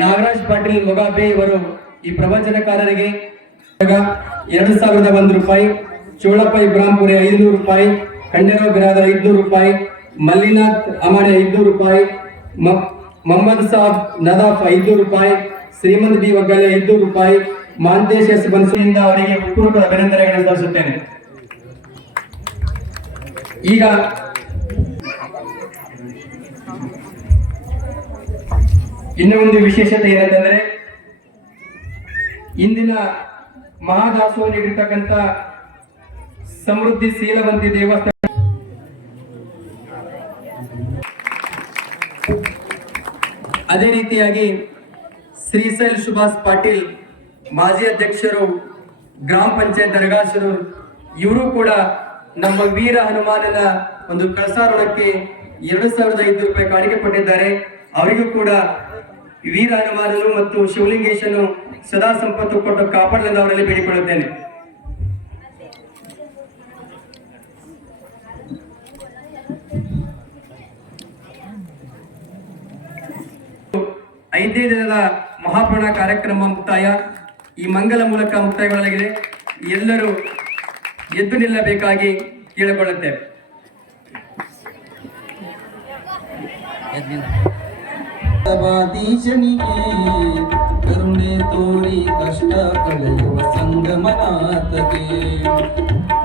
ನಾಗರಾಜ್ ಪಾಟೀಲ್ ಮೊಗಾಬೆ ಇವರು ಈ ಪ್ರವಚನಕಾರರಿಗೆ 2001 ರೂಪಾಯಿ, ಚೋಳಪ್ಪ ಇಬ್ರಾಂಪುರಿ 500 ರೂಪಾಯಿ, ಖಂಡೇರಾವ್ ಬಿರಾದರ್ 500 ರೂಪಾಯಿ, ಮಲ್ಲಿನಾಥ್ ಅಮಾಡೆ 500 ರೂಪಾಯಿ, ಮೊಹಮ್ಮದ್ ಸಾಬ್ ನದಾಫ್ 500 ರೂಪಾಯಿ, ಶ್ರೀಮಂತ್ ಬಿ ಒಗ್ಗಲೆ 500 ರೂಪಾಯಿ, ಮಾಂತೇಶ್ ಎಸ್ ಬನ್ಸುಯಿಂದ ಅವರಿಗೆ ಹುಟ್ಟುಹಬ್ಬದ ಅಭಿನಂದನೆಗಳನ್ನು ಸಲ್ಲಿಸುತ್ತೇನೆ. ಈಗ ಇನ್ನೂ ಒಂದು ವಿಶೇಷತೆ ಏನಂತಂದ್ರೆ ಇಂದಿನ ಮಹಾದಾಸೋಹನಿಗಿರ್ತಕ್ಕಂಥ ಸಮೃದ್ಧಿ ಶೀಲವಂತಿ ದೇವಸ್ಥಾನ ಅದೇ ರೀತಿಯಾಗಿ ಶ್ರೀಶೈಲ್ ಸುಭಾಷ್ ಪಾಟೀಲ್ ಮಾಜಿ ಅಧ್ಯಕ್ಷರು ಗ್ರಾಮ ಪಂಚಾಯತ್ ದರ್ಗಾಶರು ಇವರು ಕೂಡ ನಮ್ಮ ವೀರ ಹನುಮಾನನ ಒಂದು ಕಳಸಾರೋಹಣಕ್ಕೆ 2500 ರೂಪಾಯಿ ಕಾಣಿಕೆ ಕೊಟ್ಟಿದ್ದಾರೆ. ಅವರಿಗೂ ಕೂಡ ವೀರ ಹನುಮಾನನು ಮತ್ತು ಶಿವಲಿಂಗೇಶನು ಸದಾ ಸಂಪತ್ತು ಕೊಟ್ಟು ಕಾಪಾಡಲೆಂದು ಅವರಲ್ಲಿ ಬೇಡಿಕೊಳ್ಳುತ್ತೇನೆ. ಐದೇ ದಿನದ ಮಹಾಪ್ರಾಣ ಕಾರ್ಯಕ್ರಮ ಮುಕ್ತಾಯ ಈ ಮಂಗಲ ಮೂಲಕ ಮುಕ್ತಾಯಗೊಳ್ಳಲಾಗಿದೆ. ಎಲ್ಲರೂ ಎದ್ದು ನಿಲ್ಲಬೇಕಾಗಿ ಕೇಳಿಕೊಳ್ಳುತ್ತೇವೆ. ಸಭಾಧೀಶನಿಗೆ ಕರುಣೆ ತೋರಿ ಕಷ್ಟ ಕಳೆಯುವ ಸಂಗಮನಾಥಗೆ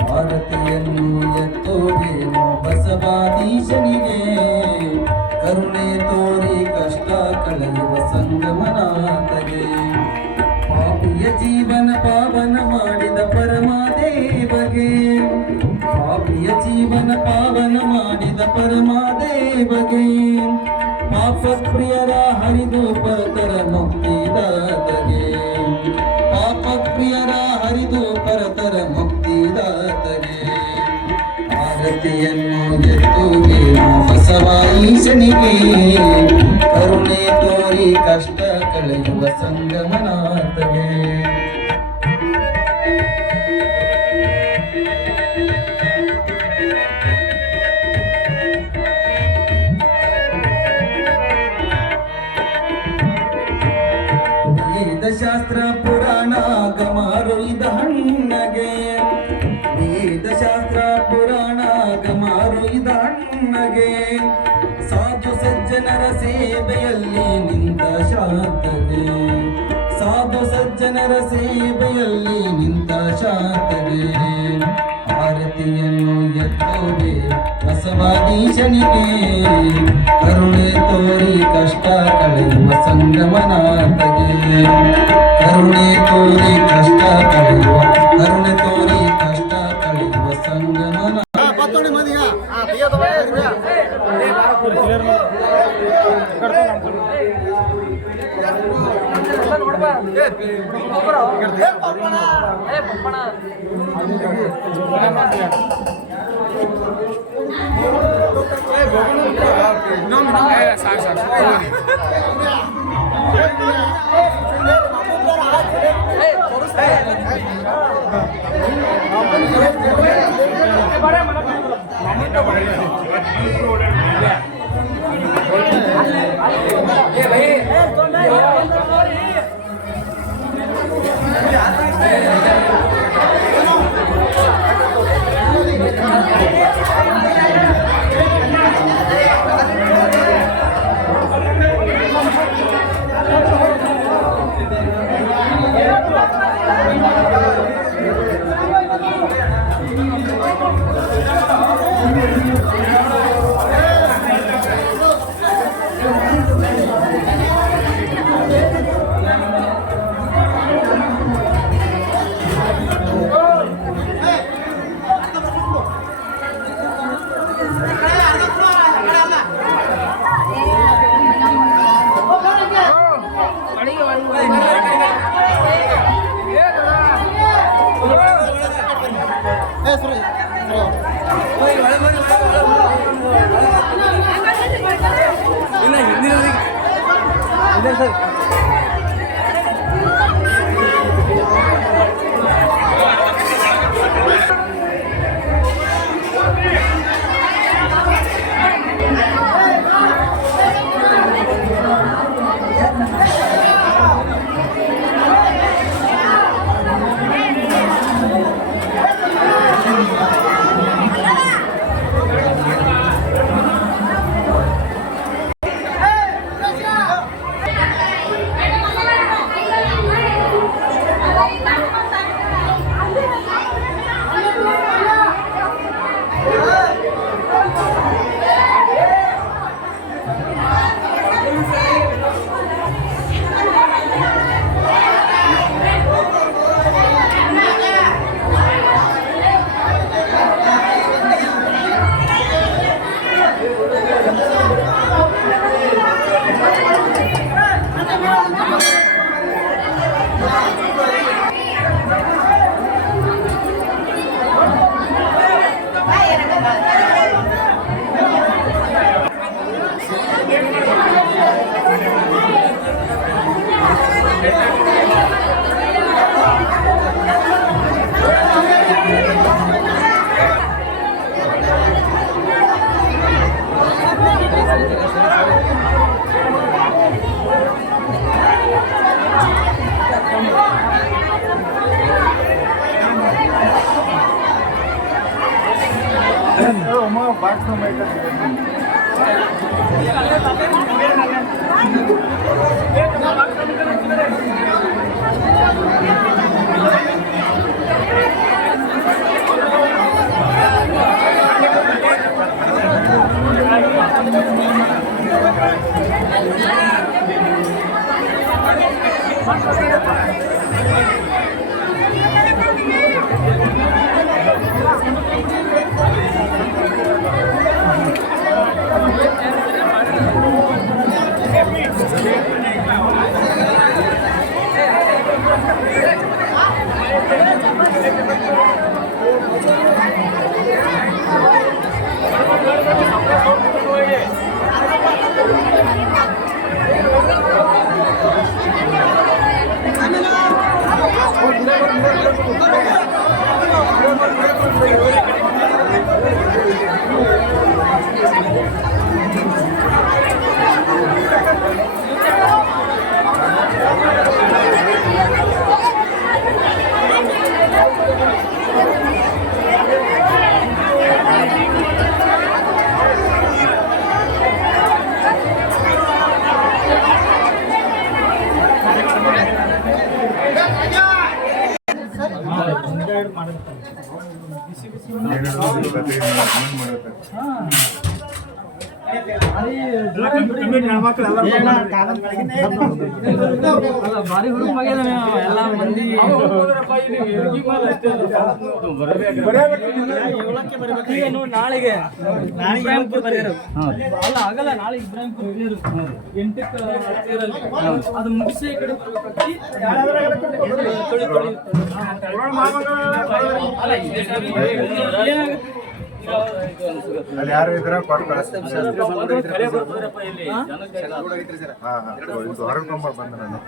ಭಾರತೀಯನ್ನು ಎತ್ತೋದೇನು ಬಸವಾಧೀಶನಿಗೆ ಕರುಣೆ ತೋರಿ ಕಷ್ಟ ಜೀವನ ಪಾವನ ಮಾಡಿದ ಪರಮಾದೇವಗೆ, ಪಾಪಿಯ ಜೀವನ ಪಾವನ ಮಾಡಿದ ಪರಮಾದೇವಗೆ, ಪಾಪ ಪ್ರಿಯರ ಹರಿದು ಪರತರ ಮುಕ್ತಿದಾತಗೆ, ಪಾಪ ಪ್ರಿಯರ ಹರಿದು ಪರತರ ಮುಕ್ತಿದಾತಗೆ, ಆರತಿಯನ್ನು ಎತ್ತುವೆ ಬಸವ ಈಶನಿಗೆ, ಕರುಣೆ ತೋರಿ ಕಷ್ಟ ಕಳೆಯುವ ಸಂಗಮನಾಥಗೆ. ವೇದಶಾಸ್ತ್ರ ಪುರಾಣ ಗಮಾರುಯಿದ ಹಣ್ಣಗೆ, ವೇದಶಾಸ್ತ್ರ ಪುರಾಣ ಗಮಾರುಯಿದ ಹಣ್ಣಗೆ, ಸಾಧು ಸಜ್ಜನರ ಸೇವೆಯಲ್ಲಿ ನಿಂತ ಶಾಂತಗೆ, ಸಾಧು ಸಜ್ಜನರ ಸೇವೆಯಲ್ಲಿ ನಿಂತ ಶಾಂತಗೆ, ಆರತಿಯನ್ನು ಎತ್ತೋವೆ ಬಸವಾದೀಶನಿಗೆ, ಕರುಣೆ ತೋರಿ ಕಷ್ಟ ಕಳೆಯುವ ಸಂಗಮನಾಥಗೆ, ಕರುಣೆ ತೋರಿ ಕಷ್ಟ ಕಳೆಯುವ, ಕರುಣೆ ತೋರಿ ಕಷ್ಟ ಕಳೆಯುವ ಸಂಗಮನ. ಭಾರಿ ಹುಡುಗ ಮಗೇನ ಎಲ್ಲ ಮಂದಿ ನಾಳೆಗೆ ಇಬ್ರಾಹಿಂಪುರ ಅಲ್ಲ ಆಗಲ್ಲ ನಾಳೆ ಇಬ್ರಾಹಿಂಪುರ ಎಂಟಕ್ಕೆ ಅದು ಮುಗಿಸಿ ಕಡೆ ಅಲ್ಲಿ ಯಾರು ಇದ್ರ ಹೊರಗೆ ಬಂದ ನಾನು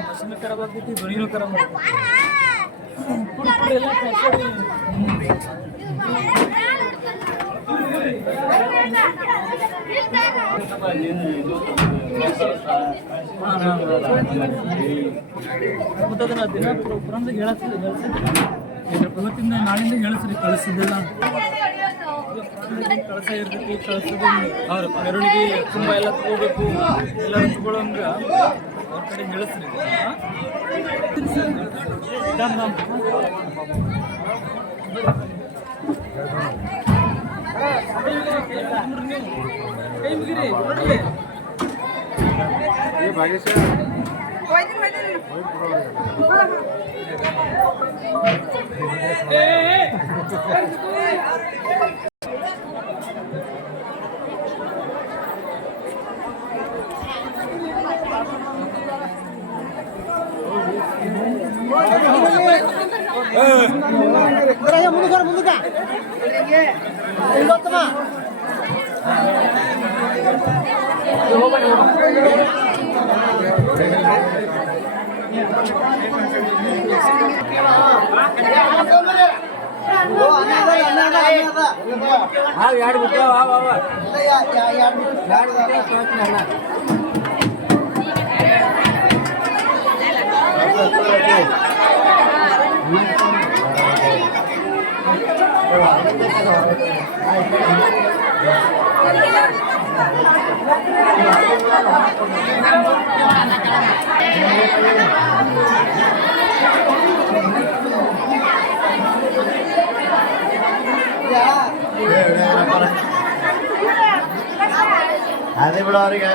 ಮಷಿನ್ ಖರಾಬ್ ಆಗ್ತೈತಿ ಧ್ವನಿನೂ ಖರಾಬ್ ಮತ್ತೆ ಅದನ್ನ ದಿನ ಪ್ರೋಗ್ರಾಮ್ದಾಗ ಇವತ್ತಿಂದ ನಾಳಿಂದ ಹೇಳಿಸ್ರಿ ಕಳಿಸಿದ್ದೆಲ್ಲ ಕಳಸ ಇರ್ತೈತಿ ಕಳಿಸೋದು ಅವ್ರ ಮೆರವಣಿಗೆ ತುಂಬ ಎಲ್ಲ ತಗೋಬೇಕು ಎಲ್ಲರೂ ತಗೊಳ್ಳೋಂಗ ಅವ್ರ ಕಡೆ ಹೇಳಿಸ್ರಿ ಕೈ ಮುಗಿರಿ ನೋಡ್ರಿ ಅದೇ ಬಿಡ ಅವರಿಗೆ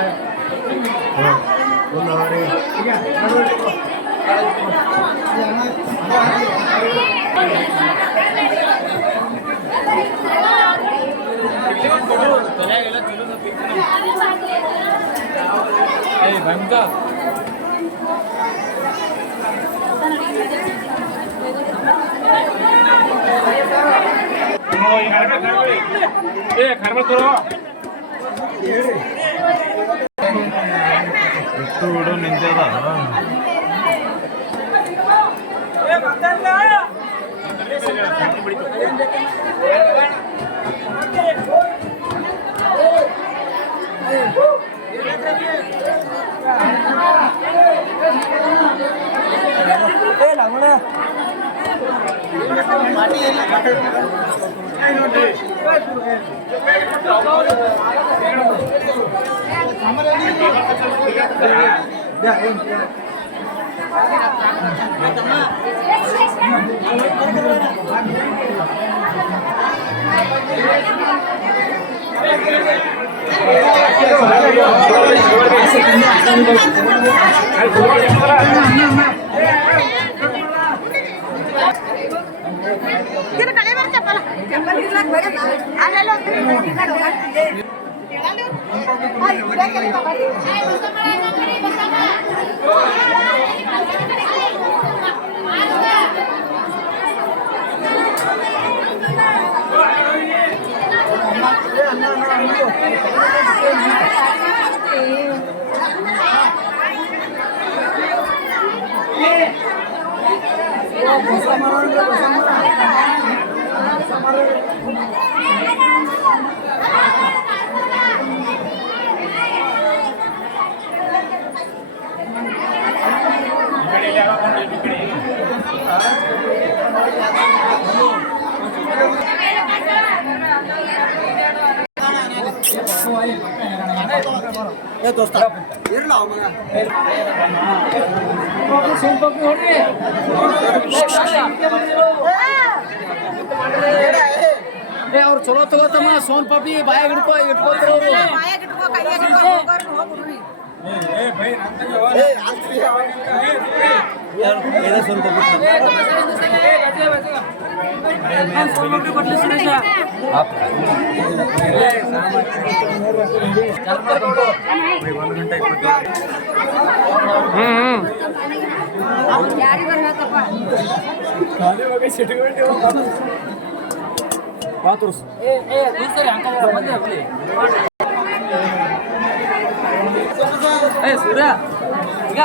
ಎಷ್ಟು ಬಿಡು ನಿಂತದ kita ಅವ್ರು ಚಲೋ ತಗೋತಮ್ಮ ಸೋನ್ ಪಾಪಿ ಬಾಯಾಗ ಇಟ್ಕೋತಾರ ಸೂರ್ಯ ಈಗ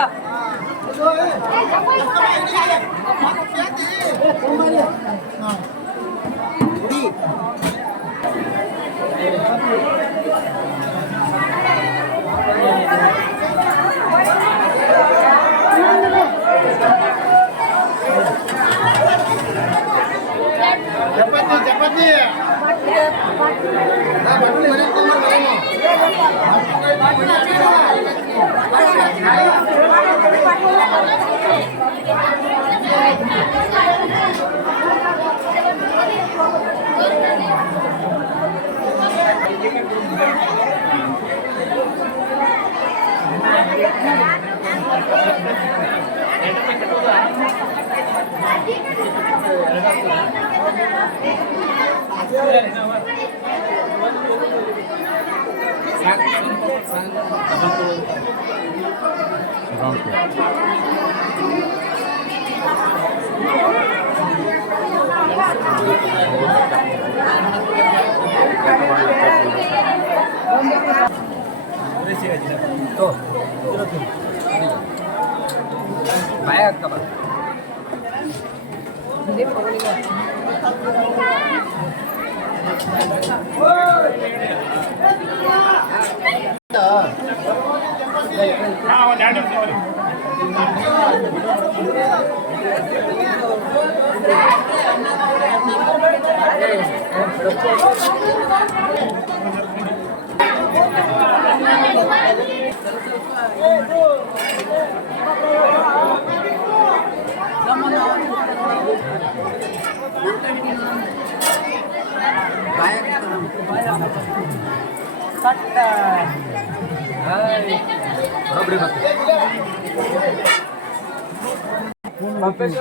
ಪಂಪೇಶ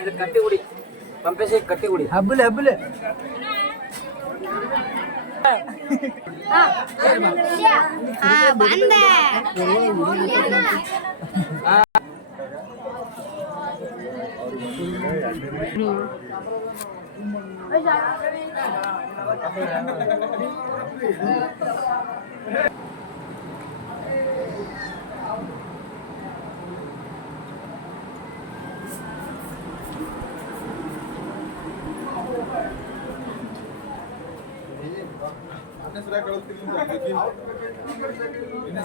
ಇದು ಕಟ್ಟಿಗುಡಿ ಪಂಪೇಶ ಕಟ್ಟಿಗುಡಿ ಹಬ್ಬಲೆ ಹಬ್ಬಲೆ ಬಂದೆ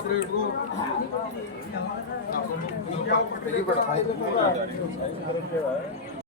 ಹೆಸರು